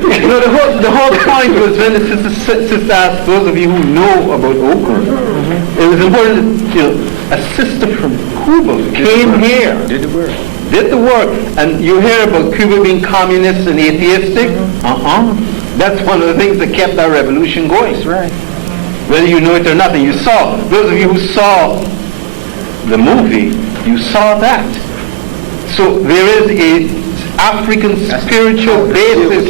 The whole point was when the sister asked those of you who know about Ogun, it was important that, a sister from Cuba came here. Did the work, and you hear about Cuba being communist and atheistic. That's one of the things that kept our revolution going. That's right. Whether you know it or not, and you saw, those of you who saw the movie, you saw that. So there is a African spiritual basis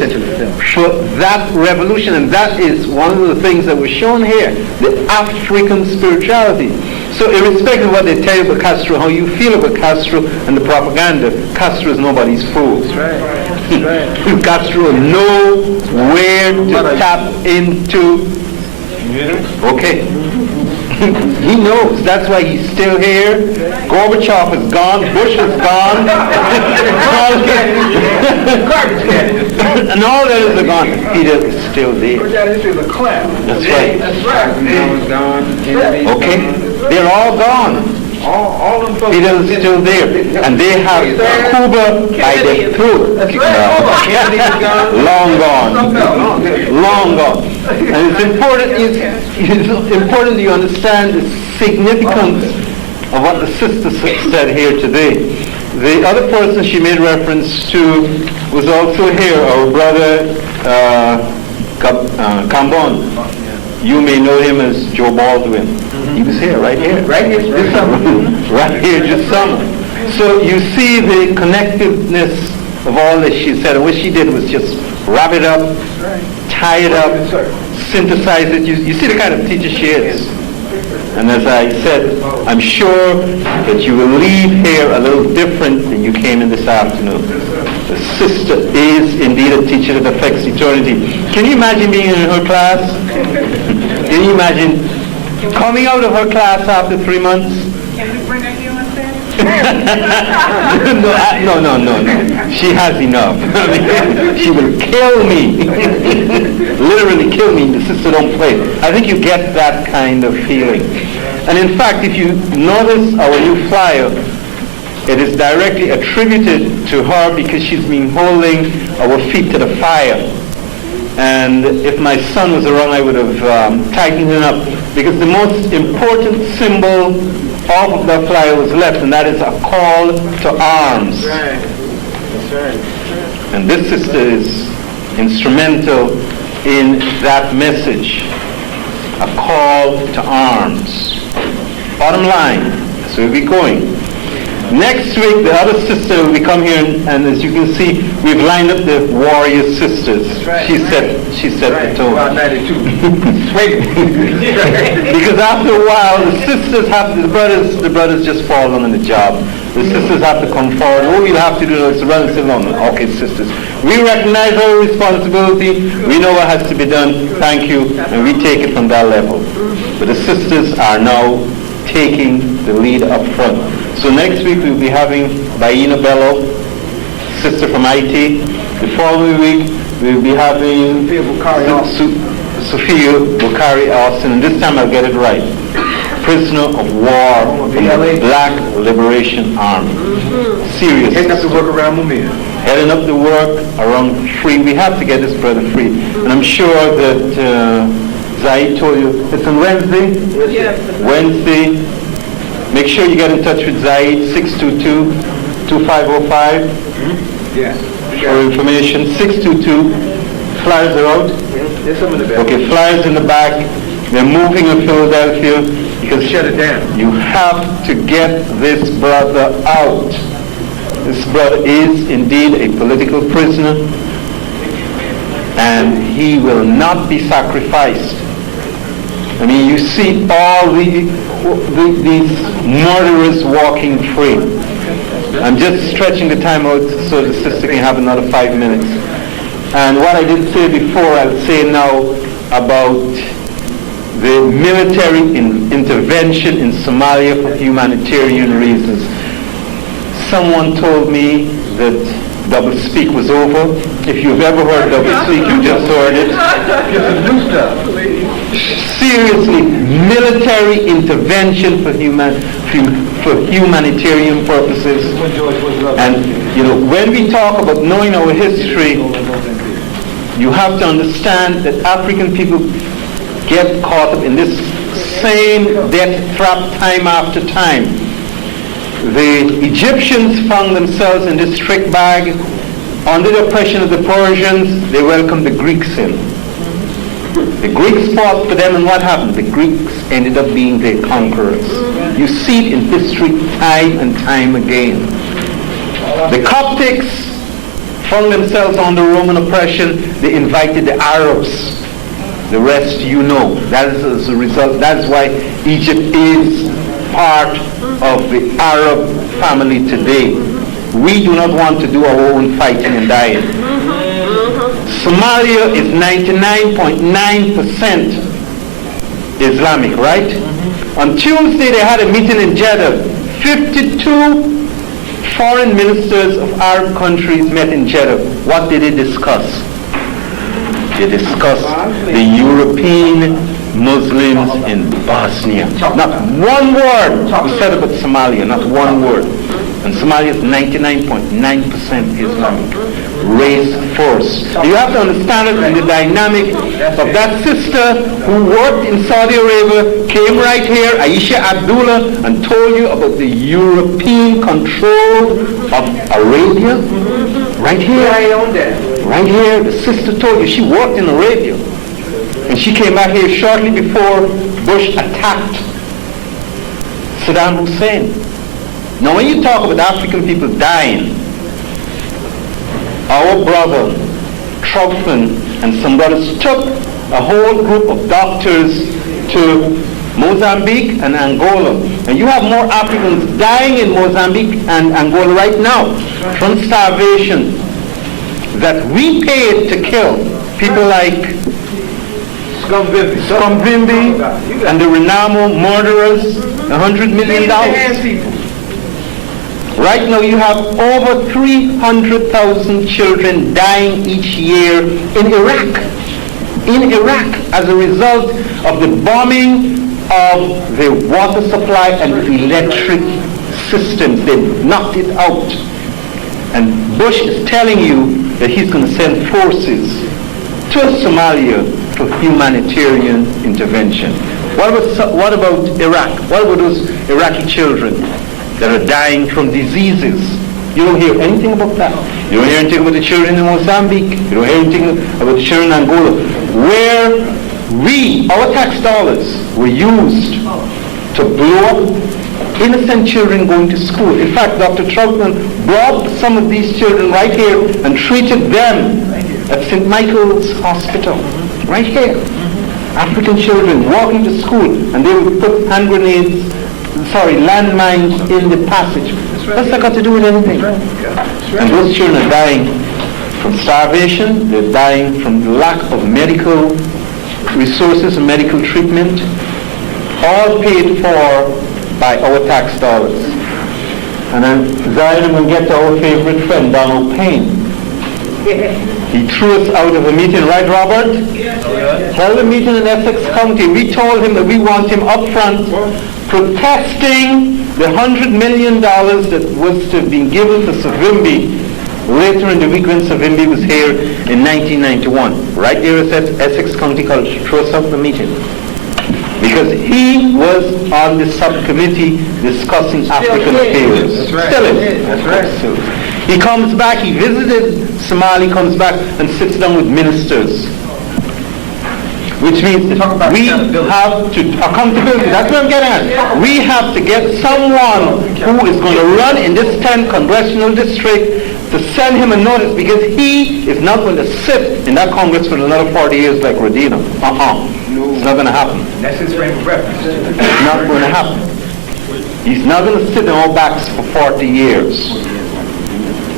for that revolution, and that is one of the things that was shown here, the African spirituality. So irrespective of what they tell you about Castro, how you feel about Castro and the propaganda, Castro is nobody's fool. That's right. Castro knows where to tap into. Okay. He knows. That's why he's still here. Gorbachev is gone. Bush is gone. And all that is gone. Fidel is still there. That's right. That's right. Okay. They're all gone. All them folks. Fidel is still there. And they have Cuba by their throat. Long gone. Long gone. And it's important you understand the significance of what the sister said here today. The other person she made reference to was also here, our brother Cambon. You may know him as Joe Baldwin. He was here, right here. Right here, this summer. Right here, this summer. So you see the connectiveness of all that she said. And what she did was just wrap it up, tie it up, synthesize it. You see the kind of teacher she is. And as I said, I'm sure that you will leave here a little different than you came in this afternoon. The sister is indeed a teacher that affects eternity. Can you imagine being in her class? Can you imagine coming out of her class after 3 months? Can we bring her here one day? No. She has enough. She will kill me. Literally kill me. The sister don't play. I think you get that kind of feeling. And in fact, if you notice our new flyer, it is directly attributed to her because she's been holding our feet to the fire. And if my son was around, I would have tightened it up, because the most important symbol of the flyer was left, and that is a call to arms. That's right. And this sister is instrumental in that message, a call to arms. Bottom line, so we'll be going. Next week, the other sister will come here, and as you can see, we've lined up the warrior sisters. She set the tone. About 92. Because after a while, the sisters have, the brothers just fall on the job. The sisters have to come forward. All you have to do is run and say, no, okay, sisters, we recognize our responsibility. We know what has to be done. Thank you. And we take it from that level. But the sisters are now taking the lead up front. So next week we'll be having Baina Bello, sister from IT. The following week we'll be having Sophia Bukari Austin, and this time I'll get it right. Prisoner of war from the Black Liberation Army. Serious. Heading up the work around Mumia. Heading up the work around free. We have to get this brother free. And I'm sure that Zaid told you, it's on Wednesday? Yes. Wednesday. Make sure you get in touch with Zaid, 622-2505. Yeah. For information, 622. Flyers are out. There's some in the back. Okay, flyers in the back. They're moving in Philadelphia. Because Shut it down. you have to get this brother out. This brother is indeed a political prisoner, and he will not be sacrificed. I mean, you see all these murderers walking free. I'm just stretching the time out so the sister can have another 5 minutes. And what I didn't say before, I'll say now about the military intervention in Somalia for humanitarian reasons. Someone told me that double-speak was over. If you've ever heard double-speak, you just heard it. Get some new stuff. Seriously, military intervention for humanitarian purposes. And, you know, when we talk about knowing our history, you have to understand that African people get caught up in this same death trap time after time. The Egyptians found themselves in this trick bag. Under the oppression of the Persians, they welcomed the Greeks in. The Greeks fought for them, and what happened? The Greeks ended up being their conquerors. You see it in history time and time again. The Coptics found themselves under Roman oppression. They invited the Arabs. The rest you know. That is as a result. That's why Egypt is part of the Arab family today. We do not want to do our own fighting and dying. Somalia is 99.9% Islamic, right? On Tuesday they had a meeting in Jeddah. 52 foreign ministers of Arab countries met in Jeddah. What did they discuss? They discussed the European Muslims in Bosnia. Not one word was said about Somalia, not one word. And Somalia is 99.9% Islamic. Race first. You have to understand it in the dynamic of that sister who worked in Saudi Arabia, came right here, Aisha Abdullah, and told you about the European control of Arabia. Right here. Right here, the sister told you she worked in Arabia. And she came back here shortly before Bush attacked Saddam Hussein. Now when you talk about African people dying, our brother Troutman and some brothers took a whole group of doctors to Mozambique and Angola. And you have more Africans dying in Mozambique and Angola right now from starvation that we paid to kill people like Scumvimbi and the Renamo murderers, $100 million. Right now you have over 300,000 children dying each year in Iraq. In Iraq as a result of the bombing of the water supply and the electric systems. They knocked it out. And Bush is telling you that he's going to send forces to Somalia for humanitarian intervention. What about Iraq? What about those Iraqi children that are dying from diseases? You don't hear anything about that. You don't hear anything about the children in Mozambique. You don't hear anything about the children in Angola, where our tax dollars were used to blow up innocent children going to school. In fact, Dr. Troutman brought some of these children right here and treated them at St. Michael's Hospital, right here. African children walking to school, and they would put landmines in the passage. What's that got to do with anything? And those children are dying from starvation, they're dying from the lack of medical resources and medical treatment, all paid for by our tax dollars. And then Zion will get to our favorite friend, Donald Payne. He threw us out of a meeting, right, Robert? Held a meeting in Essex County. We told him that we want him up front protesting the $100 million that was to have been given to Savimbi later in the week when Savimbi was here in 1991. Right there at Essex County College. Threw us out of the meeting. Because he was on the subcommittee discussing African affairs. Still is. That's right. He comes back, he visited Somalia, comes back and sits down with ministers. Which means we have to, accountability, that's what I'm getting at. We have to get someone who is going to run in this 10th congressional district to send him a notice, because he is not going to sit in that Congress for another 40 years like Rodina. It's not going to happen. That's his frame of reference. It's not going to happen. He's not going to sit on our backs for 40 years.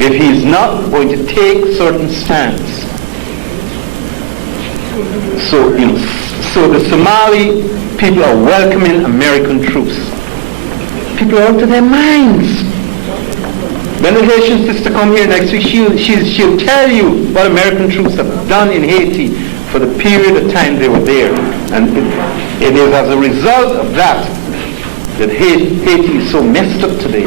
If he's not going to take certain stands. So the Somali people are welcoming American troops. People are out of their minds. When the Haitian sister come here next week, she'll tell you what American troops have done in Haiti for the period of time they were there. And it is as a result of that Haiti is so messed up today.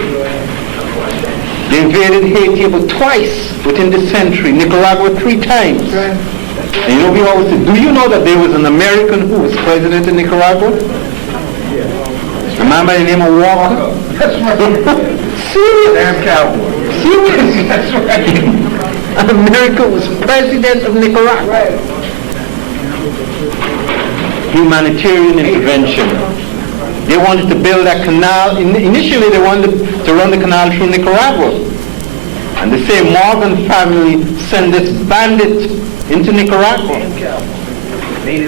They invaded Haiti about twice within this century, Nicaragua 3 times. And you know, we always say, do you know that there was an American who was president in Nicaragua? A man by the name of Walker? That's right. Serious? Damn cowboy. Serious? That's right. America was president of Nicaragua. Humanitarian intervention. They wanted to build that canal. Initially, they wanted to run the canal through Nicaragua. And the same Morgan family sent this bandit into Nicaragua.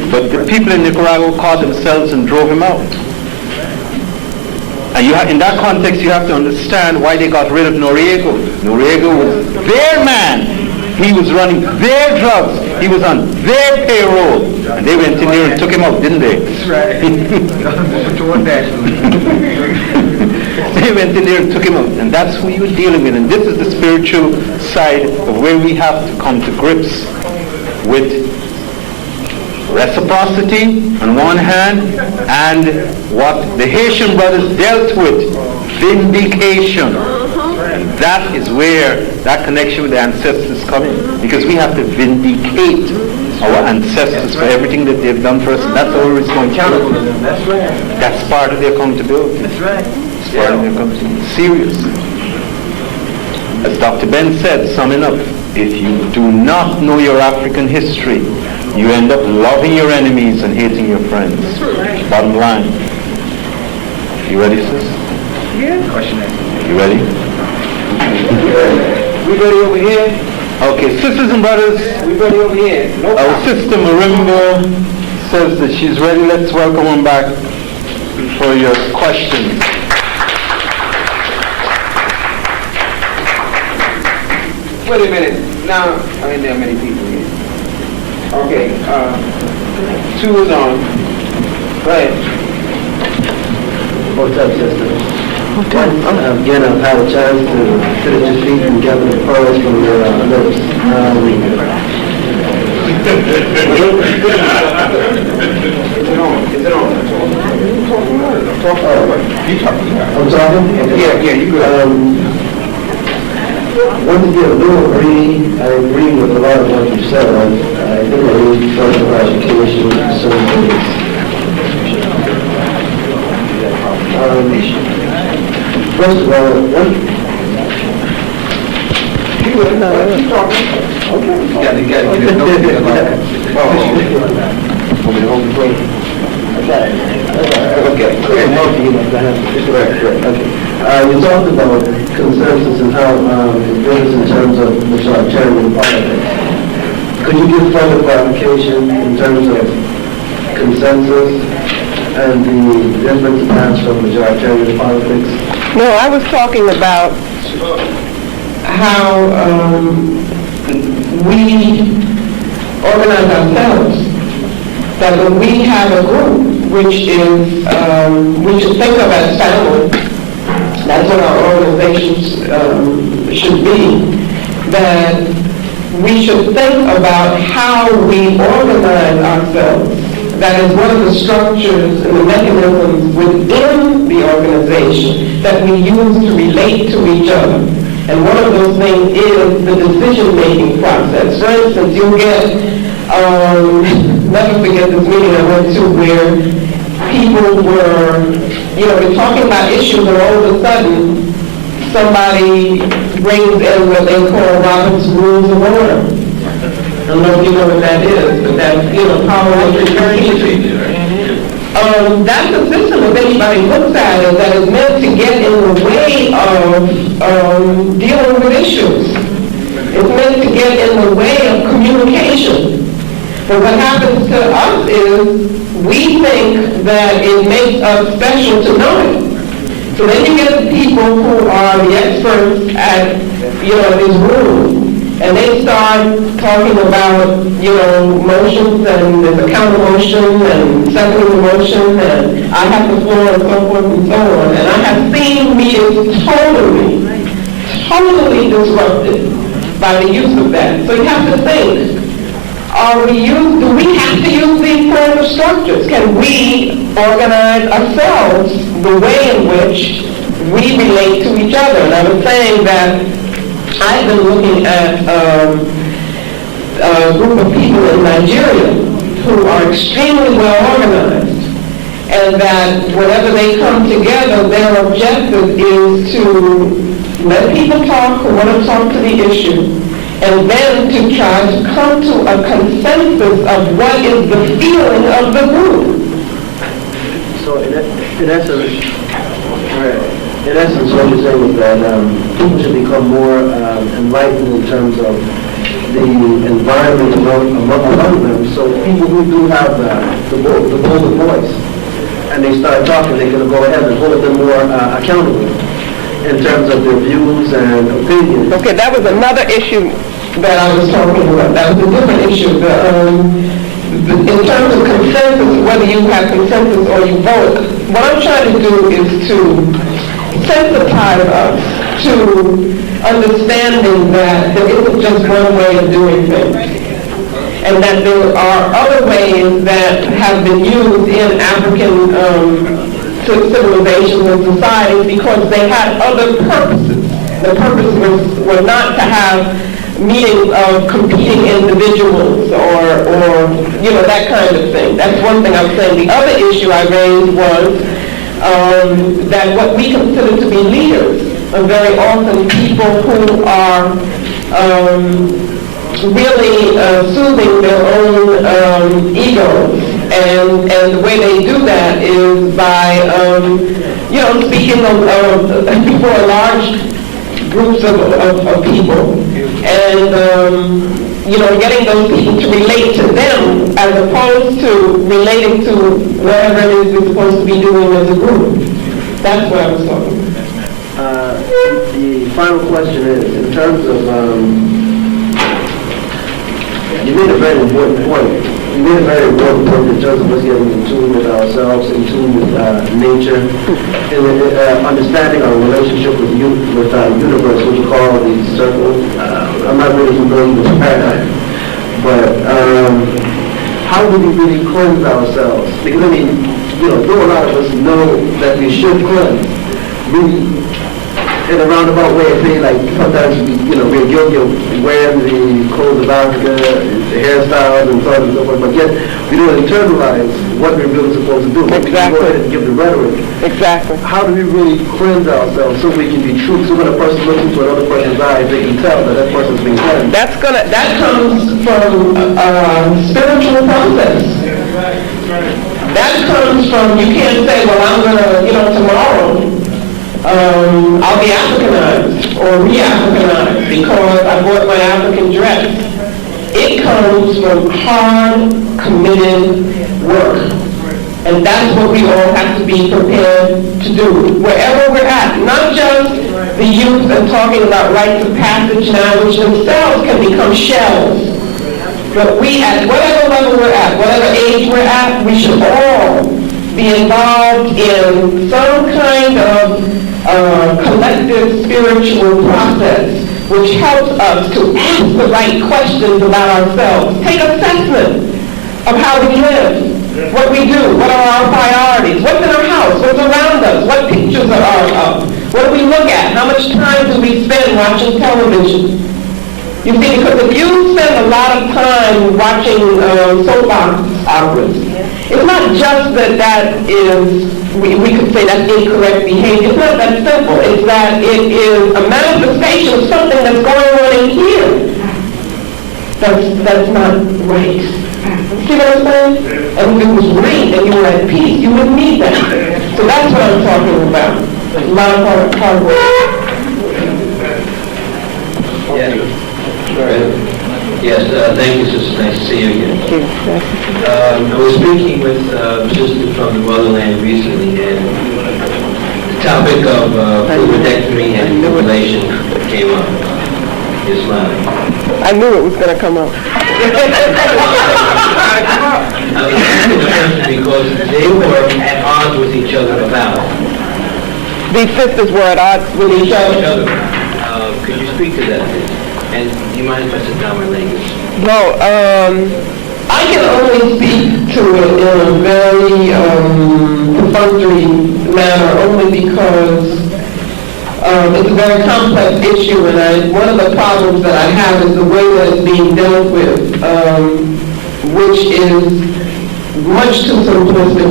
But the people in Nicaragua caught themselves and drove him out. And in that context, you have to understand why they got rid of Noriega. Noriega was their man. He was running their drugs. He was on their payroll. And they went in there and took him out, didn't they? That's right. They went in there and took him out. And that's who you're dealing with. And this is the spiritual side of where we have to come to grips with reciprocity on one hand, and what the Haitian brothers dealt with, vindication. That is where that connection with the ancestors comes in, because we have to vindicate our ancestors for everything that they've done for us. And that's our responsibility. That's right. That's part of their accountability. That's right. It's part of their accountability. Serious. As Dr. Ben said, summing up, if you do not know your African history, you end up loving your enemies and hating your friends. Bottom line. You ready, sis? Yeah. Question. You ready? We ready over here? Okay, sisters and brothers, We ready over here? No our sister Marimba says that she's ready. Let's welcome her back for your questions. Wait a minute. Now, I mean, there are many people here. Okay, 2 is on. Go ahead. What's up, sister? Again, I've had a chance to sit at your feet and gather the pearls from your lips. Is it on? Is it on? You talking? I'm talking? Okay. Yeah, you good. Wanted to give a little agree. I agree with a lot of what you said. I think I need further education in certain things. First of all, Keep talking. You gotta get it. Okay. You talked about consensus and how it brings in terms of majoritarian politics. Could you give further clarification in terms of consensus and the difference it has from majoritarian politics? No, I was talking about how we organize ourselves. That when we have a group, which is, we should think of as family, that's what our organizations should be, that we should think about how we organize ourselves. That is one of the structures and the mechanisms within the organization that we use to relate to each other. And one of those things is the decision-making process. For instance, you'll get, never forget this meeting I went to where people were, we're talking about issues and all of a sudden somebody brings in what they call Robert's Rules of Order. I don't know if you know what that is, but that's, parliamentary procedure. That's a system, if anybody looks at it, that is meant to get in the way of dealing with issues. It's meant to get in the way of communication. But what happens to us is we think that it makes us special to know it. So then you get people who are the experts at, these rules, and they start talking about, motions, and there's a counter motion, and second motion, and I have the floor, and so forth and so on. And I have seen meetings totally disrupted by the use of that. So you have to think, do we have to use these kinds of structures? Can we organize ourselves the way in which we relate to each other? And I was saying that I've been looking at a group of people in Nigeria who are extremely well organized, and that whenever they come together, their objective is to let people talk who want to talk to the issue, and then to try to come to a consensus of what is the feeling of the group. So in essence, what you're saying is that people should become more enlightened in terms of the environment among them. So people who do have the bolder voice, and they start talking, they're going to go ahead and hold them more accountable in terms of their views and opinions. Okay, that was another issue that I was talking about. That was a different issue. In terms of consensus, whether you have consensus or you vote, what I'm trying to do is to sensitize us to understanding that there isn't just one way of doing things, and that there are other ways that have been used in African civilizations and societies because they had other purposes. The purpose was not to have meetings of competing individuals or that kind of thing. That's one thing I'm saying. The other issue I raised was that what we consider to be leaders are very often people who are really soothing their own egos. And the way they do that is by, speaking before large groups of people, and getting those people to relate to them as opposed to relating to whatever it is we're supposed to be doing as a group. That's what I was talking about. The final question is, in terms of, you made a very important point. You made a very important point in terms of us getting in tune with ourselves, in tune with nature, and understanding our relationship with the universe, which we call the circle. I'm not really familiar with the paradigm, but how do we really cleanse ourselves? Because though a lot of us know that we should cleanse, in a roundabout way, say like sometimes we're guilty of wearing the clothes of Africa, the hairstyles and so on and so forth, but yet we don't internalize what we're really supposed to do. Exactly. We go ahead and give the rhetoric. Exactly. How do we really cleanse ourselves so we can be true? So when a person looks into another person's eyes, they can tell that person's been cleansed. That comes from spiritual process. That comes from, you can't say, well, I'm going to, tomorrow, I'll be Africanized or re-Africanized because I bought my African dress. It comes from hard, committed work. And that's what we all have to be prepared to do, wherever we're at. Not just the youth and talking about rites of passage now, which themselves can become shells. But we, at whatever level we're at, whatever age we're at, we should all be involved in some kind of collective spiritual process which helps us to ask the right questions about ourselves. Take assessment of how we live, what we do, what are our priorities, what's in our house, what's around us, what pictures are up, what do we look at, how much time do we spend watching television. You see, because if you spend a lot of time watching soap operas, it's not just that is, we could say that's incorrect behavior. It's not that simple. It's that it is a manifestation of something that's going on in here that's not right. See what I'm saying? And if it was right and you were at peace, you wouldn't need that. So that's what I'm talking about. A lot of hard work. Yes, thank you, sister. Nice to see you again. I was speaking with a sister from the motherland recently, and the topic of fluidectomy and fibrillation came up. You're smiling. I knew it was going to come up. I was asking the person because they were at odds with each other about it. These sisters were at odds with each other. Could you speak to that, please? And do you mind if I sit down my legs? No, I can only speak to it in a very perfunctory manner, only because it's a very complex issue, and one of the problems that I have is the way that it's being dealt with, which is much too simplistic.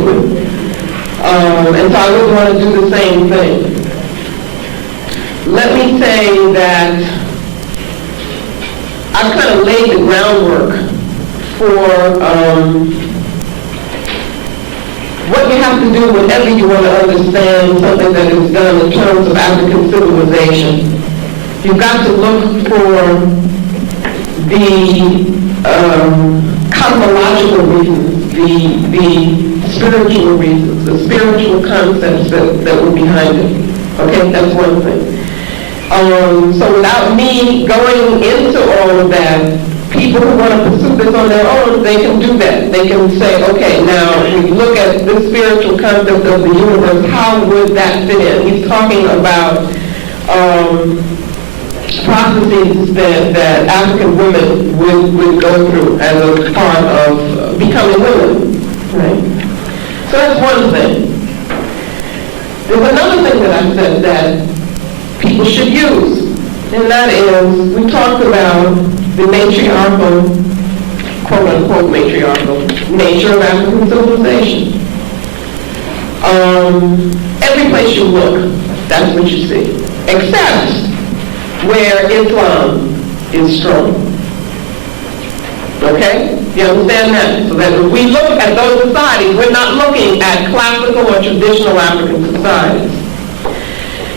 And so I wouldn't want to do the same thing. Let me say that I've kind of laid the groundwork for what you have to do whenever you want to understand something that is done in terms of African civilization. You've got to look for the cosmological reasons, the spiritual reasons, the spiritual concepts that were behind it. Okay, that's one thing. So without me going into all of that, people who want to pursue this on their own, they can do that. They can say, okay, now we look at this spiritual concept of the universe, how would that fit in? He's talking about processes that African women would go through as a part of becoming women, right? So that's one thing. There's another thing that I said that people should use, and that is, we talked about the matriarchal, quote-unquote matriarchal, nature of African civilization. Every place you look, that's what you see, except where Islam is strong. Okay? You understand that? So that if we look at those societies, we're not looking at classical or traditional African societies.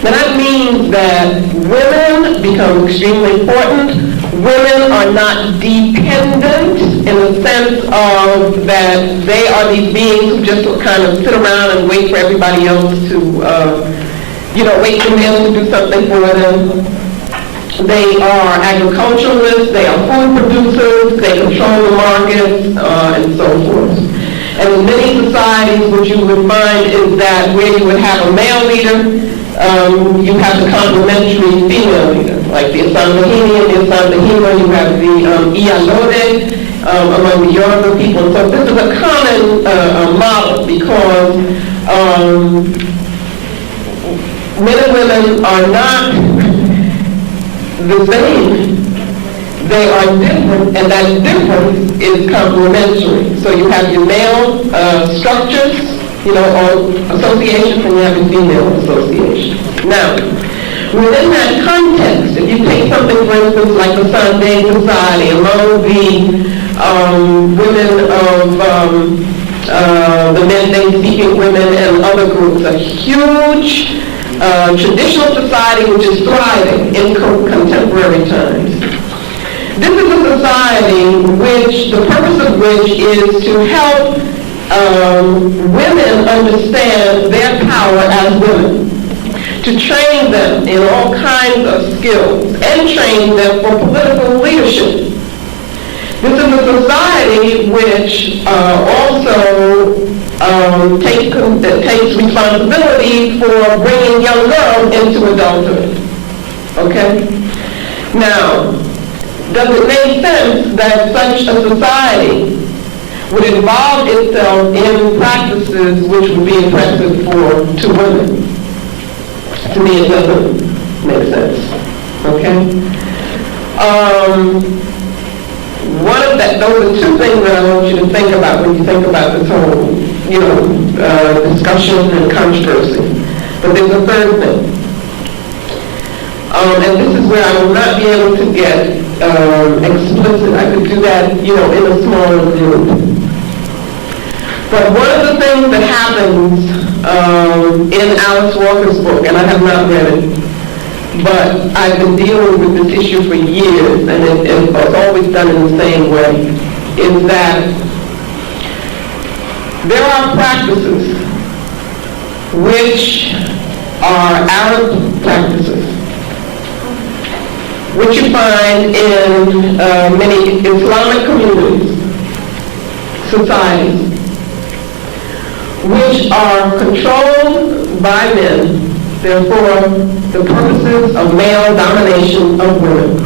Now that means that women become extremely important. Women are not dependent in the sense of that they are these beings who just kind of sit around and wait for everybody else to, wait for men to do something for them. They are agriculturalists, they are food producers, they control the markets, and so forth. And in many societies, what you would find is that where you would have a male leader, you have the complementary female leader, like the Asambahini and the Asambahima, you have the Iyalode among the Yoruba people. So this is a common model because men and women are not the same. They are different, and that difference is complementary. So you have your male structures, or associations, and you have your female association. Now, within that context, if you take something, for instance, like the Sunday Society, among the women of the men-seeking women and other groups, a huge traditional society which is thriving in contemporary times. This is a society which, the purpose of which is to help women understand their power as women, to train them in all kinds of skills, and train them for political leadership. This is a society which also takes responsibility for bringing young girls into adulthood. Okay? Now, does it make sense that such a society would involve itself in practices which would be oppressive to women? To me, it doesn't make sense. Okay? Those are two things that I want you to think about when you think about this whole, discussion and controversy. But there's a third thing. And this is where I will not be able to get explicit. I could do that, in a smaller group. But one of the things that happens in Alice Walker's book, and I have not read it, but I've been dealing with this issue for years, and it's always done in the same way, is that there are practices which are Arab practices, which you find in many Islamic communities, societies, which are controlled by men, therefore the purposes of male domination of women.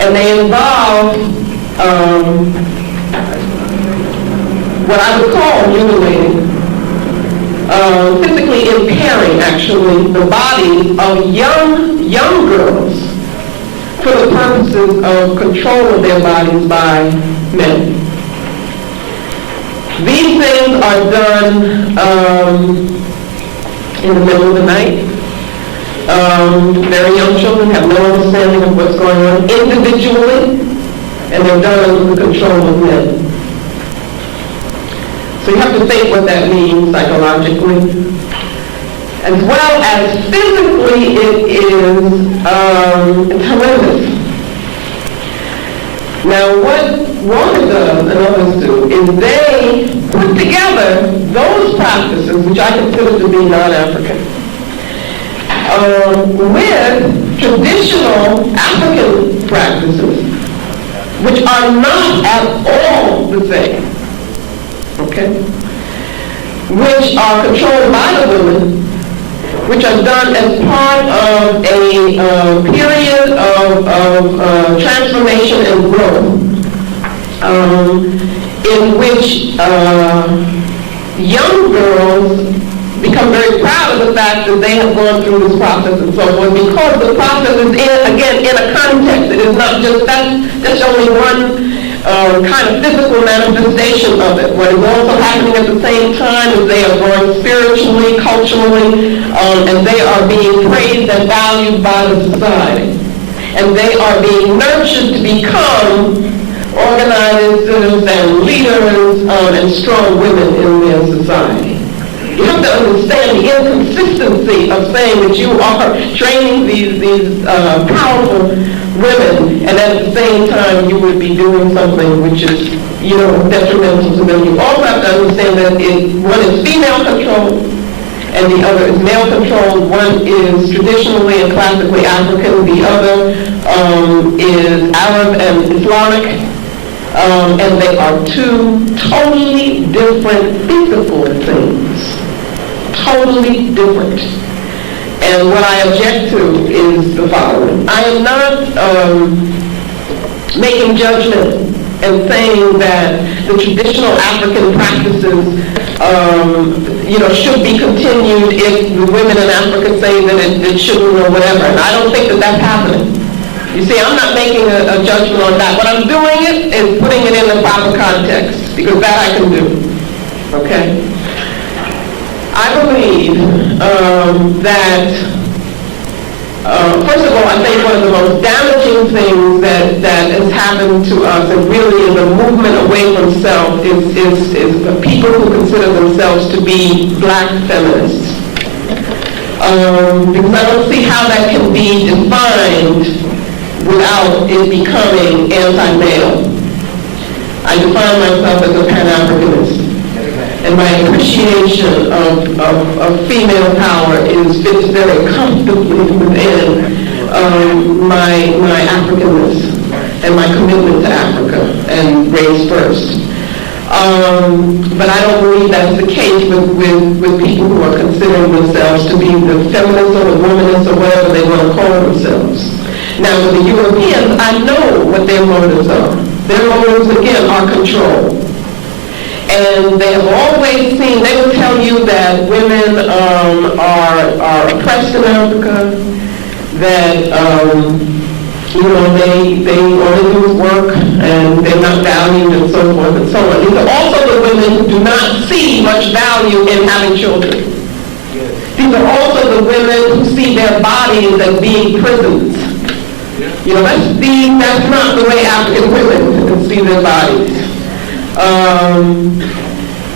And they involve what I would call mutilating, physically impairing, actually, the bodies of young girls for the purposes of control of their bodies by men. These things are done in the middle of the night. Very young children have no understanding of what's going on individually, and they're done under the control of men. So you have to think what that means psychologically. As well as physically, it is horrendous. Now, what Walker does and others do is they put together those practices, which I consider to be non-African, with traditional African practices, which are not at all the same, okay? Which are controlled by the women, which are done as part of a period of transformation and growth, in which young girls become very proud of the fact that they have gone through this process and so forth, because the process is, in a context. It is not just, that's only one kind of physical manifestation of it. What is also happening at the same time is they are growing spiritually, culturally, and they are being praised and valued by the society. And they are being nurtured to become organizers and leaders and strong women in their society. You have to understand the inconsistency of saying that you are training these powerful women, and at the same time you would be doing something which is, detrimental to them. You also have to understand that one is female controlled and the other is male controlled. One is traditionally and classically African, the other is Arab and Islamic, and they are two totally different physical things. Totally different. And what I object to is the following. I am not making judgment and saying that the traditional African practices should be continued if the women in Africa say that it shouldn't or whatever. And I don't think that that's happening. You see, I'm not making a judgment on that. What I'm doing is putting it in the proper context, because that I can do. Okay? I believe that, first of all, I think one of the most damaging things that has happened to us, and really is a movement away from self, is people who consider themselves to be black feminists. Because I don't see how that can be defined without it becoming anti-male. I define myself as a Pan-Africanist, and my appreciation of female power fits very comfortably within my Africanness and my commitment to Africa and race first. But I don't believe that's the case with people who are considering themselves to be the feminists or the womanists or whatever they want to call themselves. Now, with the Europeans, I know what their motives are. Their motives, again, are control. And they have always seen, they will tell you that women are oppressed in Africa, that, they only do work and they're not valued and so forth and so on. These are also the women who do not see much value in having children. These are also the women who see their bodies as being prisons. That's not the way African women see their bodies.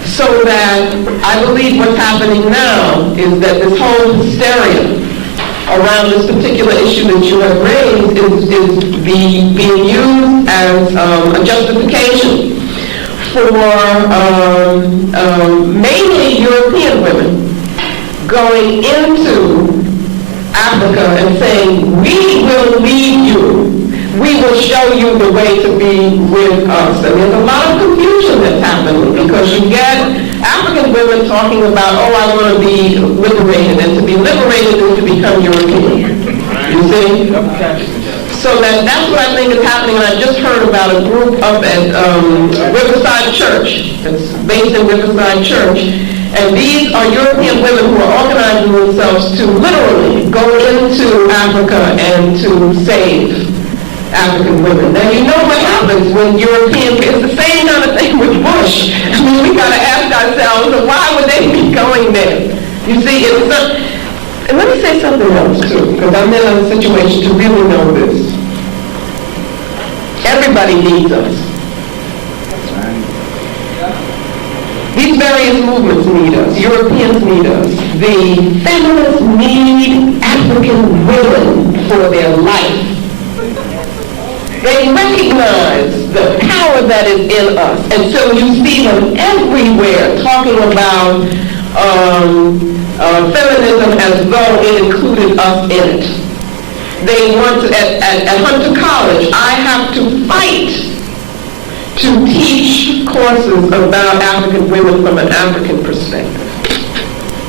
So that I believe what's happening now is that this whole hysteria around this particular issue that you have raised is being used as a justification for mainly European women going into Africa and saying, we will lead you. We will show you the way to be with us. And there's a lot of confusion that's happening because you get African women talking about, I want to be liberated. And to be liberated is to become European. You see? So that's what I think is happening. And I just heard about a group up at Riverside Church. It's based in Riverside Church. And these are European women who are organizing themselves to literally go into Africa and to save African women. Now, you know what happens when Europeans, it's the same kind of thing with Bush. I mean, we got to ask ourselves, why would they be going there? You see, it's not, and let me say something else, too, because I'm in a situation to really know this. Everybody needs us. These various movements need us. Europeans need us. The feminists need African women for their life. They recognize the power that is in us. And so you see them everywhere talking about feminism as though it included us in it. They want to, at Hunter College, I have to fight to teach courses about African women from an African perspective.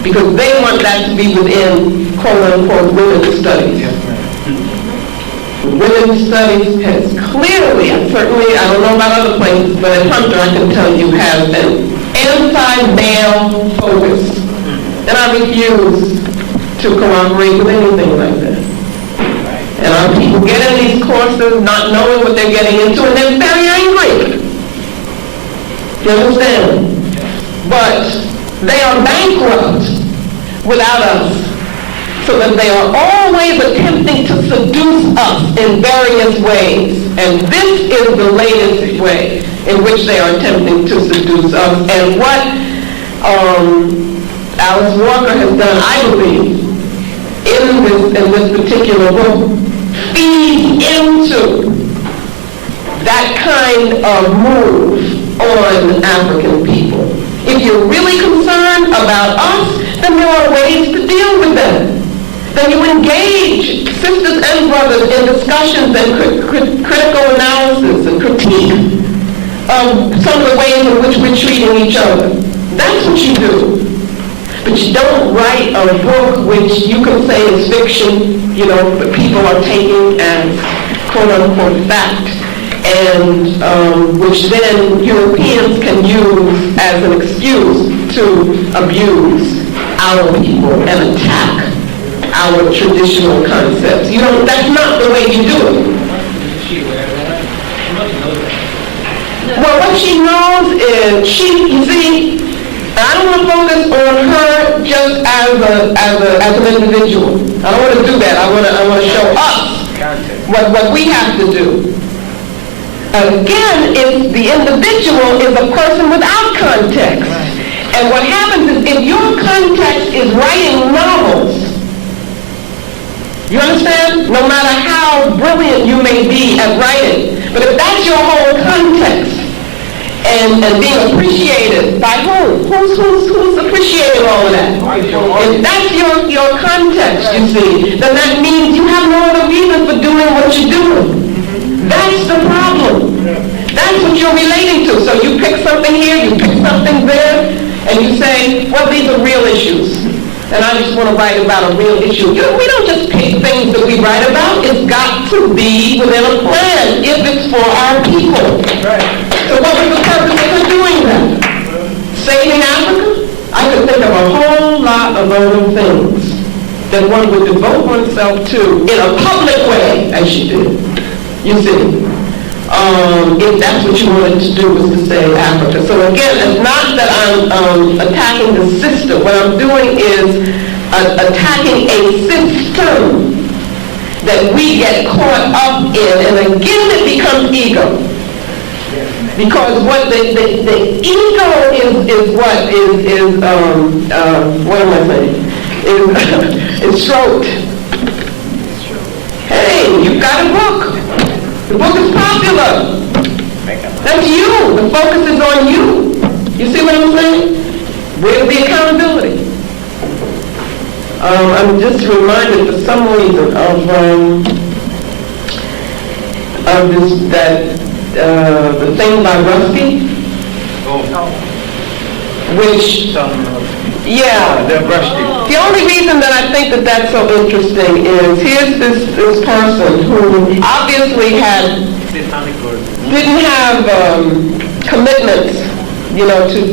Because they want that to be within, quote-unquote, women's studies. Women's studies has clearly, and certainly, I don't know about other places, but at Hunter I can tell you has an anti-male focus. And I refuse to cooperate with anything like that. And our people get in these courses not knowing what they're getting into, and they're very angry. You understand? But they are bankrupt without us. So that they are always attempting to seduce us in various ways. And this is the latest way in which they are attempting to seduce us. And what Alice Walker has done, I believe, in this particular book, feeds into that kind of move on African people. If you're really concerned about us, then there are ways to deal with them. Then you engage sisters and brothers in discussions and critical analysis and critique of some of the ways in which we're treating each other. That's what you do. But you don't write a book which you can say is fiction, but people are taking as quote-unquote fact. and which then Europeans can use as an excuse to abuse our people and attack our traditional concepts. You know, that's not the way you do it. Well, what she knows is you see, I don't want to focus on her just as an individual. I don't want to do that. I want to show us what we have to do. Again, if the individual is a person without context, and what happens is if your context is writing novels, you understand? No matter how brilliant you may be at writing, but if that's your whole context, and being appreciated by whom? Who's appreciating all of that? If that's your context, you see, then that means you have no other reason for doing what you're doing. That's the problem. That's what you're relating to. So you pick something here, you pick something there, and you say, well, these are real issues. And I just want to write about a real issue. You know, we don't just pick things that we write about. It's got to be within a plan if it's for our people. Right. So what was the purpose of her doing that? Saving Africa? I could think of a whole lot of other things that one would devote oneself to in a public way, as she did. You see, if that's what you wanted to do was to save Africa. So again, it's not that I'm attacking the system. What I'm doing is attacking a system that we get caught up in, and again it becomes ego. Because what the ego is what am I saying? Is stroked. Hey, you've got a book. The book is popular. That's you. The focus is on you. You see what I'm saying? Where's the accountability? I'm just reminded for some reason of this, that the thing by Rusty, which, yeah, the only reason that I think that that's so interesting is here's this person who obviously didn't have commitments, you know, to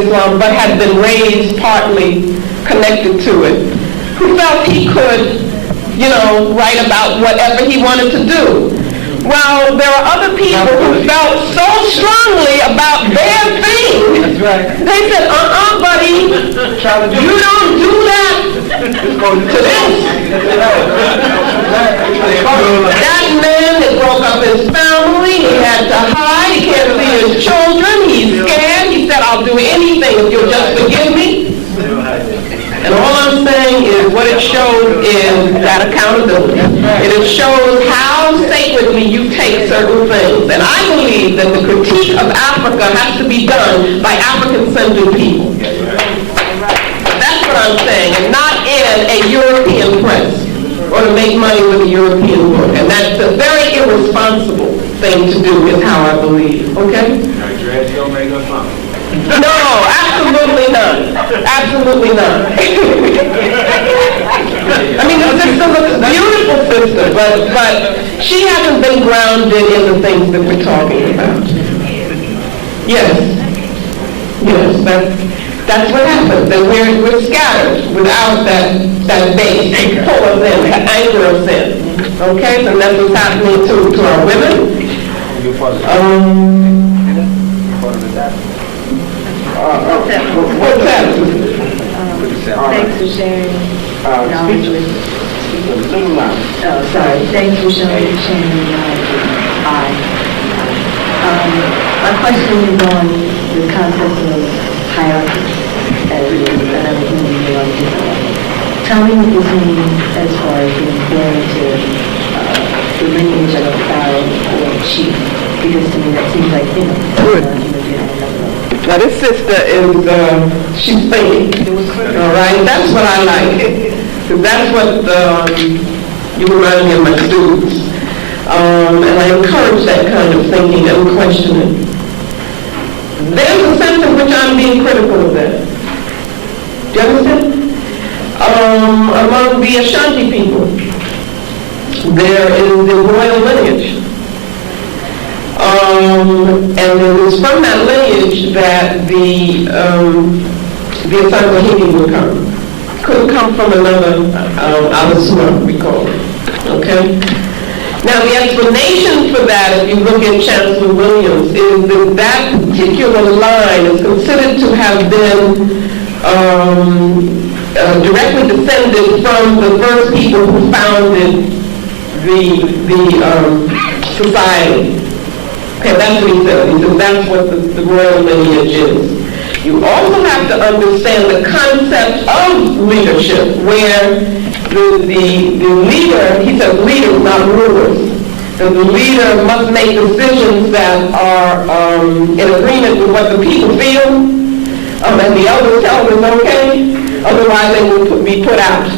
Islam, but had been raised partly connected to it, who felt he could, you know, write about whatever he wanted to do. Well, there are other people who felt so strongly about their thing. That's right. They said, buddy, you don't do that to this. That man that broke up his family, he had to hide, he can't see his children, he's scared. He said, I'll do anything if you'll just forgive me. And all I'm saying is what it shows is that accountability. It shows how sacredly you take certain things. And I believe that the critique of Africa has to be done by African-centered people. That's what I'm saying, and not in a European press or to make money with a European book. And that's a very irresponsible thing to do is how I believe. Okay? No, absolutely not. Absolutely not. I mean, the system looks a beautiful system, but she hasn't been grounded in the things that we're talking about. Yes. Yes, that's what happens. That we're scattered without that base to pull us in, to anchor us in. Okay, so that's what's happening to our women. What's that? Thanks for sharing knowledge with Thanks for sharing knowledge with my question is on the concept of hierarchy as another human being. Tell me what this means as far as being born into the lineage of a pharaoh or a chief, because to me that seems like, you know, now this sister is, she's thinking, all right? That's what I like, because that's what you remind me of my students. And I encourage that kind of thinking and questioning. There's a sense in which I'm being critical of that. Do you understand? Among the Ashanti people, there is the royal lineage. And it was from that lineage that the Asangahini would come. Couldn't come from another Alasua, we call it. Okay? Now, the explanation for that, if you look at Chancellor Williams, is that that particular line is considered to have been directly descended from the first people who founded the society. Okay, that's what he said. He said that's what the royal lineage is. You also have to understand the concept of leadership, where the leader, he says leaders, not rulers. The leader must make decisions that are in agreement with what the people feel, and the elders tell them it's okay, otherwise they will be put out,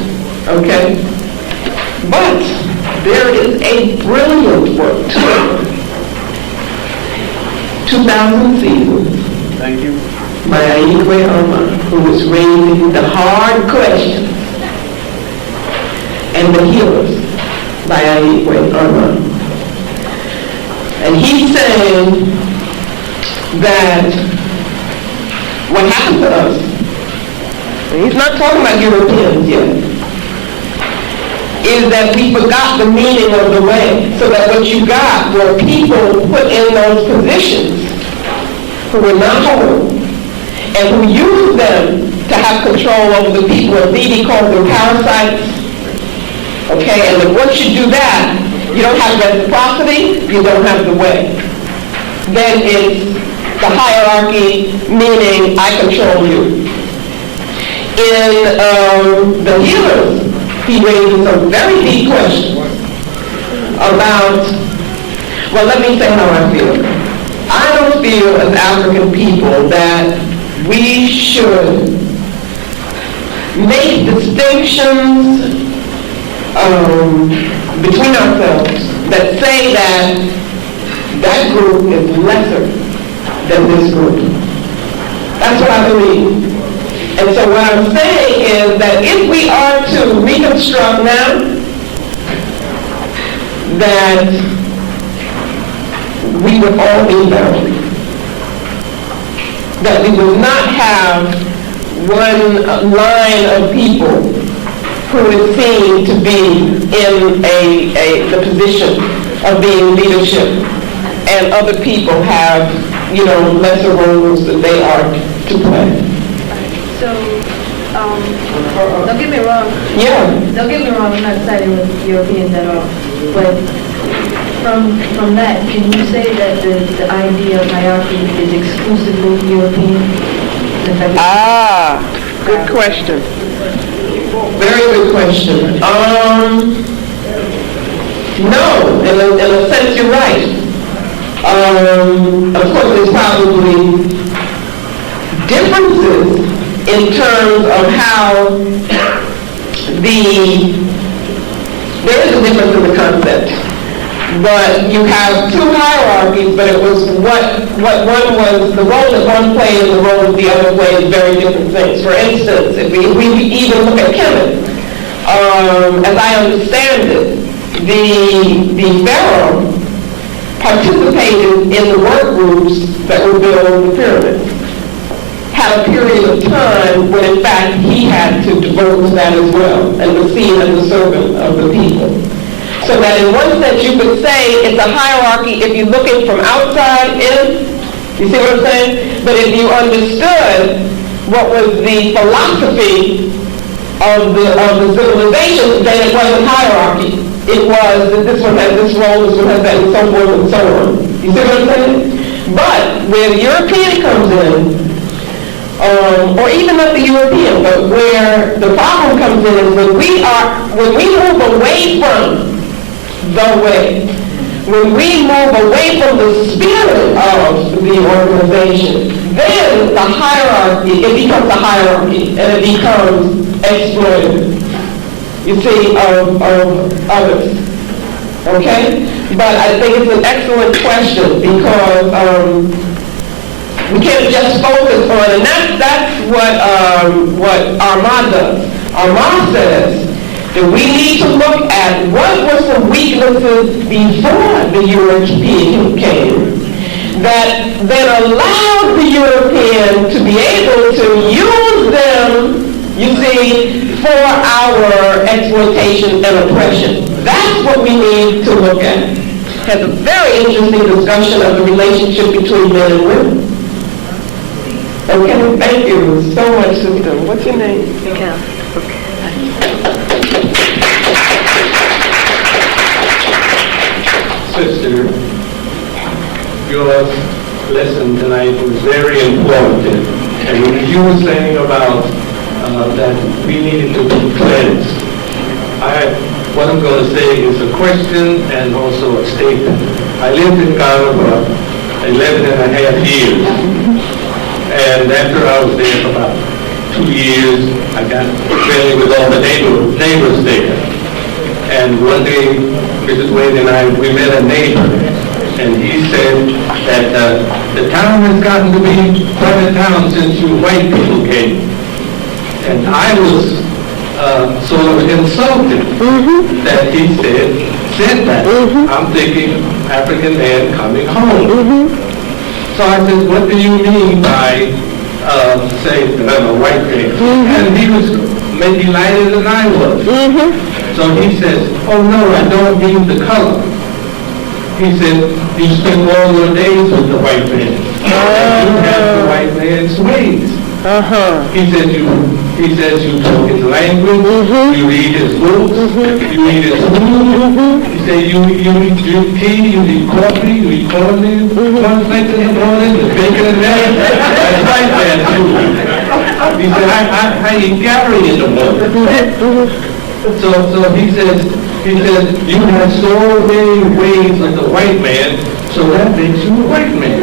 okay? But there is a brilliant work, 2000 Seasons. Thank you. By Aigwe Irma, who was raising the hard questions, and the healers by Aigwe Irma. And he's saying that what happened to us, and he's not talking about Europeans yet, is that we forgot the meaning of the way, so that what you got were people put in those positions who were not whole, and who used them to have control over the people. And Didi calls them parasites. Okay, and then once you do that, you don't have reciprocity, you don't have the way. Then it's the hierarchy, meaning I control you. In the healers, he raises some very deep questions about, well, let me say how I feel. I don't feel as African people that we should make distinctions between ourselves that say that group is lesser than this group. That's what I believe. And so what I'm saying is that if we are to reconstruct now, that we would all be bound. That we would not have one line of people who is seen to be in the position of being leadership, and other people have, lesser roles that they are to play. So, don't get me wrong. Yeah. Don't get me wrong, I'm not siding with Europeans at all. But from that, can you say that the idea of hierarchy is exclusively European? Good question. Very good question. No, in a sense you're right. Of course, there's probably differences in terms of how there is a difference in the concept. But you have two hierarchies, but it was what one was, the role that one played and the role that the other played is very different things. For instance, if we even look at Kemet, as I understand it, the pharaoh participated in the work groups that were building the pyramids. Had a period of time when in fact he had to devote to that as well, and was seen as a servant of the people. So that in one sense you could say it's a hierarchy if you're looking from outside in. You see what I'm saying? But if you understood what was the philosophy of the civilization, then it wasn't hierarchy. It was that this one has this role, this one has that, and so forth and so on. You see what I'm saying? But where the European comes in, or even not the European, but where the problem comes in is when we move away from the way, when we move away from the spirit of the organization, then the hierarchy, it becomes a hierarchy, and it becomes exploitative, you see, of others. Okay? But I think it's an excellent question because we can't just focus on, and that's what Armand does. Armand says that we need to look at what were some weaknesses before the European came that then allowed the European to be able to use them, you see, for our exploitation and oppression. That's what we need to look at. Has a very interesting discussion of the relationship between men and women. Okay, thank you so much, sister. What's your name? Sister, your lesson tonight was very informative. And when you were saying about that we needed to be cleansed, what I'm going to say is a question and also a statement. I lived in Ghana for 11 and a half years. And after I was there for about 2 years, I got friendly with all the neighbors there. And one day, Mrs. Wade and I, we met a neighbor, and he said that the town has gotten to be quite a town since you white people came. And I was sort of insulted that he said that. I'm thinking African man coming home. So I said, what do you mean by saying that I'm a white man? And he was maybe lighter than I was. So he says, oh no, I don't mean the color. He said, you spend all your days with the white man. You have the white man's ways. He says you talk his language, you read his books, you eat his food. He said you drink tea, you eat coffee, you eat cornmeal, cornflakes in the morning, the bacon and eggs. That's white man's food. He said, I eat Gary in the morning. So he says, you have so many ways of the white man, so that makes you a white man.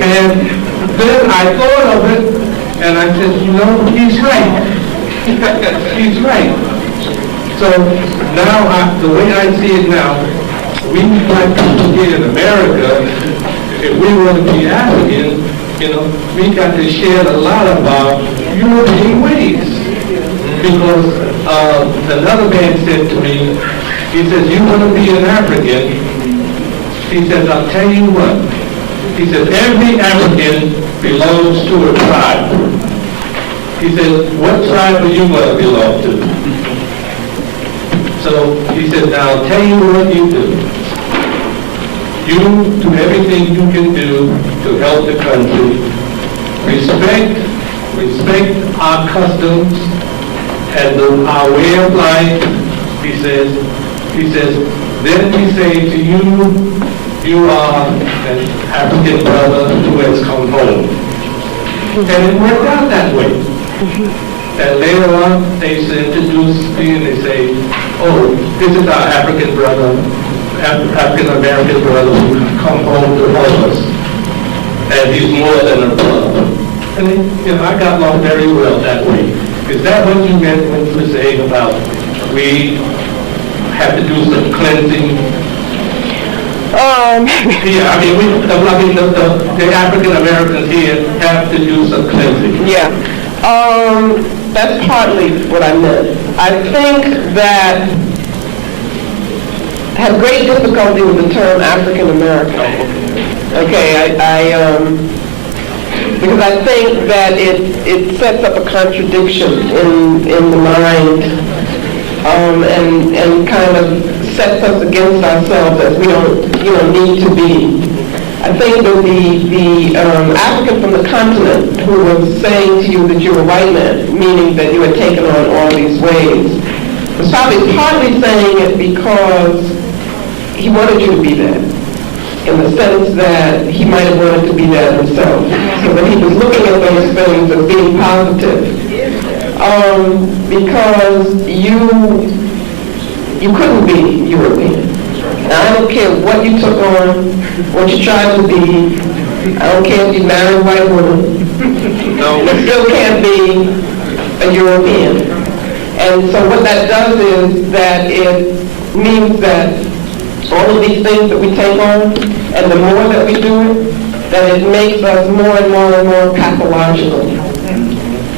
And then I thought of it, and I said, he's right. He's right. So now, the way I see it now, we black people here in America, if we want to be African, we got to share a lot of our European ways. Because another man said to me, he says, you want to be an African? He says, I'll tell you what. He says, every African belongs to a tribe. He says, what tribe do you want to belong to? So he says, now I'll tell you what you do. You do everything you can do to help the country. Respect our customs and our way of life. He says, then we say to you, you are an African brother who has come home. And it worked out that way. And later on, they introduce me and they say, oh, this is our African brother, African-American brother who come home to help us. And he's more than a brother. And then, I got along very well that way. Is that what you meant when you were saying about we have to do some cleansing? Yeah, the African Americans here have to do some cleansing. Yeah, that's partly what I meant. I think that I have great difficulty with the term African American. Okay, because I think that it sets up a contradiction in the mind, and kind of sets us against ourselves as we don't need to be. I think that the African from the continent who was saying to you that you're a white man, meaning that you had taken on all these ways, was probably partly saying it because he wanted you to be that, in the sense that he might have wanted to be that himself. So that he was looking at those things as being positive. Because you couldn't be European. Now, I don't care what you took on, what you tried to be. I don't care if you married a white woman. You still can't be a European. And so what that does is that it means that all of these things that we take on, and the more that we do it, that it makes us more and more and more pathological.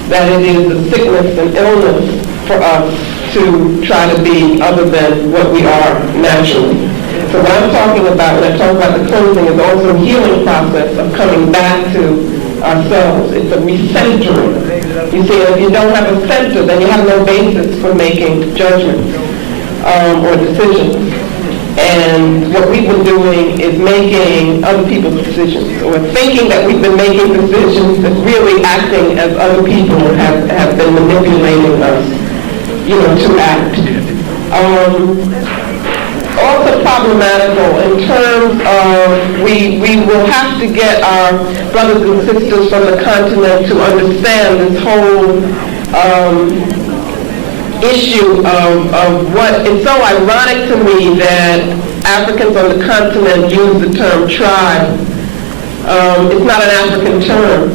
That it is a sickness and illness for us to try to be other than what we are naturally. So So what I'm talking about when I talk about the cleansing is also a healing process of coming back to ourselves. It's a recentering. You see, if you don't have a center, then you have no basis for making judgments or decisions. And what we've been doing is making other people's decisions, or thinking that we've been making decisions, but really acting as other people have been manipulating us, to act. Also problematical in terms of we will have to get our brothers and sisters from the continent to understand this whole issue of what, it's so ironic to me that Africans on the continent use the term tribe. It's not an African term.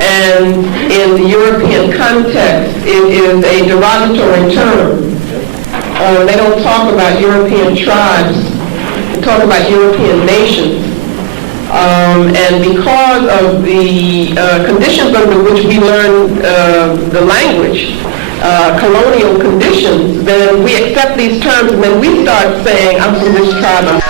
And in the European context, it is a derogatory term. They don't talk about European tribes. They talk about European nations. And because of the conditions under which we learn the language, colonial conditions, then we accept these terms, and then we start saying, I'm from this tribe.